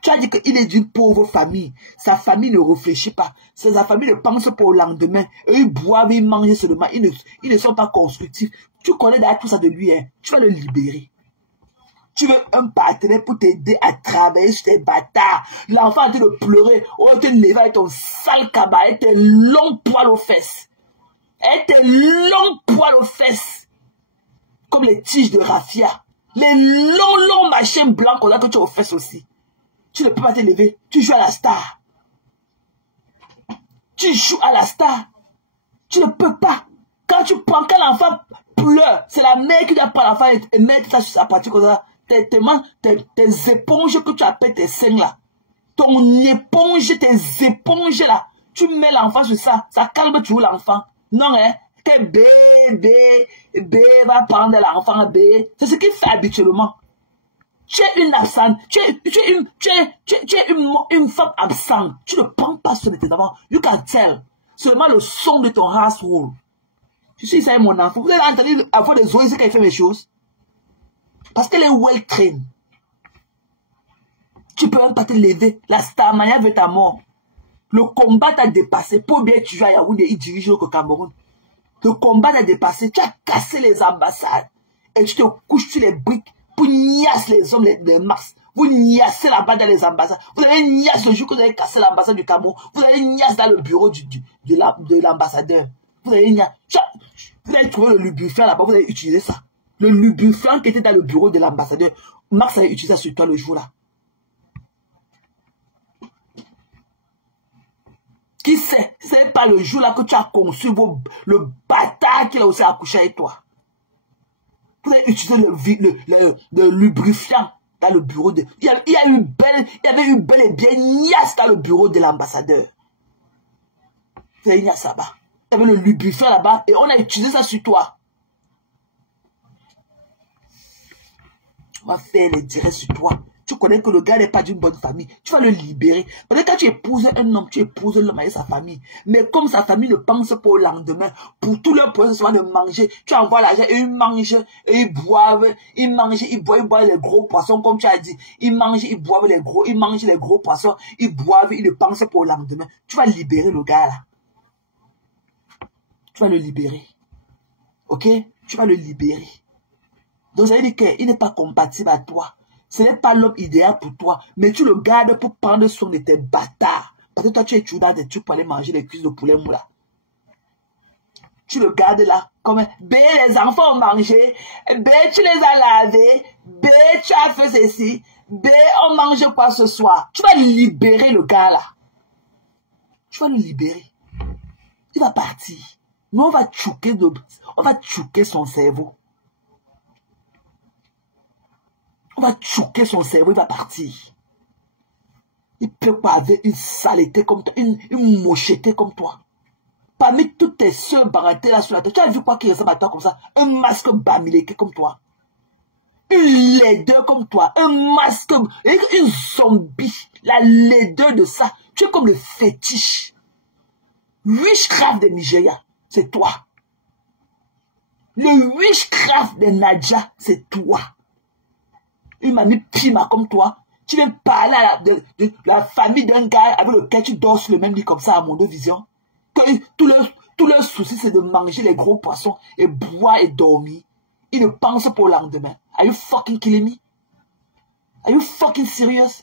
Tu as dit qu'il est d'une pauvre famille. Sa famille ne réfléchit pas. Sa famille ne pense pas au lendemain. Eux, ils boivent, ils mangent seulement. Ils ne sont pas constructifs. Tu connais d'ailleurs tout ça de lui. Hein. Tu vas le libérer. Tu veux un partenaire pour t'aider à travailler sur tes bâtards. L'enfant a dit de pleurer. Oh, tu te levé avec ton sale cabas et tes longs poils aux fesses. Et tes longs poils aux fesses. Comme les tiges de raffia. Les longs machins blancs qu'on a que tu as aux fesses aussi. Tu ne peux pas te lever. Tu joues à la star. Tu joues à la star. Tu ne peux pas. Quand l'enfant pleure, c'est la mère qui doit prendre l'enfant et mettre ça sur sa partie comme ça. Tes éponges que tu appelles tes seins là. Ton éponge, tes éponges là. Tu mets l'enfant sur ça. Ça calme toujours l'enfant. Non, hein. Tes bébé va prendre l'enfant bébé. C'est ce qu'il fait habituellement. Tu es une absente. Tu es une femme absente. Tu ne prends pas soin de tes enfants. You can tell. Seulement le son de ton household. Je suis ça, mon enfant. Vous avez entendu avoir des oiseaux quand il fait mes choses. Parce qu'elle est well trained. Tu peux même pas te lever. La Starmania veut ta mort. Le combat t'a dépassé. Pour bien tu joues à Yaoundé, il dirige au Cameroun. Le combat t'a dépassé. Tu as cassé les ambassades. Et tu te couches sur les briques pour niasser les hommes des masses. Vous niassez là-bas dans les ambassades. Vous avez niasse le jour que vous avez cassé l'ambassade du Cameroun. Vous avez niasse dans le bureau de l'ambassadeur. Vous avez niasse. Vous avez trouvé le lubrifiant là-bas. Vous avez utilisé ça. Le lubrifiant qui était dans le bureau de l'ambassadeur. Max avait utilisé ça sur toi le jour-là. Qui sait? C'est pas le jour-là que tu as conçu le bâtard qui a aussi accouché avec toi. Vous avez utilisé le lubrifiant dans le bureau de... Il y avait eu bel et bien niasse dans le bureau de l'ambassadeur. Vous avez niasse là-bas. Il y avait le lubrifiant là-bas et on a utilisé ça sur toi. On va faire les directs sur toi. Tu connais que le gars n'est pas d'une bonne famille. Tu vas le libérer. Parce que quand tu épouses un homme, tu épouses l'homme avec sa famille. Mais comme sa famille ne pense pas au lendemain, pour tout leur projet, c'est de manger. Tu envoies l'argent et ils mangent, et ils boivent. Ils mangent, ils boivent les gros poissons, comme tu as dit. Ils mangent, ils boivent ils mangent les gros poissons. Ils boivent, ils ne pensent pas au lendemain. Tu vas libérer le gars là. Tu vas le libérer. Ok? Tu vas le libérer. Donc ça veut dire qu'il n'est pas compatible à toi. Ce n'est pas l'homme idéal pour toi, mais tu le gardes pour prendre soin de tes bâtards. Parce que toi, tu es toujours dans des trucs pour aller manger les cuisses de poulet moula. Tu le gardes là, comme les enfants ont mangé, tu les as lavés, tu as fait ceci, on mange quoi ce soir. Tu vas libérer le gars là. Tu vas le libérer. Il va partir. Nous, on va choquer son cerveau. On va choquer son cerveau, il va partir. Il peut pas avoir une saleté comme toi, une mocheté comme toi. Parmi toutes tes soeurs barattées là sur la tête, tu as vu quoi qui ressemble à toi comme ça? Un masque bamileke comme toi. Une laideur comme toi. Un masque, une zombie. La laideur de ça. Tu es comme le fétiche. Witchcraft de Nigeria. C'est toi. Le witchcraft de Nadia, c'est toi. Une mamie pima comme toi. Tu viens parler à de la famille d'un gars avec lequel tu dors sur le même lit comme ça à Mondovision. Que tout leur souci, c'est de manger les gros poissons et boire et dormir. Ils ne pensent pas au lendemain. Are you fucking killing me? Are you fucking serious?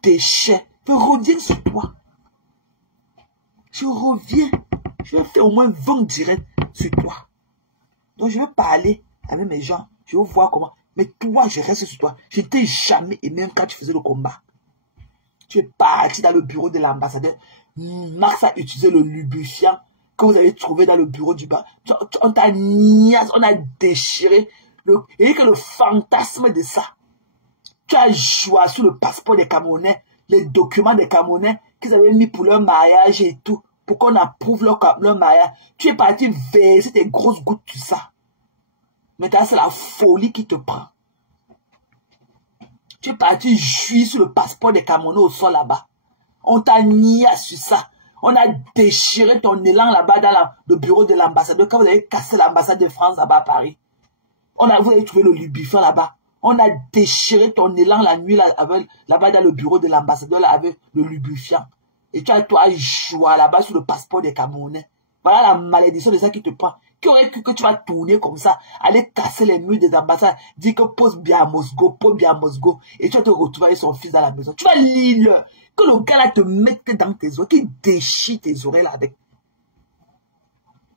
Déchet. Je reviens sur toi. Je reviens. Je vais faire au moins 20 directs sur toi. Donc je vais parler avec mes gens. Je vais voir comment. Mais toi, je reste sur toi. Je t'ai jamais aimé même quand tu faisais le combat. Tu es parti dans le bureau de l'ambassadeur. Max a utilisé le lubrifiant que vous avez trouvé dans le bureau du bar. On t'a niaise, on a déchiré. Et que le fantasme de ça. Tu as joué sur le passeport des Camerounais, les documents des Camerounais qu'ils avaient mis pour leur mariage et tout. Pour qu'on approuve leur mariage. Tu es parti verser tes grosses gouttes sur ça. Maintenant, c'est la folie qui te prend. Tu es parti jouir sur le passeport des Camerounais au sol là-bas. On t'a nié sur ça. On a déchiré ton élan là-bas dans le bureau de l'ambassadeur. Quand vous avez cassé l'ambassade de France là-bas à Paris. Vous avez trouvé le lubrifiant là-bas. On a déchiré ton élan la nuit là-bas dans le bureau de l'ambassadeur là, avec le lubrifiant. Et tu as toi joué là-bas sur le passeport des Camerounais. Voilà la malédiction de ça qui te prend. Qui aurait cru que tu vas tourner comme ça, aller casser les murs des ambassades, dire que pose bien à Moscou, et tu vas te retrouver avec son fils dans la maison. Tu vas lire que le gars là te mette dans tes oreilles, qu'il déchire tes oreilles là avec.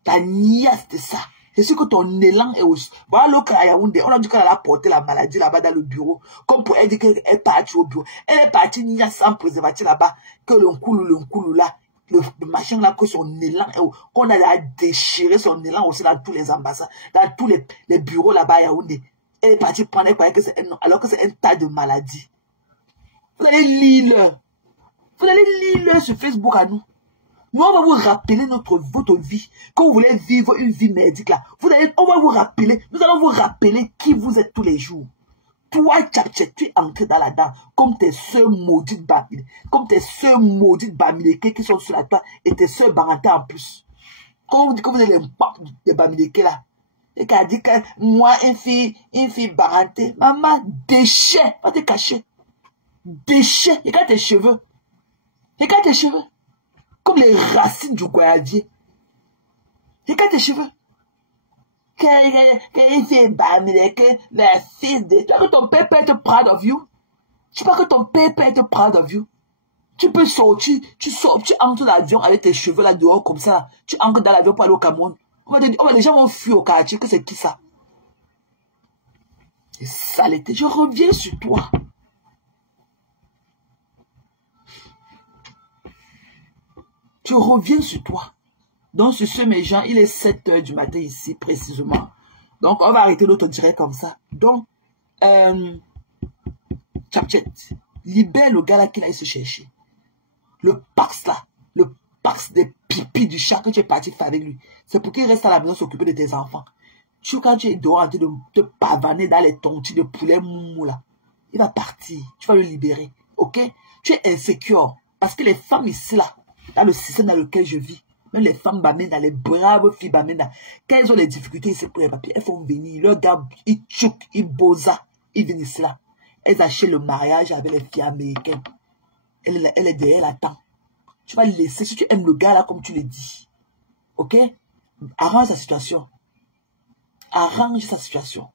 Ta niasse de ça. C'est sûr que ton élan est aussi. Voilà l'autre à Yaoundé, on a dit qu'elle a porté la maladie là-bas dans le bureau, comme pour elle dire qu'elle est partie au bureau. Elle est partie niasse sans préservatif là-bas, que le coulou là. Le machin là, que son élan, qu'on a déchiré son élan aussi dans tous les ambassades, dans tous les bureaux là-bas à Yaoundé. Elle est partie prendre, elle croyait que c'est un, alors que c'est un tas de maladies. Vous allez lire. Vous allez lire sur Facebook à nous. Nous, on va vous rappeler votre vie. Quand vous voulez vivre une vie merdique là, on va vous rappeler, nous allons vous rappeler qui vous êtes tous les jours. Toi, Tchatchet, tu es entré dans la dent comme tes soeurs maudites Bamileke, qui sont sur la table et tes soeurs Baranta en plus. Quand on dit que vous avez l'impact de Bamileke là, et qu'elle dit que moi, une fille Baranté, maman, déchet, va te cacher. Déchet, regarde tes cheveux. Regarde tes cheveux. Comme les racines du goyavier. Regarde tes cheveux. Que le fils de... Tu vois que ton père peut être proud of you? Tu vois que ton père peut être proud of you? Tu peux sortir, tu entres dans l'avion avec tes cheveux là dehors comme ça. Tu entres dans l'avion pour aller au Cameroun. Les gens vont fuir au quartier, que c'est qui ça? C'est saleté. Je reviens sur toi. Je reviens sur toi. Donc, sur ce, mes gens, il est 7 h du matin ici, précisément. Donc, on va arrêter notre direct comme ça. Donc, Tchatchet, libère le gars là qui a se chercher. Le pax là, le pax des pipis du chat que tu es parti faire avec lui. C'est pour qu'il reste à la maison s'occuper de tes enfants. Quand tu es dehors en train de te pavaner dans les tontis de poulet moumou là, il va partir. Tu vas le libérer. Ok? Tu es insécure. Parce que les femmes ici là, dans le système dans lequel je vis, même les femmes bamenda, les braves filles bamenda, quand elles ont les difficultés ici pour les papiers, elles font venir. Leurs gars, ils tchouk, ils bosa, ils viennent ici là. Elles achètent le mariage avec les filles américaines. Elle est derrière, elle attend. Tu vas laisser, si tu aimes le gars là, comme tu le dis. Ok? Arrange sa situation. Arrange sa situation.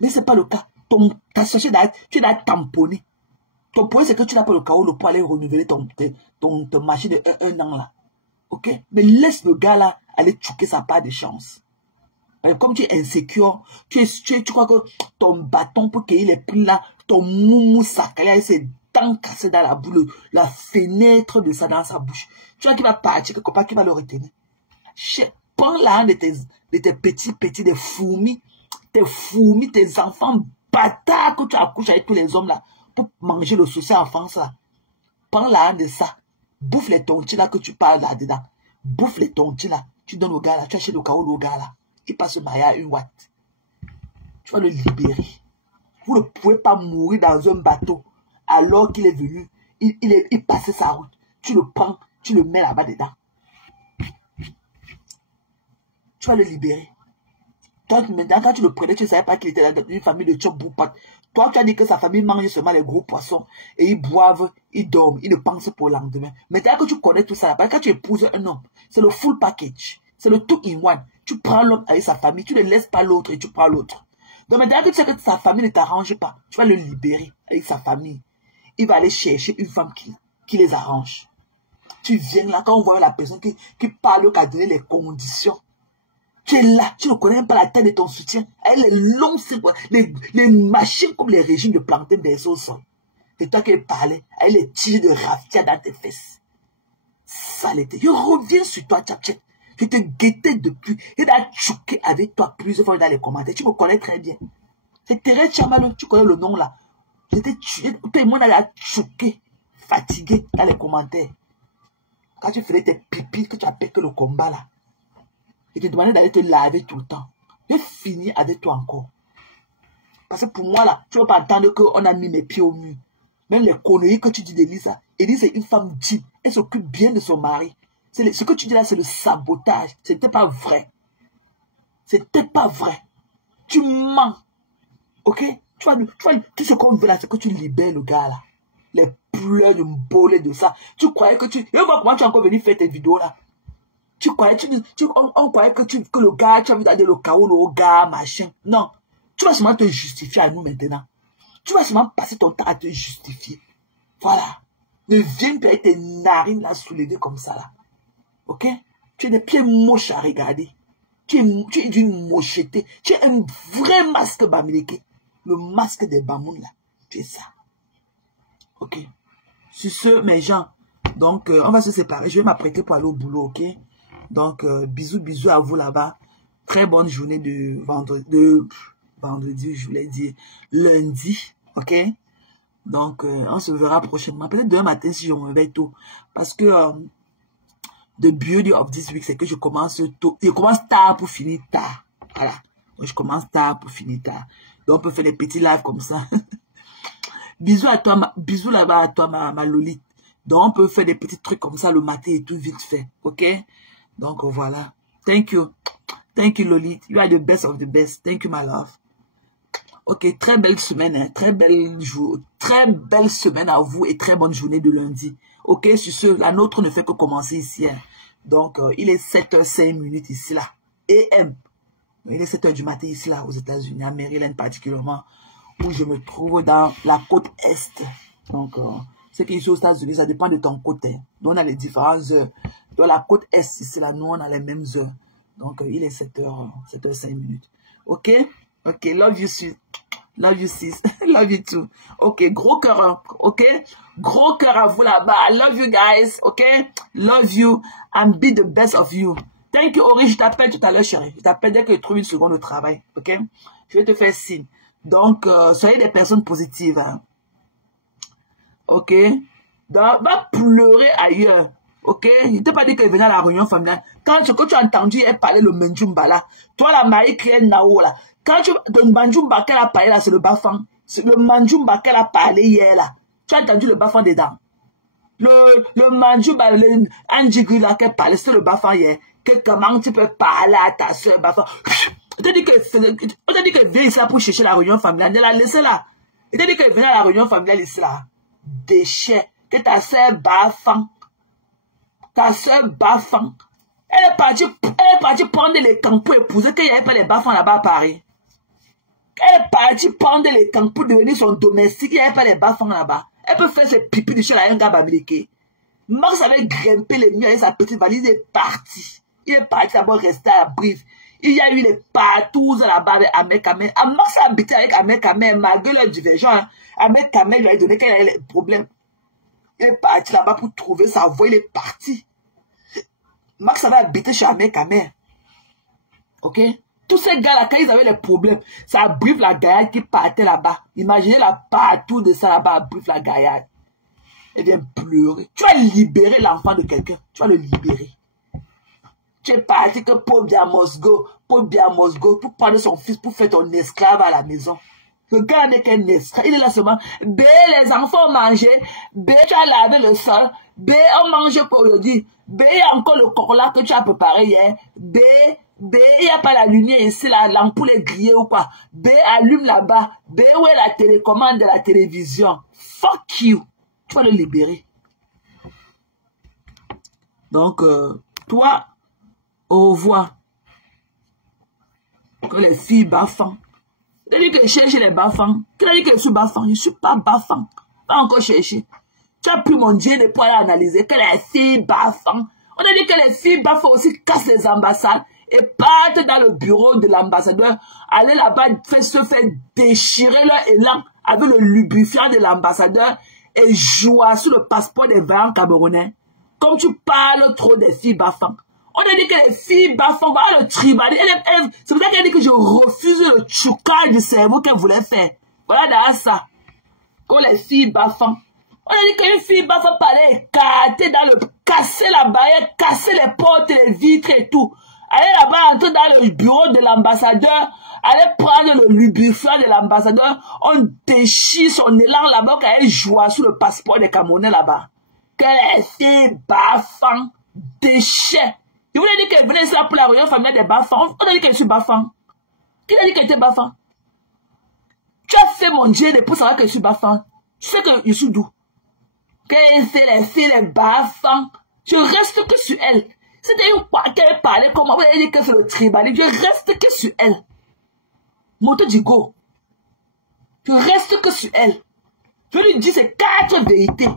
Mais ce n'est pas le cas. Ta situation, tu l'as tamponné. Ton point, c'est que tu n'as pas le chaos pour aller renouveler ton marché de un an là. Ok? Mais laisse le gars là aller tchouquer sa part de chance. Comme tu es insécure, tu crois que ton bâton pour qu'il est pris là, ton moumou sacré, avec ses dents cassées dans la boule, la fenêtre de ça dans sa bouche. Tu vois qu'il va partir quelque part, qui va le retenir. Prends la de tes petits, des fourmis, tes enfants bâtards que tu accouches avec tous les hommes là, pour manger le saucisson en France là. Prends la de ça. Bouffe les tontis là que tu parles là-dedans. Bouffe les tontis là. Tu donnes au gars là. Tu achètes le chaos au gars là. Il passe le mariage à une watt. Tu vas le libérer. Vous ne pouvez pas mourir dans un bateau alors qu'il est venu. Il passait sa route. Tu le prends, tu le mets là-bas dedans. tu vas le libérer. Toi, maintenant, quand tu le prenais, tu ne savais pas qu'il était dans une famille de Tchop-Boupat. Toi, tu as dit que sa famille mange seulement les gros poissons et ils boivent, ils dorment, ils ne pensent pas au lendemain. Maintenant que tu connais tout ça, quand tu épouses un homme, c'est le full package. C'est le two-in-one. Tu prends l'homme avec sa famille, tu ne laisses pas l'autre et tu prends l'autre. Donc maintenant que tu sais que sa famille ne t'arrange pas, tu vas le libérer avec sa famille. Il va aller chercher une femme qui les arrange. Tu viens là, quand on voit la personne qui parle, qui a donné les conditions. Tu es là, tu ne connais même pas la taille de ton soutien. Elle est longue, les machines comme les régimes de plantain baissés au sol. Et toi qui parlais, elle est tirée de raffia dans tes fesses. Saleté. Je reviens sur toi, tchap-tchap. Je te guettais depuis. Je t'ai choqué avec toi plusieurs fois dans les commentaires. Tu me connais très bien. C'est Thérèse Chamalo, tu connais le nom là. J'étais tué. Tout le monde allait choqué, fatigué dans les commentaires. Quand tu faisais tes pipis, que tu as pété le combat là. Et te demandais d'aller te laver tout le temps. J'ai fini avec toi encore. Parce que pour moi, là, tu ne vas pas entendre qu'on a mis mes pieds au mur. Même les conneries que tu dis d'Elisa. Elisa est une femme digne. Elle s'occupe bien de son mari. Ce que tu dis là, c'est le sabotage. Ce n'était pas vrai. C'était pas vrai. Tu mens. Ok? Tu vois, tout ce qu'on veut là, c'est que tu libères le gars là. Les pleurs de bolé de ça. Tu croyais que tu... Et on voit comment tu es encore venu faire tes vidéos là. Tu croyais, on croyait que le gars, tu as vu d'aller le chaos, le gars, machin. Non. Tu vas seulement te justifier à nous maintenant. Tu vas seulement passer ton temps à te justifier. Voilà. Ne viens pas avec tes narines là soulevées comme ça là. Ok? Tu es des pieds moches à regarder. Tu es d'une mocheté. Tu es un vrai masque bamileke. Le masque des bamoun là. Tu es ça. Ok? Sur ce, mes gens, donc on va se séparer. Je vais m'apprêter pour aller au boulot, ok? Donc, bisous à vous là-bas. Très bonne journée de vendredi, je voulais dire lundi, ok? Donc, on se verra prochainement. Peut-être demain matin si je me réveille tôt. Parce que the beauty of this week, c'est que je commence tôt. Je commence tard pour finir tard. Voilà. Donc, je commence tard pour finir tard. Donc, on peut faire des petits lives comme ça. Bisous à toi, bisous là-bas à toi, ma Lolite. Donc, on peut faire des petits trucs comme ça le matin et tout vite fait, ok? Donc, voilà. Thank you. Thank you, Lolite. You are the best of the best. Thank you, my love. Ok, très belle semaine, hein, très belle semaine à vous et très bonne journée de lundi. Ok, sur ce, la nôtre ne fait que commencer ici. Hein. Donc, il est 7h05 ici, là. AM. Il est 7h du matin ici, là, aux États-Unis, à Maryland particulièrement, où je me trouve dans la côte Est. Donc, ce qui est ici aux États-Unis, ça dépend de ton côté. Donc, on a les différentes heures. Dans la côte Est, ici, là, nous, on a les mêmes heures. Donc, il est 7h05. Ok? Ok, love you, sis. Love you, sis. Love you too. Ok, gros cœur, hein. Ok? Gros cœur à vous là-bas. I love you, guys. Ok? Love you and be the best of you. Thank you, Ori. Je t'appelle tout à l'heure, chérie. Je t'appelle dès que je trouve une seconde de travail. Ok? Je vais te faire signe. Donc, soyez des personnes positives. Hein. Ok? Donc, va pleurer ailleurs. Ok? Je ne t'ai pas dit qu'elle venait à la réunion familiale. Quand tu as entendu elle parler le Menjumba là, toi la Marie créée Nao là, quand tu le Manjumba qu'elle a parlé là, c'est le Bafang. C'est le Manjumba qu'elle a parlé hier là. Tu as entendu le Bafang dedans. Le Manjumba, le Anjigri là qu'elle parlait, c'est le Bafang hier. Que comment tu peux parler à ta soeur Bafang? On t'a dit qu'elle vient ici là pour chercher la réunion familiale. Elle l'a laissé là. On t'a dit qu'elle venait à la réunion familiale ici là. Déchet. Que ta soeur Bafang. Ta soeur Bafang. Elle est partie prendre les camps pour épouser qu'il n'y avait pas les Bafang là-bas à Paris. Elle est partie prendre les camps pour devenir son domestique. Il n'y avait pas les Bafang là-bas. Elle peut faire ses pipis de chez la Yenga Bamileke. Max avait grimpé les murs avec sa petite valise. Il est parti. Il est parti d'abord rester à Brive. Il y a eu les partout là-bas avec Ahmed Kamel. Max a habité avec Ahmed Kamel malgré leur divergence. Ahmed Kamel lui a donné qu'il avait les problèmes. Il est parti là-bas pour trouver sa voie. Il est parti. Max avait habité chez Ahmed Kamel. Ok? Tous ces gars-là, quand ils avaient les problèmes, c'est à Brive la Gaillard qui partait là-bas. Imaginez la partout de ça là-bas à Brive la Gaillard. Elle vient pleurer. Tu vas libérer l'enfant de quelqu'un. Tu vas le libérer. Tu es parti que Paul Biamosgo, pour prendre son fils, pour faire ton esclave à la maison. Le gars n'est qu'un esclave. Il est là seulement. B, les enfants ont mangé. B, tu as lavé le sol. B, on mange pour aujourd'hui. B, il y a encore le coq là que tu as préparé hier. B, B, il n'y a pas la lumière ici, l'ampoule est grillée ou quoi. B, allume là-bas. B, où est la télécommande de la télévision? Fuck you. Tu vas le libérer. Donc, toi, au revoir. Que les filles baffant. Tu as dit que je cherche les baffants. Tu as dit que je suis baffant. Je ne suis pas baffant. Pas encore cherché. Tu as pris mon Dieu de pour aller analyser que les filles baffant. On a dit que les filles baffant aussi cassent les ambassades et partent dans le bureau de l'ambassadeur. Aller là-bas, se faire déchirer leur élan avec le lubrifiant de l'ambassadeur et jouer sur le passeport des vaillants camerounais. Comme tu parles trop des filles baffant. On a dit que les filles baffant, le tribalisme. C'est pour ça qu'elle a dit que je refuse le choucage du cerveau qu'elle voulait faire. Voilà derrière ça. Quand les filles baffant. On a dit qu'une fille baffant parlait écarter dans le... casser la barrière, casser les portes, les vitres et tout. Aller là-bas, entrer dans le bureau de l'ambassadeur, aller prendre le lubrifiant de l'ambassadeur, on déchire son élan là-bas, qu'elle joue sur le passeport des Camerounais là-bas. Que les filles baffant, déchets. Je vous ai dit qu'elle venait ici pour la réunion familiale des baffants. On a dit qu'elle suis baffant. Qui a dit qu'elle était baffant? Tu as fait mon Dieu pour savoir que je suis baffant. Tu sais que je suis doux. Qu'elle fait les filles, les baffants. Je reste que sur elle. C'était une fois qu'elle parlait comme moi. Elle dit que c'est le tribalisme. Je reste que sur elle. Moto du go. Je reste que sur elle. Je lui dis ces 4 vérités.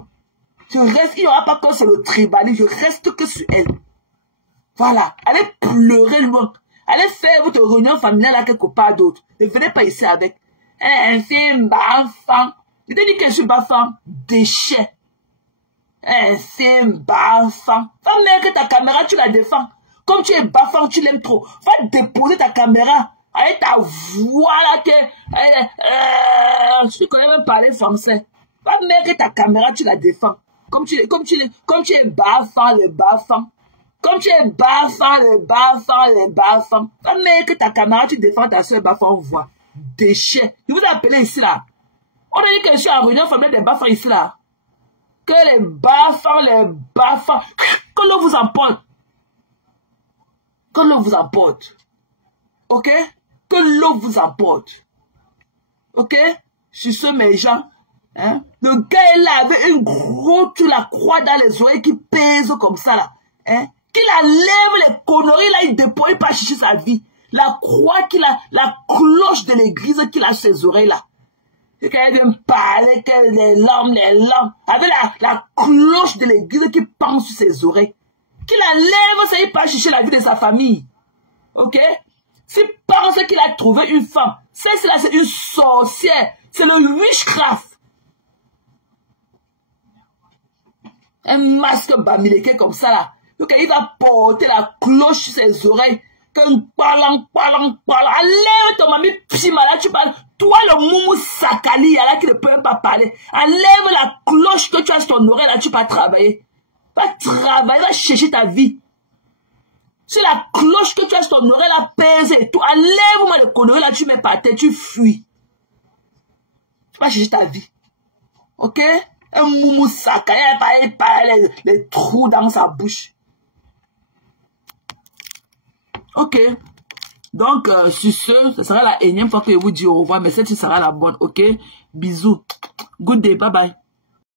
Je reste, il n'y aura pas que sur le tribalisme. Je reste que sur elle. Voilà. Allez pleurer loin. Allez faire votre réunion familiale à quelque part d'autre. Ne venez pas ici avec un film baffant. Je t'ai dit que je suis baffant. Déchet. Un film baffant. Va mettre ta caméra, tu la défends. Comme tu es baffant, tu l'aimes trop. Va déposer ta caméra. Avec ta voix là que... je connais même parler français. Va mettre ta caméra, tu la défends. Comme tu es baffant, le baffant. Comme tu es baffant, le baffant, le baffant. Va mettre ta caméra, tu défends ta soeur baffant, on voit. Déchet. Je vous ai appelé ici là. On a dit que je suis en réunion familiale des baffants ici là. Que les baffants, que l'on vous emporte. Que l'on vous emporte. Ok? Que l'on vous emporte. Ok? Sur ce, mes gens, hein? Le gars est là avec une grosse, la croix dans les oreilles qui pèse comme ça là. Hein? Qu'il enlève les conneries là, il dépose, il pas chercher sa vie. La croix qu'il a, la cloche de l'église qu'il a sur ses oreilles là. Et quand il vient me parler, que les larmes, avec la cloche de l'église qui pend sur ses oreilles. Qu'il enlève ça, il pas chercher la vie de sa famille. Ok? S'il pense qu'il a trouvé une femme, c'est une sorcière. C'est le witchcraft. Un masque bamileke comme ça là. Donc il va porter la cloche sur ses oreilles. Enlève ton mamie pima là, tu parles. Toi le moumou sakali là qui ne peut même pas parler. Enlève la cloche que tu as sur ton oreille là, tu vas travailler. Va travailler, va chercher ta vie. C'est la cloche que tu as sur ton oreille là, pèse et tout. Enlève-moi le conneries là, tu mets par terre, tu fuis. Tu vas chercher ta vie. Ok? Un moumou sakali, il parle les trous dans sa bouche. Ok, donc sur ce sera la énième fois que je vous dis au revoir, mais cette sera la bonne, ok? Bisous, good day, bye bye.